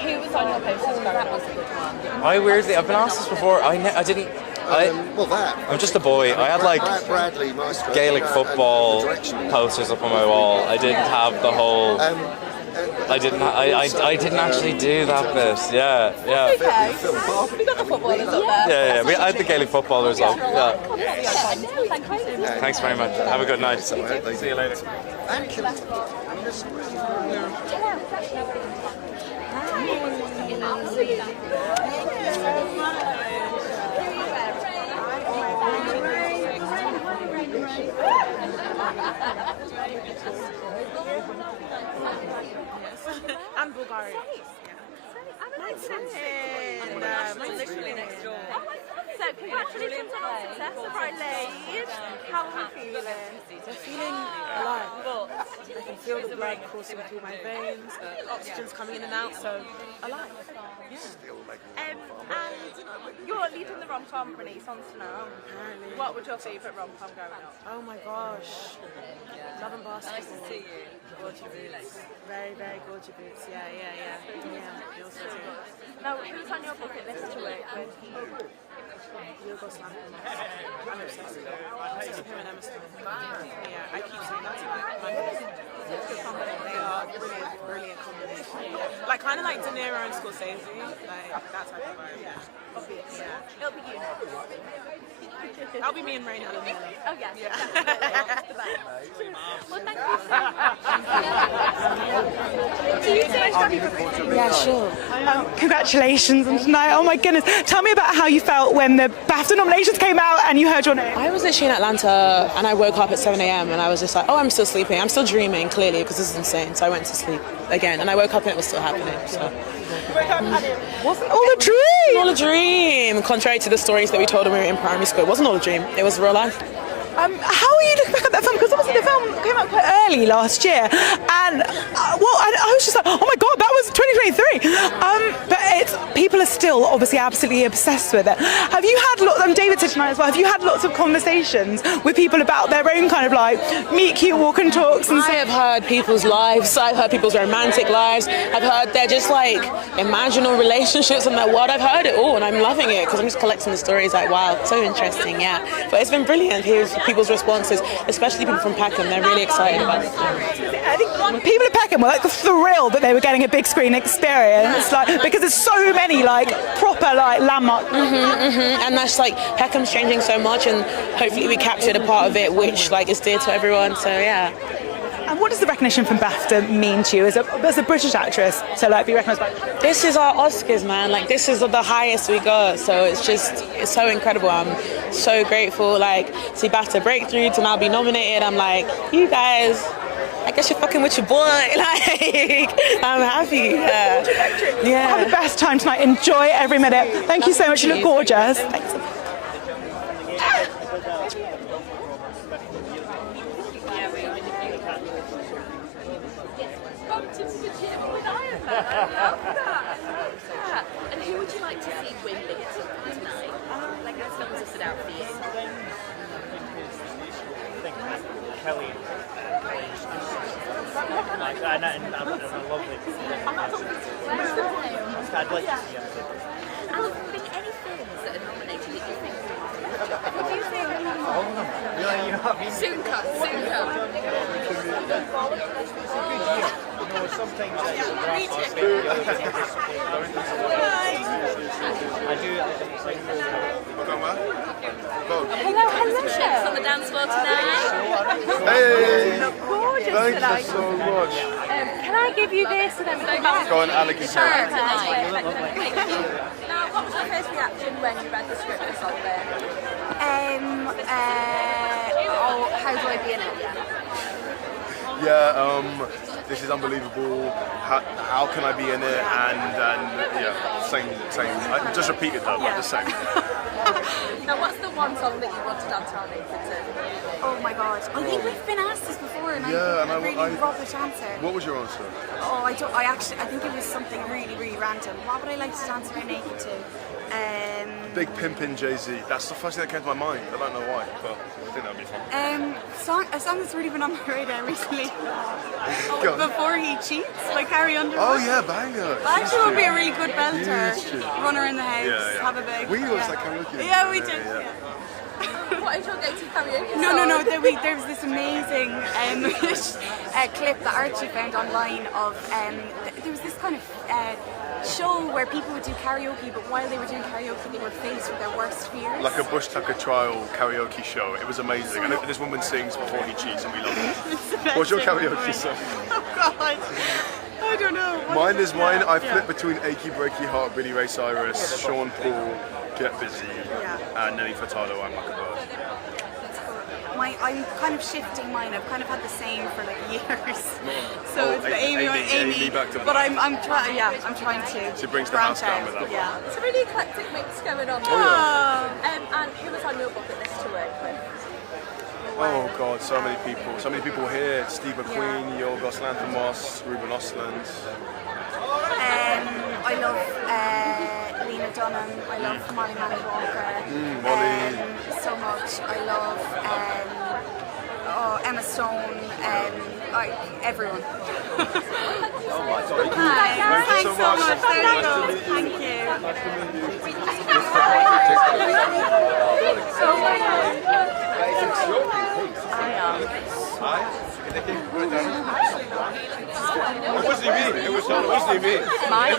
Who was on your posters? That was a good one. I've been asked this before. I didn't. I'm just a boy. I had like Gaelic football posters up on my wall. I didn't have the whole. I didn't actually do that bit. Yeah. Okay. We got the footballers up there. Yeah. I had the Gaelic footballers up. Yeah. Thank Thanks very much. Have a good night. See you later. And Bulgaria. Mine's literally next door. So congratulations on our success of our lead. How are we feeling? We're feeling alive. I can feel the blood coursing through my veins. Oxygen's coming in and out, so alive. And you're leading the rom-com Renaissance now. What was your favourite rom-com growing up? Oh my gosh. Love and Basketball. Nice to see you. Gorgeous boots. Very, very gorgeous boots. Yeah. Now, who's on your bucket list to work with? Yugoslav. I'm obsessed with him. I'm obsessed with him and Emma Stone. Yeah, I keep saying that to my friends. They are brilliant combination. Like kind of like De Niro and Scorsese, like that type of vibe. Obviously. Yeah. It'll be you. I'll be me and Raina. Oh yeah. Well, thank you so much. Yeah, sure. Congratulations on tonight. Oh my goodness. Tell me about how you felt when the Bafta nominations came out and you heard your name. I was literally in Atlanta and I woke up at 7 a.m. and I was just like, oh, I'm still sleeping. I'm still dreaming, clearly, because this is insane. So I went to sleep again and I woke up and it was still happening. So. Wasn't all a dream? All a dream. Contrary to the stories that we told when we were in primary school, it wasn't all a dream. It was real life. How are you looking back at that film? Because obviously the film came out quite early last year, and I was just like, oh my god, that was 2023. But people are still obviously absolutely obsessed with it. Have you had lots? David said tonight as well. Have you had lots of conversations with people about their own kind of like meet cute walk and talks? And I have heard people's lives. I've heard people's romantic lives. I've heard they're just like imaginal relationships in their world. I've heard it all, and I'm loving it because I'm just collecting the stories. Like, wow, so interesting, yeah. But it's been brilliant. Here's people's responses, especially people from Peckham. They're really excited about it. I think people at Peckham were like thrilled that they were getting a big screen experience, like because there's so many like proper like landmark. And that's like Peckham's changing so much, and hopefully we captured a part of it which like is dear to everyone. So yeah. And what does the recognition from BAFTA mean to you as a British actress to like be recognised by? This is our Oscars, man. Like, this is the highest we got, so it's so incredible. I'm so grateful. Like, see BAFTA breakthrough to now be nominated. I'm like, you guys, I guess you're fucking with your boy. Like, I'm happy. Yeah. Have the best time tonight. Enjoy every minute. Thank you so much. You look gorgeous. Thanks. And who would you like to see win big tonight? Like, as long as it stood out for you. Kelly. And a lovely. I'd like to see it. And have there been any films that are nominated that you think? Would you say All of them. Really, you know what I mean? Soon come, soon come. It's a good year. You know, sometimes I do. Hello. Chips on the dance floor tonight. Hey! Gorgeous Thank tonight. you so much. Can I give you this and then we come back? Go on, Alec. Sure. Now, what was your first reaction when you read the script this all day? How do I be in it? Yeah, this is unbelievable. How can I be in it? And yeah, same. I just repeated that, but the same. Now, what's the one song that you want to dance around naked to? Oh my god, I think we've been asked this before and Yeah, I really rubbish answer. What was your answer? Oh, I think it was something really random. What would I like to dance around naked to? Big Pimpin' Jay-Z. That's the first thing that came to my mind. I don't know why, but I think that would be fun. A song that's really been on my radar recently. Go on. Before He Cheats by Carrie Underwood. Oh yeah, banger. That actually would be a really good belter. Huge tune. Run around the house, Yeah. have a big. We always like karaoke. Yeah, we did. Yeah. What is your go-to karaoke song? No. There was this amazing clip that Archie found online of there was this kind of show where people would do karaoke, but while they were doing karaoke, they were faced with their worst fears. Like a Bush Tucker trial karaoke show. It was amazing. And this woman sings Before He Cheats, and we love it. What's your karaoke song? Oh God. I don't know. Mine is mine. I flip between Achy Breaky Heart, Billy Ray Cyrus, Sean Paul, Get Busy, and Nelly Furtado, I'm Like a Bird. I'm kind of shifting mine. I've kind of had the same for like years. So it's Amy back to but I'm trying. Yeah, I'm trying to. She brings the branch house down out. with that. Yeah. It's a really eclectic mix going on. Oh, And who was on your bucket list to work with? Oh God, so many people. So many people here. Steve McQueen, Yorgos Lanthimos, Ruben Ostlund. I love Lena Dunham. I love Molly Walker. Molly. So much. I love Emma Stone. Everyone. Oh my God. Hi, Thank you so much. There you go. Thank you. It wasn't me. It wasn't me. My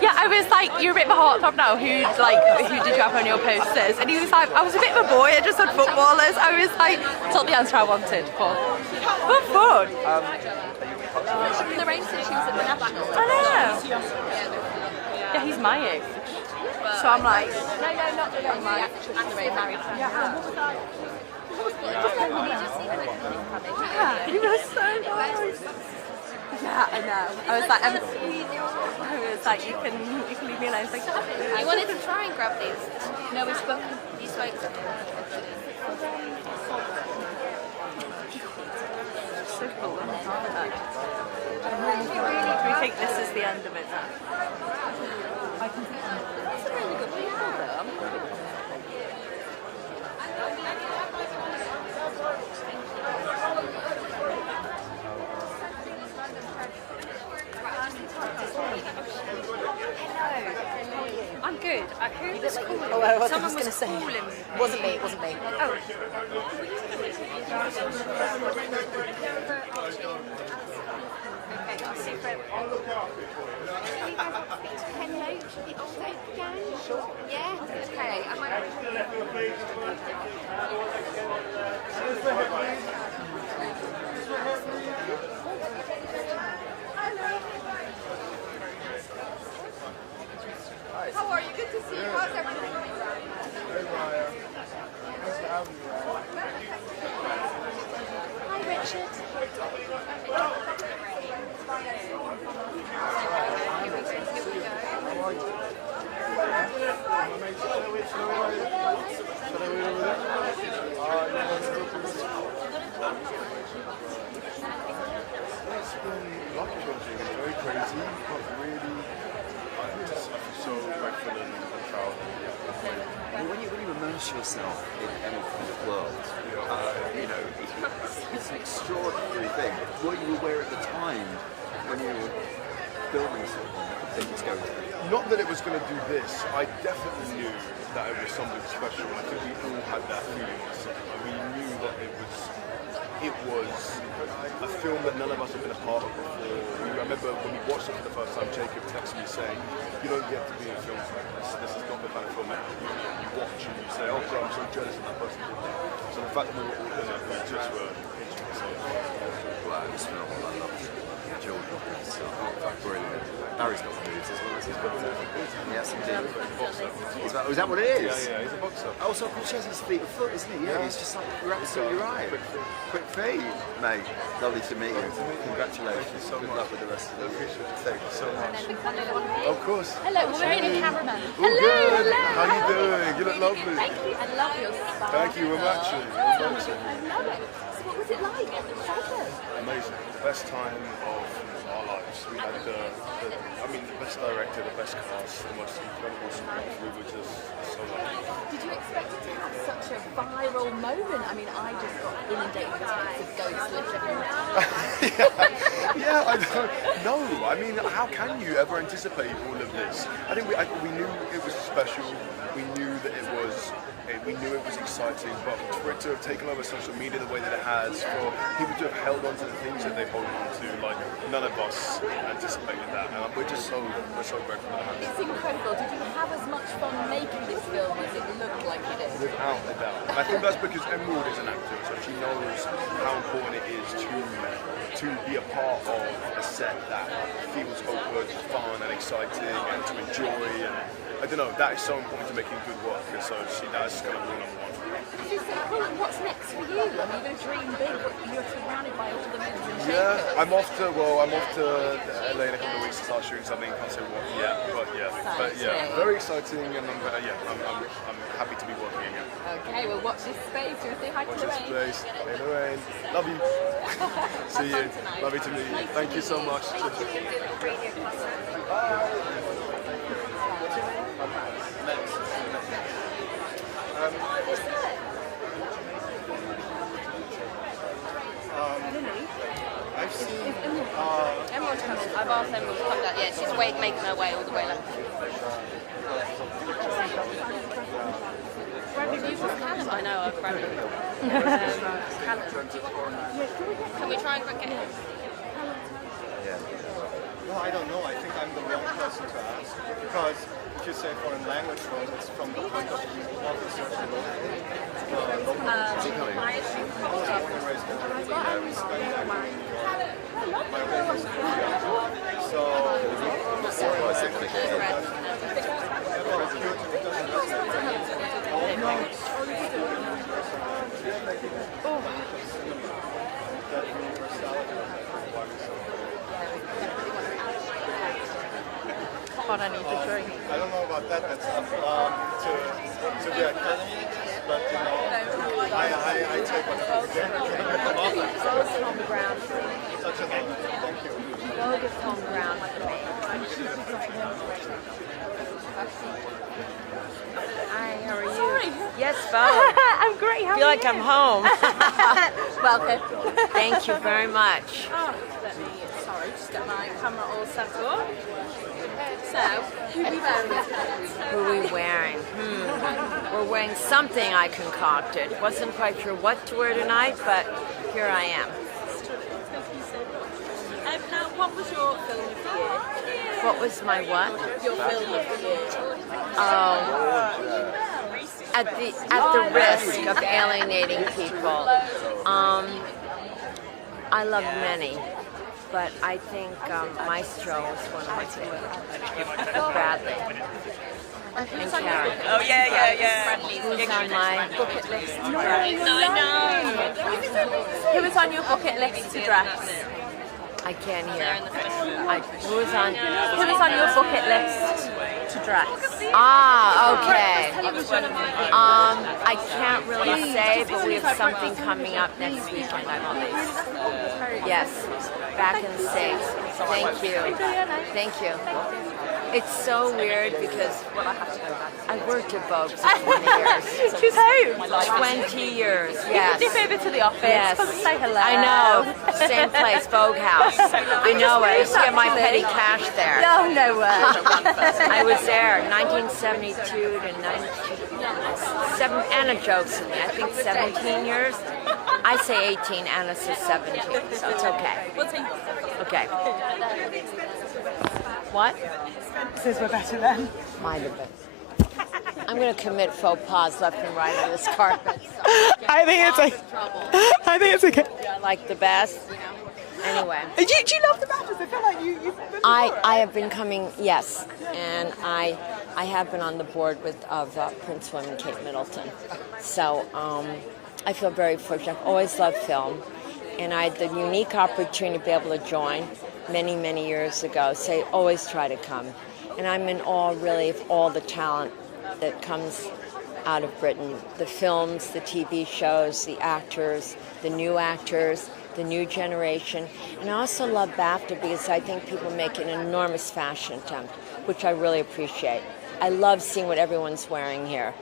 Yeah, I was like, you're a bit of a heartthrob now. Who did you have on your posters? And he was like, I was a bit of a boy. I just had footballers. I was like, told the answer I wanted. But fun. The rain said she was at the National. I know. Yeah, he's my age. So I'm like, No, not the young man. Actually married. yeah, he was so nice. Yeah, I know. I was like, you can leave me alone. Like, You wanted to try and grab these. No, you spoke to so cool. Do we think this is the end of it now? That's a really good people though. I'm good. Who was calling? Oh, I was Someone going to was say. calling me. Wasn't me. Oh. Okay, I'll see if the old days again? Sure. Yeah? Okay. I might... How are you? Good to see you. How's everything? Hey, Maya. Nice to have you. Hi, Richard. It's been life-changing and very crazy, but really, I feel so grateful and proud. When you immerse yourself in any kind of world, you know, it's an extraordinary thing. Were you aware at the time when you were building something that the thing was going to be? Not that it was going to do this. I definitely knew that it was something special. I think we all had that feeling on set. We knew that it was a film that none of us had been a part of before. I remember when we watched it for the first time, Jacob texted me saying, "You don't get to be in films like this. This is not the kind of film that you watch and you say, oh God, I'm so jealous of that person did that." So the fact that we were all in it was just interesting. Wow, this film, I loved it. Children, it's brilliant. Barry's got the moves as well as he's got the moves. Yes, indeed. Is that what it is? Yeah, he's a boxer. Oh, so of course he has his feet of foot, isn't he? Yeah, he's just like, you're absolutely right. Quick feet, mate. Lovely to meet you. Congratulations. Good luck with the rest of it. Thank you so much. Of course. Hello, we're in a cameraman. All good. How you doing? You look lovely. Thank you. I love your style. Thank you. We're matching. I love it. So what was it like? Amazing. The best time of our lives. We had the best director, the best cast, the most incredible script. We were just so lucky. Did you expect it to have such a viral moment? I mean, I just got inundated with texts of ghosts literally. Yeah, I don't know. I mean, how can you ever anticipate all of this? I think we knew it was special. We knew that it was exciting, but for it to have taken over social media the way that it has, for people to have held on to the things that they've held on to, like none of us anticipated that, and we're so grateful for that. It's incredible. Did you have as much fun making this film as it looked like you did? Without a doubt. And I think that's because Emerald is an actor, so she knows how important it is to be a part of a set that feels open, fun and exciting, and to enjoy. And I don't know, that is so important to making good work, and so that's kind of rule number one. What's next for you? I mean, you're going to dream big, but you're surrounded by all the moves and shakers. Yeah, I'm off to LA in a couple of weeks to start shooting something. Can't say what yet, but yeah, very exciting, and I'm happy to be working again. Okay, well, watch this space. You want to say hi to Watch this Lorraine? space. Hey Lorraine, love you. See you. Lovely to meet you. Thank you so much. I've seen Emerald's coming. I've asked Emerald to come down. Yeah, she's making her way all the way up. Bradley, you just Callum. I know, Bradley. Callum. Can we try and get him? No, I don't know. I think I'm the wrong person to ask. Because if you say foreign language film, it's from the point of view of the social What I need to drink. I don't know about that. That's up to the academy, but you know, I take whatever you get. Tom Brown. Such an honor. Thank you. Vogue of Tom Brown. Hi, how are you? Sorry. Yes, Vogue. I'm great. How I feel are like you? I'm home. Welcome. Thank you very much. Sorry, just get my camera all set up. So, who are we wearing today? Who are we wearing? We're wearing something I concocted. Wasn't quite sure what to wear tonight, but here I am. Thank you so much. Now, what was your film of the year? What was my what? Your film of the year. Oh. At the risk of alienating people, I love many, but I think Maestro was one of my favorites. Bradley. And Karen. Oh, yeah. Who's on my bucket list? Who was on your bucket list to dress? I can't hear. Who was on your bucket list to dress? Ah, okay. I can't really say, but we have something coming up next weekend, I believe. Yes, back in the States. Thank you. Thank you. It's so weird because I worked at Vogue for 20 years. She's home. 20 years, yes. You can dip over to the office. Yes. Come and say hello. I know. Same place, Vogue House. I know it. I used to get my petty cash there. Oh, no way. I was there 1972 to 19... Anna jokes with me. I think 17 years. I say 18, Anna says 17, so it's okay. Okay. What? Says we're better then. Might have been. I'm going to commit faux pas left and right on this carpet. So I think it's okay. I like the best, you know. Anyway. Do you love the Baftas? I feel like you've been I have been coming, yes, and I have been on the board of Prince William and Kate Middleton. So I feel very fortunate. I've always loved film, and I had the unique opportunity to be able to join many, many years ago. So I always try to come. And I'm in awe, really, of all the talent that comes out of Britain. The films, the TV shows, the actors, the new generation. And I also love BAFTA because I think people make an enormous fashion attempt, which I really appreciate. I love seeing what everyone's wearing here.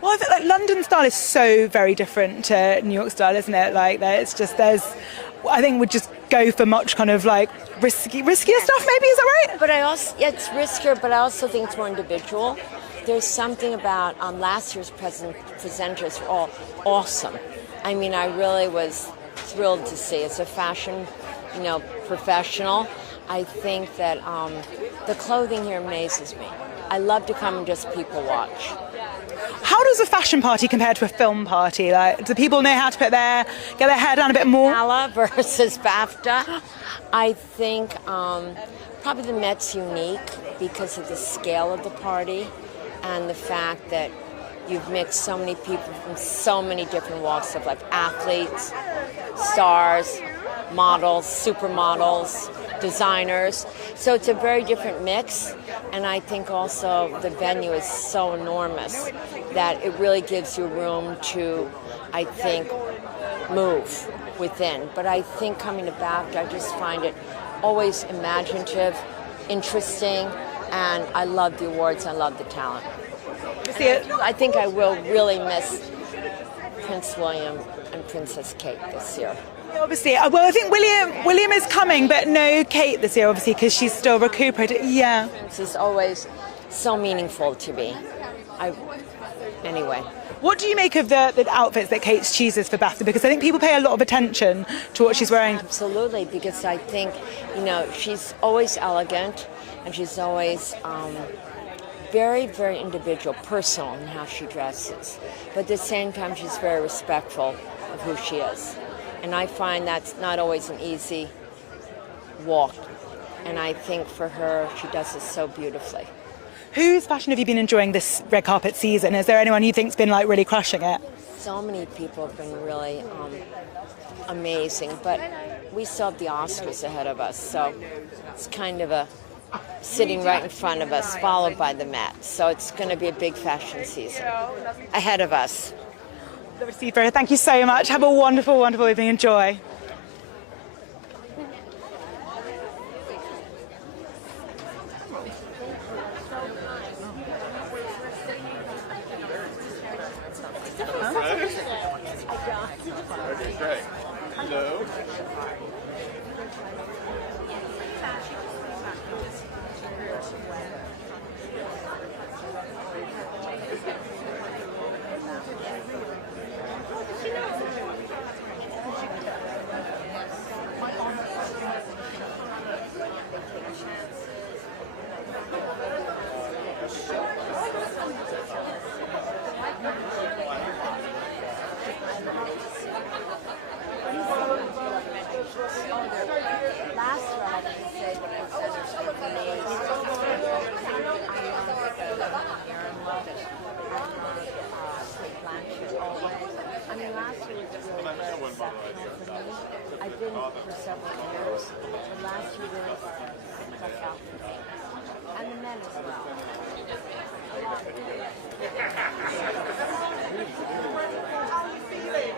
Well, I feel like London style is so very different to New York style, isn't it? Like, I think we'd just go for much kind of like riskier stuff, maybe, is that right? But it's riskier, but I also think it's more individual. There's something about last year's presenters were all awesome. I mean, I really was thrilled to see. As a fashion, professional, I think that the clothing here amazes me. I love to come and just people watch. How does a fashion party compare to a film party? Like, do people know how to get their hair down a bit more? Gala versus BAFTA. I think probably the Met's unique because of the scale of the party and the fact that you've mixed so many people from so many different walks of life: athletes, stars, models, supermodels, designers. So it's a very different mix, and I think also the venue is so enormous that it really gives you room to, I think, move within. But I think coming to BAFTA, I just find it always imaginative, interesting, and I love the awards, I love the talent. I think I will really miss Prince William and Princess Kate this year. Obviously, well, I think William is coming, but no Kate this year, obviously, because she's still recuperating. Yeah. Prince is always so meaningful to me. Anyway. What do you make of the outfits that Kate chooses for BAFTA? Because I think people pay a lot of attention to what she's wearing. Absolutely, because I think, she's always elegant, and she's always very, very individual, personal in how she dresses. But at the same time, she's very respectful of who she is. And I find that's not always an easy walk. And I think for her, she does it so beautifully. Whose fashion have you been enjoying this red carpet season? Is there anyone you think's been really crushing it? So many people have been really amazing, but we still have the Oscars ahead of us, so it's kind of sitting right in front of us, followed by the Met. So it's going to be a big fashion season ahead of us. Thank you so much. Have a wonderful, wonderful evening. Enjoy. Okay, great. Hello. Last year, I have to say that the center for me, Aaron loved it. Kate Blanchett always. I mean, last year was really very exceptional for me. I've been for several years, but last year really stuck out for me. And the men as well. How are you feeling?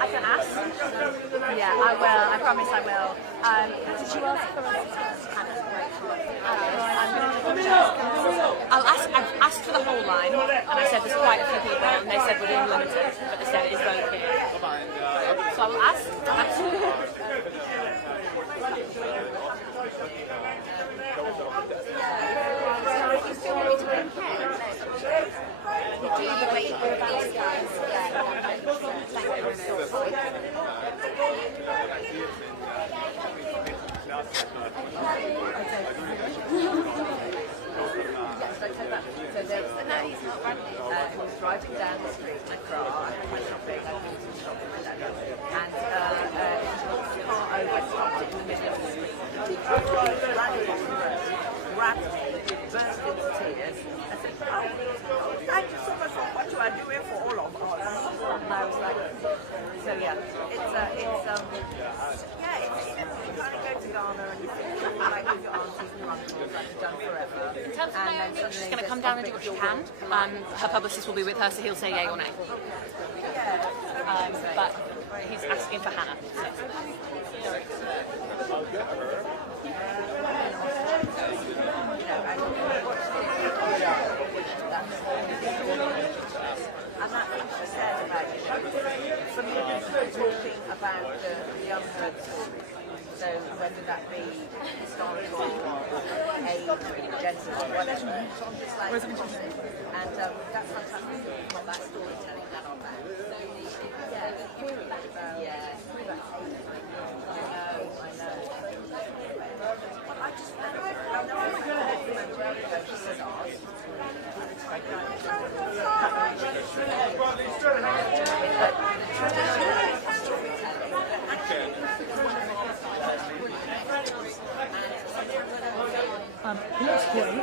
I can ask. Yeah, I will. I promise I will. Did you ask for us? I'll ask. I've asked for the whole line, and I said there's quite a few people, and they said within limited, but they said it is voting. So I will ask. You still want me to bring we do the wait for these guys. So there's the no, he's not running. He was driving down the street in a car. I had my shopping, I went to shop with my dad. And he walked the car over, stopped it in the middle of the street. He ran across the road, grabbed me, burst into tears. I said, oh, thank you so much for what you are doing for all of us. And I was like, so yeah, it's you kind of go to Ghana and you think like with your aunties and uncles like you've done forever. Tell Naomi she's going to come down and do what she can. Her publicist will be with her, so he'll say yay or nay. But he's asking for Hannah. And that's what she said about it. For me, talking about the young herd story. So whether that be historical or age, gender, whatever. So I'm just like, and that's fantastic. Got that storytelling that on that. So yeah, I know. But I just I know she says ours. He looks great.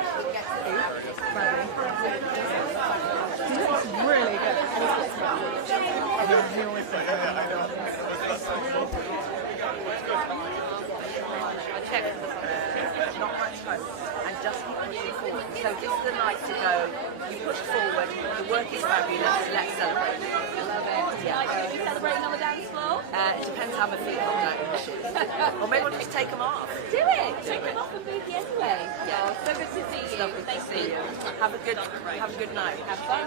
Bradley. He looks really good. Yeah, he always does. I checked not much hope and just keep pushing forward. So this is the night to go. You push forward. The work is fabulous. Let's celebrate. Love it. Yeah. Like, are you celebrating on the dance floor? It depends how my feet look like. Or maybe we'll just take them off. Do it. Take them off and move the anyway. Yeah. Oh, so good to see It's you. lovely to see you. Have a good night. Have fun.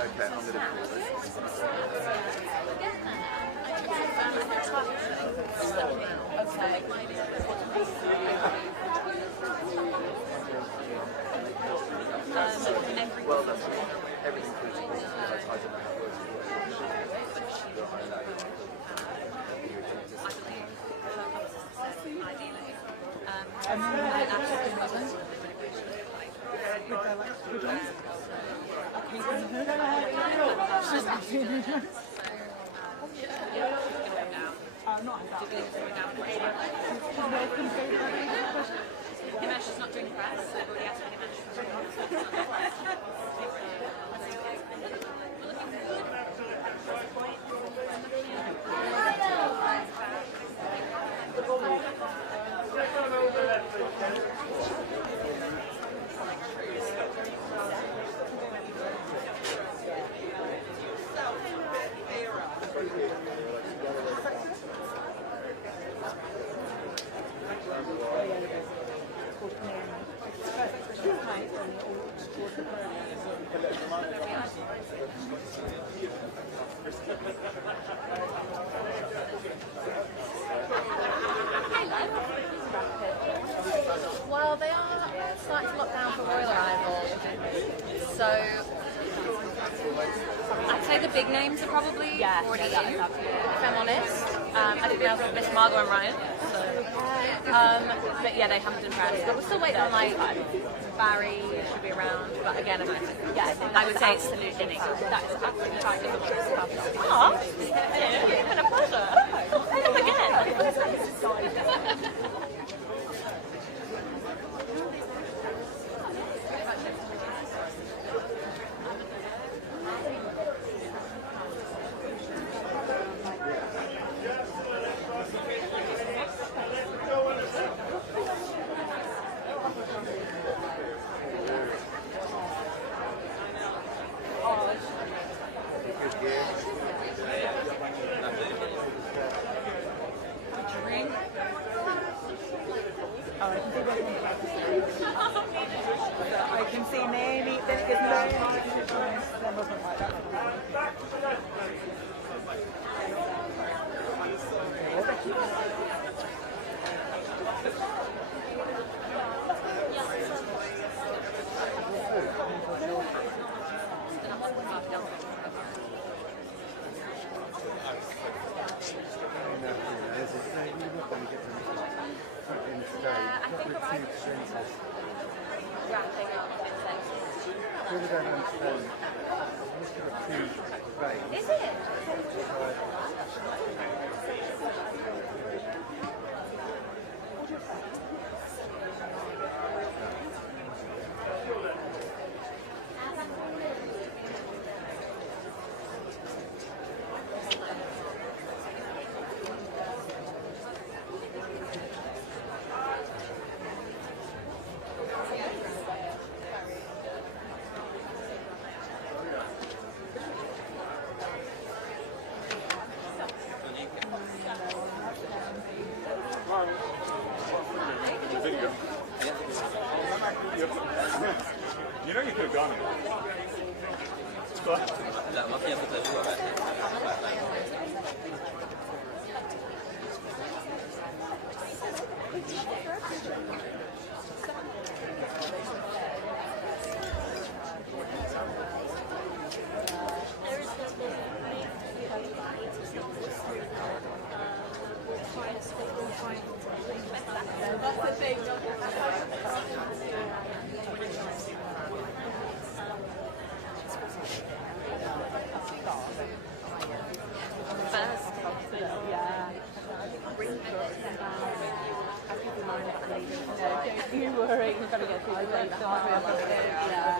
Okay, I'm going to call this. Well, that's everything includes I don't know how it works. Himesh is not doing press, so I've already asked Himesh. Well, they are starting to lock down for royal arrival, so I'd say the big names are probably already in, if I'm honest. I think we also missed Margot and Ryan. But yeah, they haven't done press. But we're still waiting on like Barry should be around. But again, I would say it's absolutely that is absolutely fabulous. Oh, it's been a pleasure. Come again. I can see Naomi, then it gets then wasn't like that. Is it? You know you could have gone. It's fun. That's the thing. Don't you worry, we've got to get through the day. Yeah.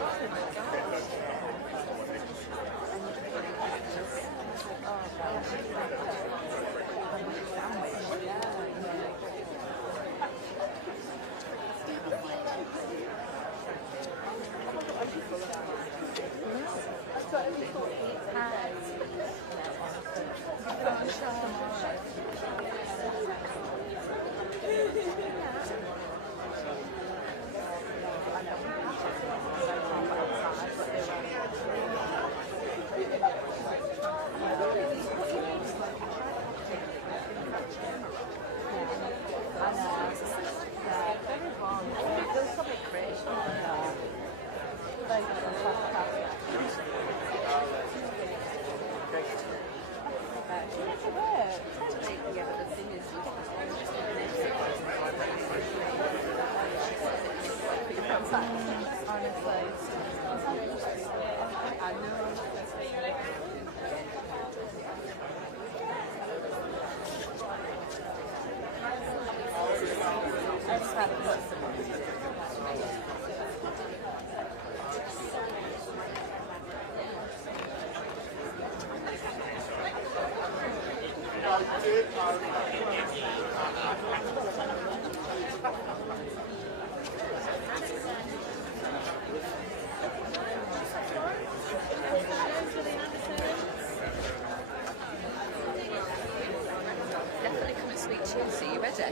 Definitely come and sweet Tuesday. You ready?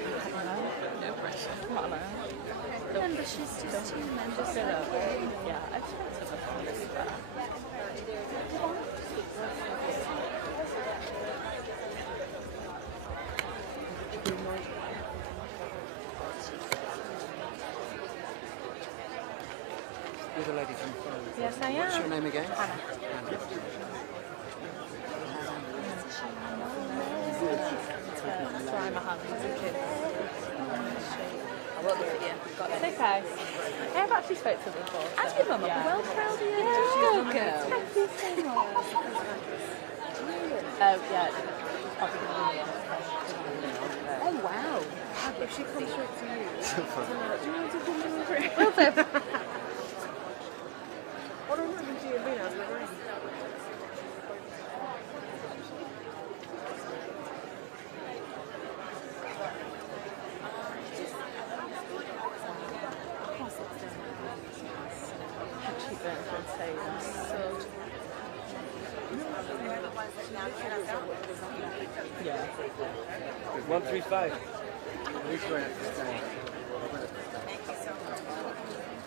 No pressure. Remember, she's just 2 members. Yeah, I've spoken to her. You're the lady from phone. Yes, I am. What's your name again? Hannah. Sorry, my hand was a kid. I won't look at you. It's okay. I've actually spoke to her before. And your mum, I'm well proud of you. Yeah, Go, girl. thank you so much. Oh, yeah, she's probably going to be here. Oh, wow. If she comes straight to you, do you want to come over? Will do. What am I going to do? Yeah. 135.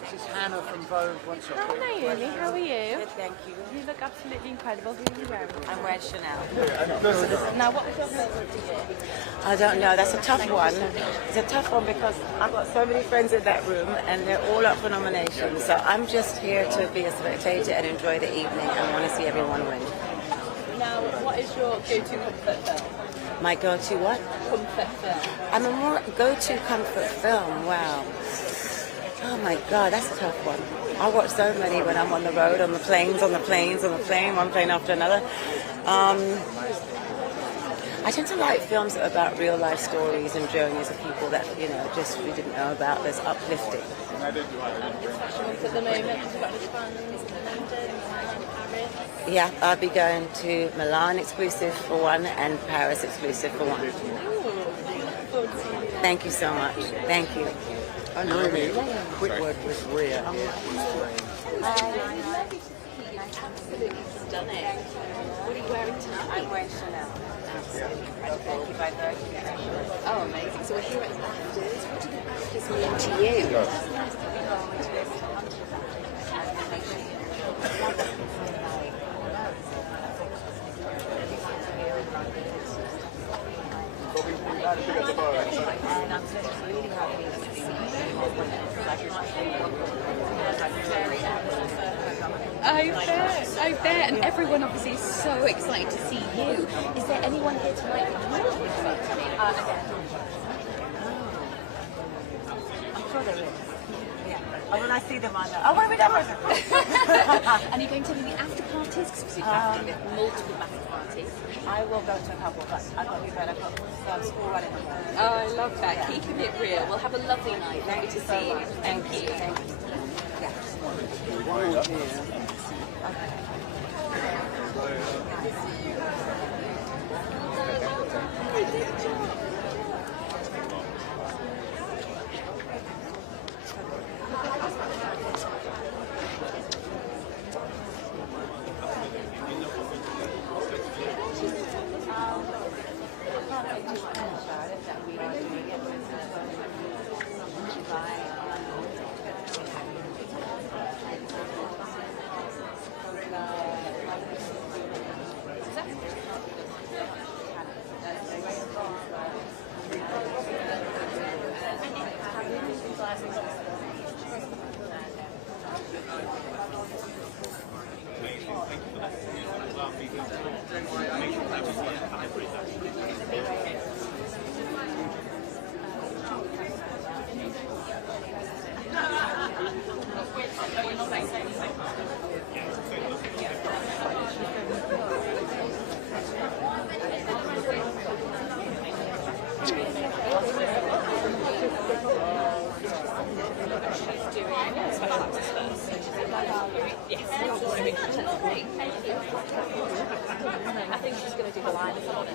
This is Hannah from Vogue. One second. Hi Naomi, how are you? Good, thank you. You look absolutely incredible. Who are you wearing? I'm wearing Chanel. Now, what was your favourite to you? I don't know. That's a tough one. It's a tough one because I've got so many friends in that room and they're all up for nominations. So I'm just here to be a spectator and enjoy the evening and want to see everyone win. Now, what is your go-to comfort film? My go-to what? Comfort film. I'm a more go-to comfort film. Wow. Oh my God, that's a tough one. I watch so many when I'm on the road, on the planes, on the plane, one plane after another. I tend to like films that are about real life stories and journeys of people that, you know, just we didn't know about. That's uplifting. At the moment, have you got any plans in London, Paris? Yeah, I'll be going to Milan exclusive for one and Paris exclusive for one. Thank you so much. Thank you. I know me. Quick word with Rhea. Absolutely stunning. What are you wearing tonight? I'm wearing Chanel. Absolutely incredible. Thank you, by Vogue. Oh, amazing. So we're here at Baftas. What do the Baftas mean to you? And I'm just really happy to see I bet, and everyone obviously is so excited to see you. Is there anyone here tonight that you would like to meet? I'm sure there is. Yeah. Oh, when I see them, I know. Oh, what are we doing? And are you going to any after parties? Because we've got multiple after parties. I will go to a couple, but I've got to be better. I've got school running. Oh, I love that. Yeah. Keeping it real. We'll have a lovely night. Lovely to see you. Thank you. Thank you. just think about it that we are doing it with July. I think she's going to do the line as well.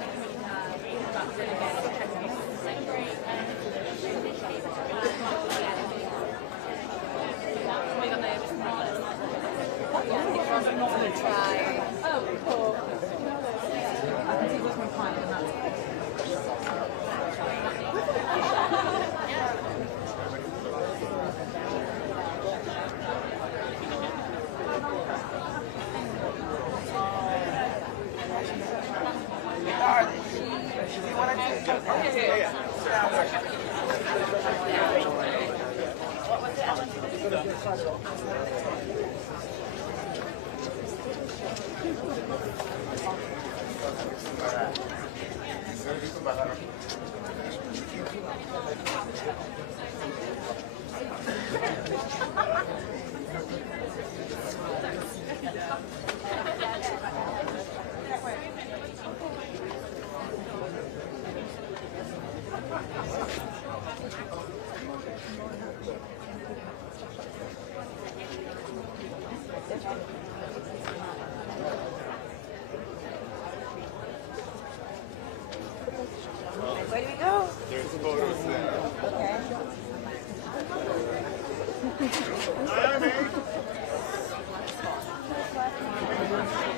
Where do we go? There's photos there. Okay. Naomi!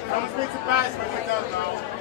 Don't speak to Bass when you're done now.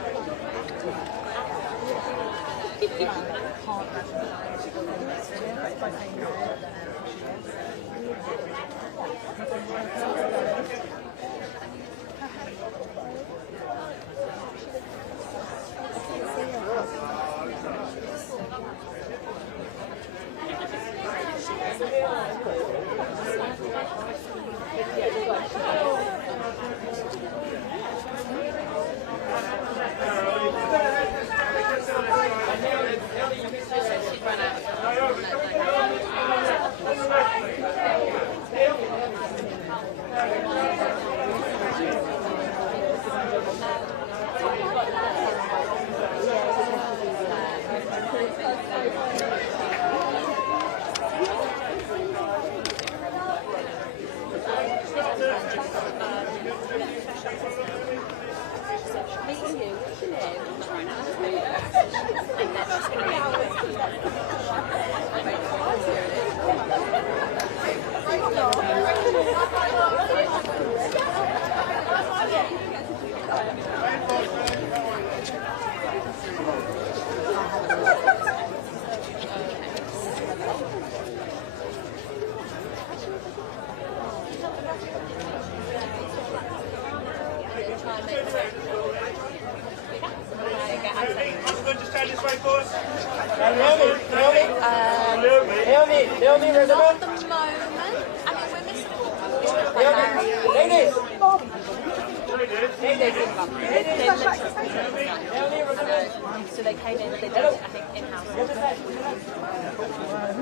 So they came in, they did, I think, in-house.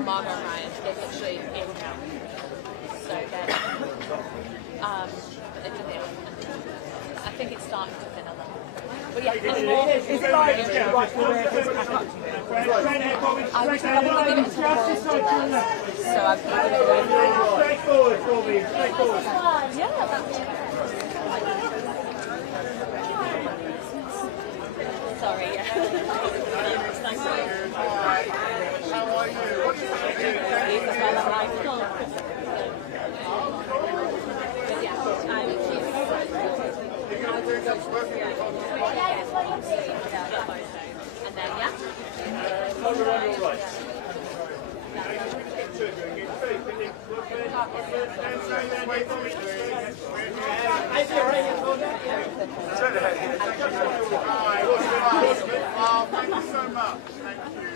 Margot and Ryan did literally in-house. So then, but they did it. I think it's starting to thin a little. But yeah, Is it like I would probably give it a couple so I've given it a Straightforward for me, straightforward. yeah, that's sorry. How are you? What And then, yeah. Oh, thank you so much. Thank you.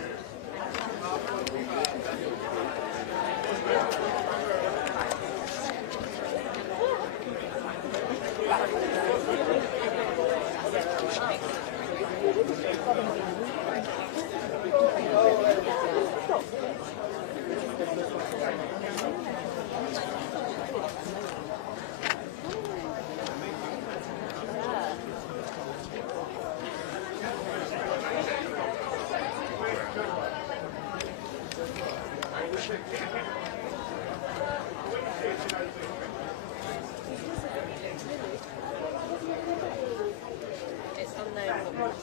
It's unknown.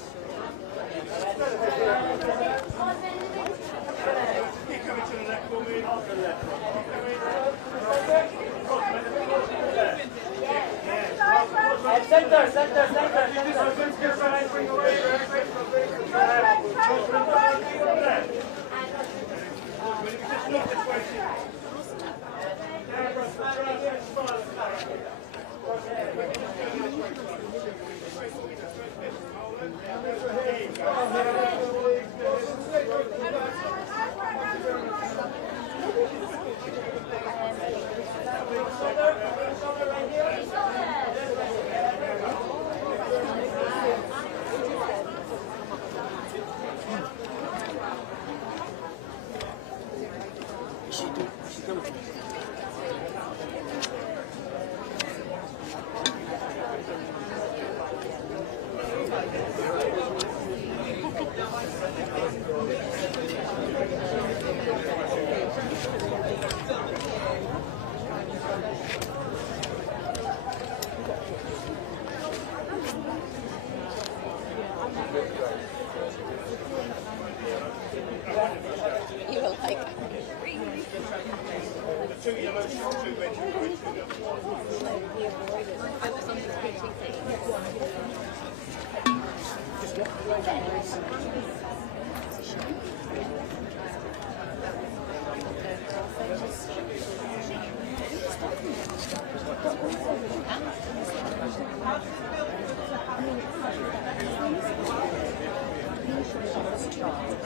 You will like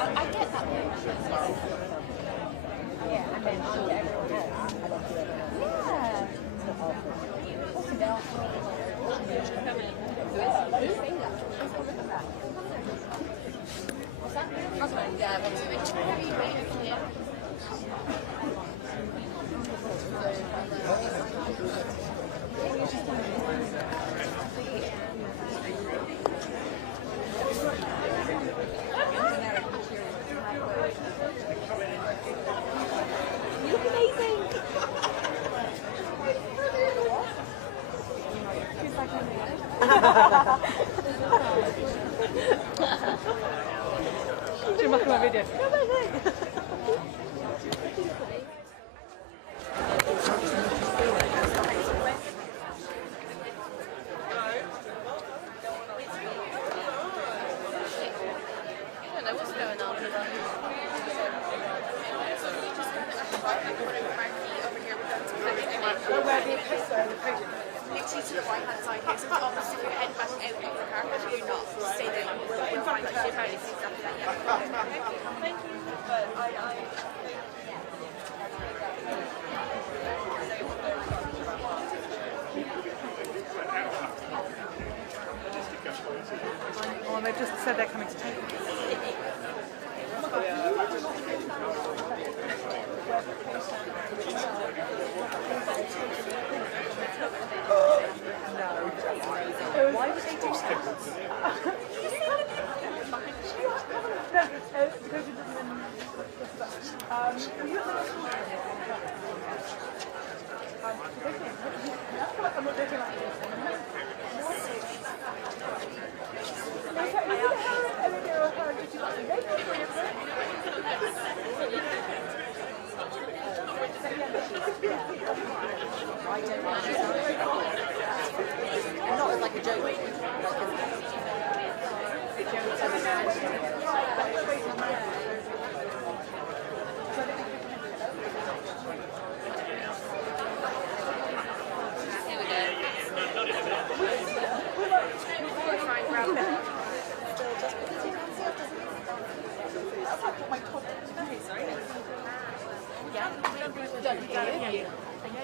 I get that. Yeah, and then show everyone else. You look amazing. Do you make my video? I don't know what's going on. Literally to the right hand side here, so it's almost if your head back out of the car, but you're not. Stay there, we'll find out if I see something like that. Thank you. But I Oh, they've just said they're coming to take it. Why would they do Not like a joke.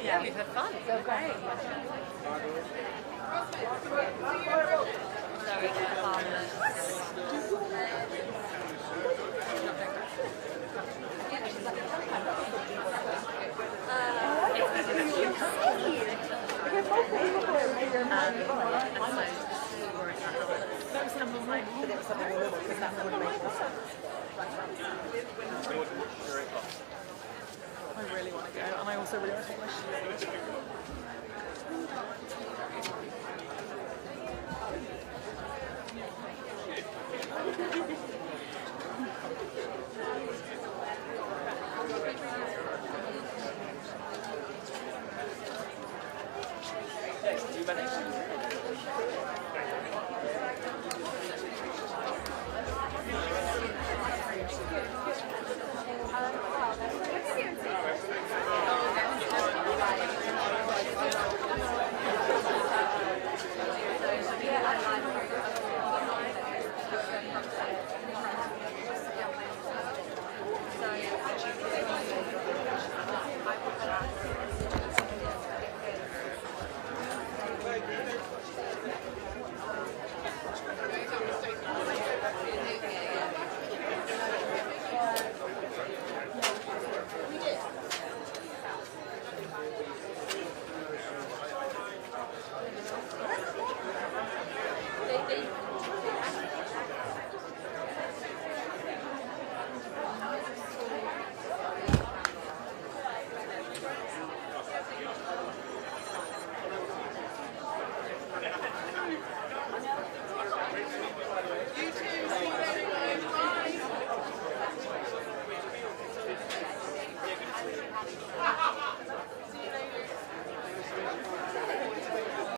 Yeah, we've had fun. So great. Very harmless. That was number one, but it was something normal because that would make more sense. I really want to go, and I also really want to take my shoes.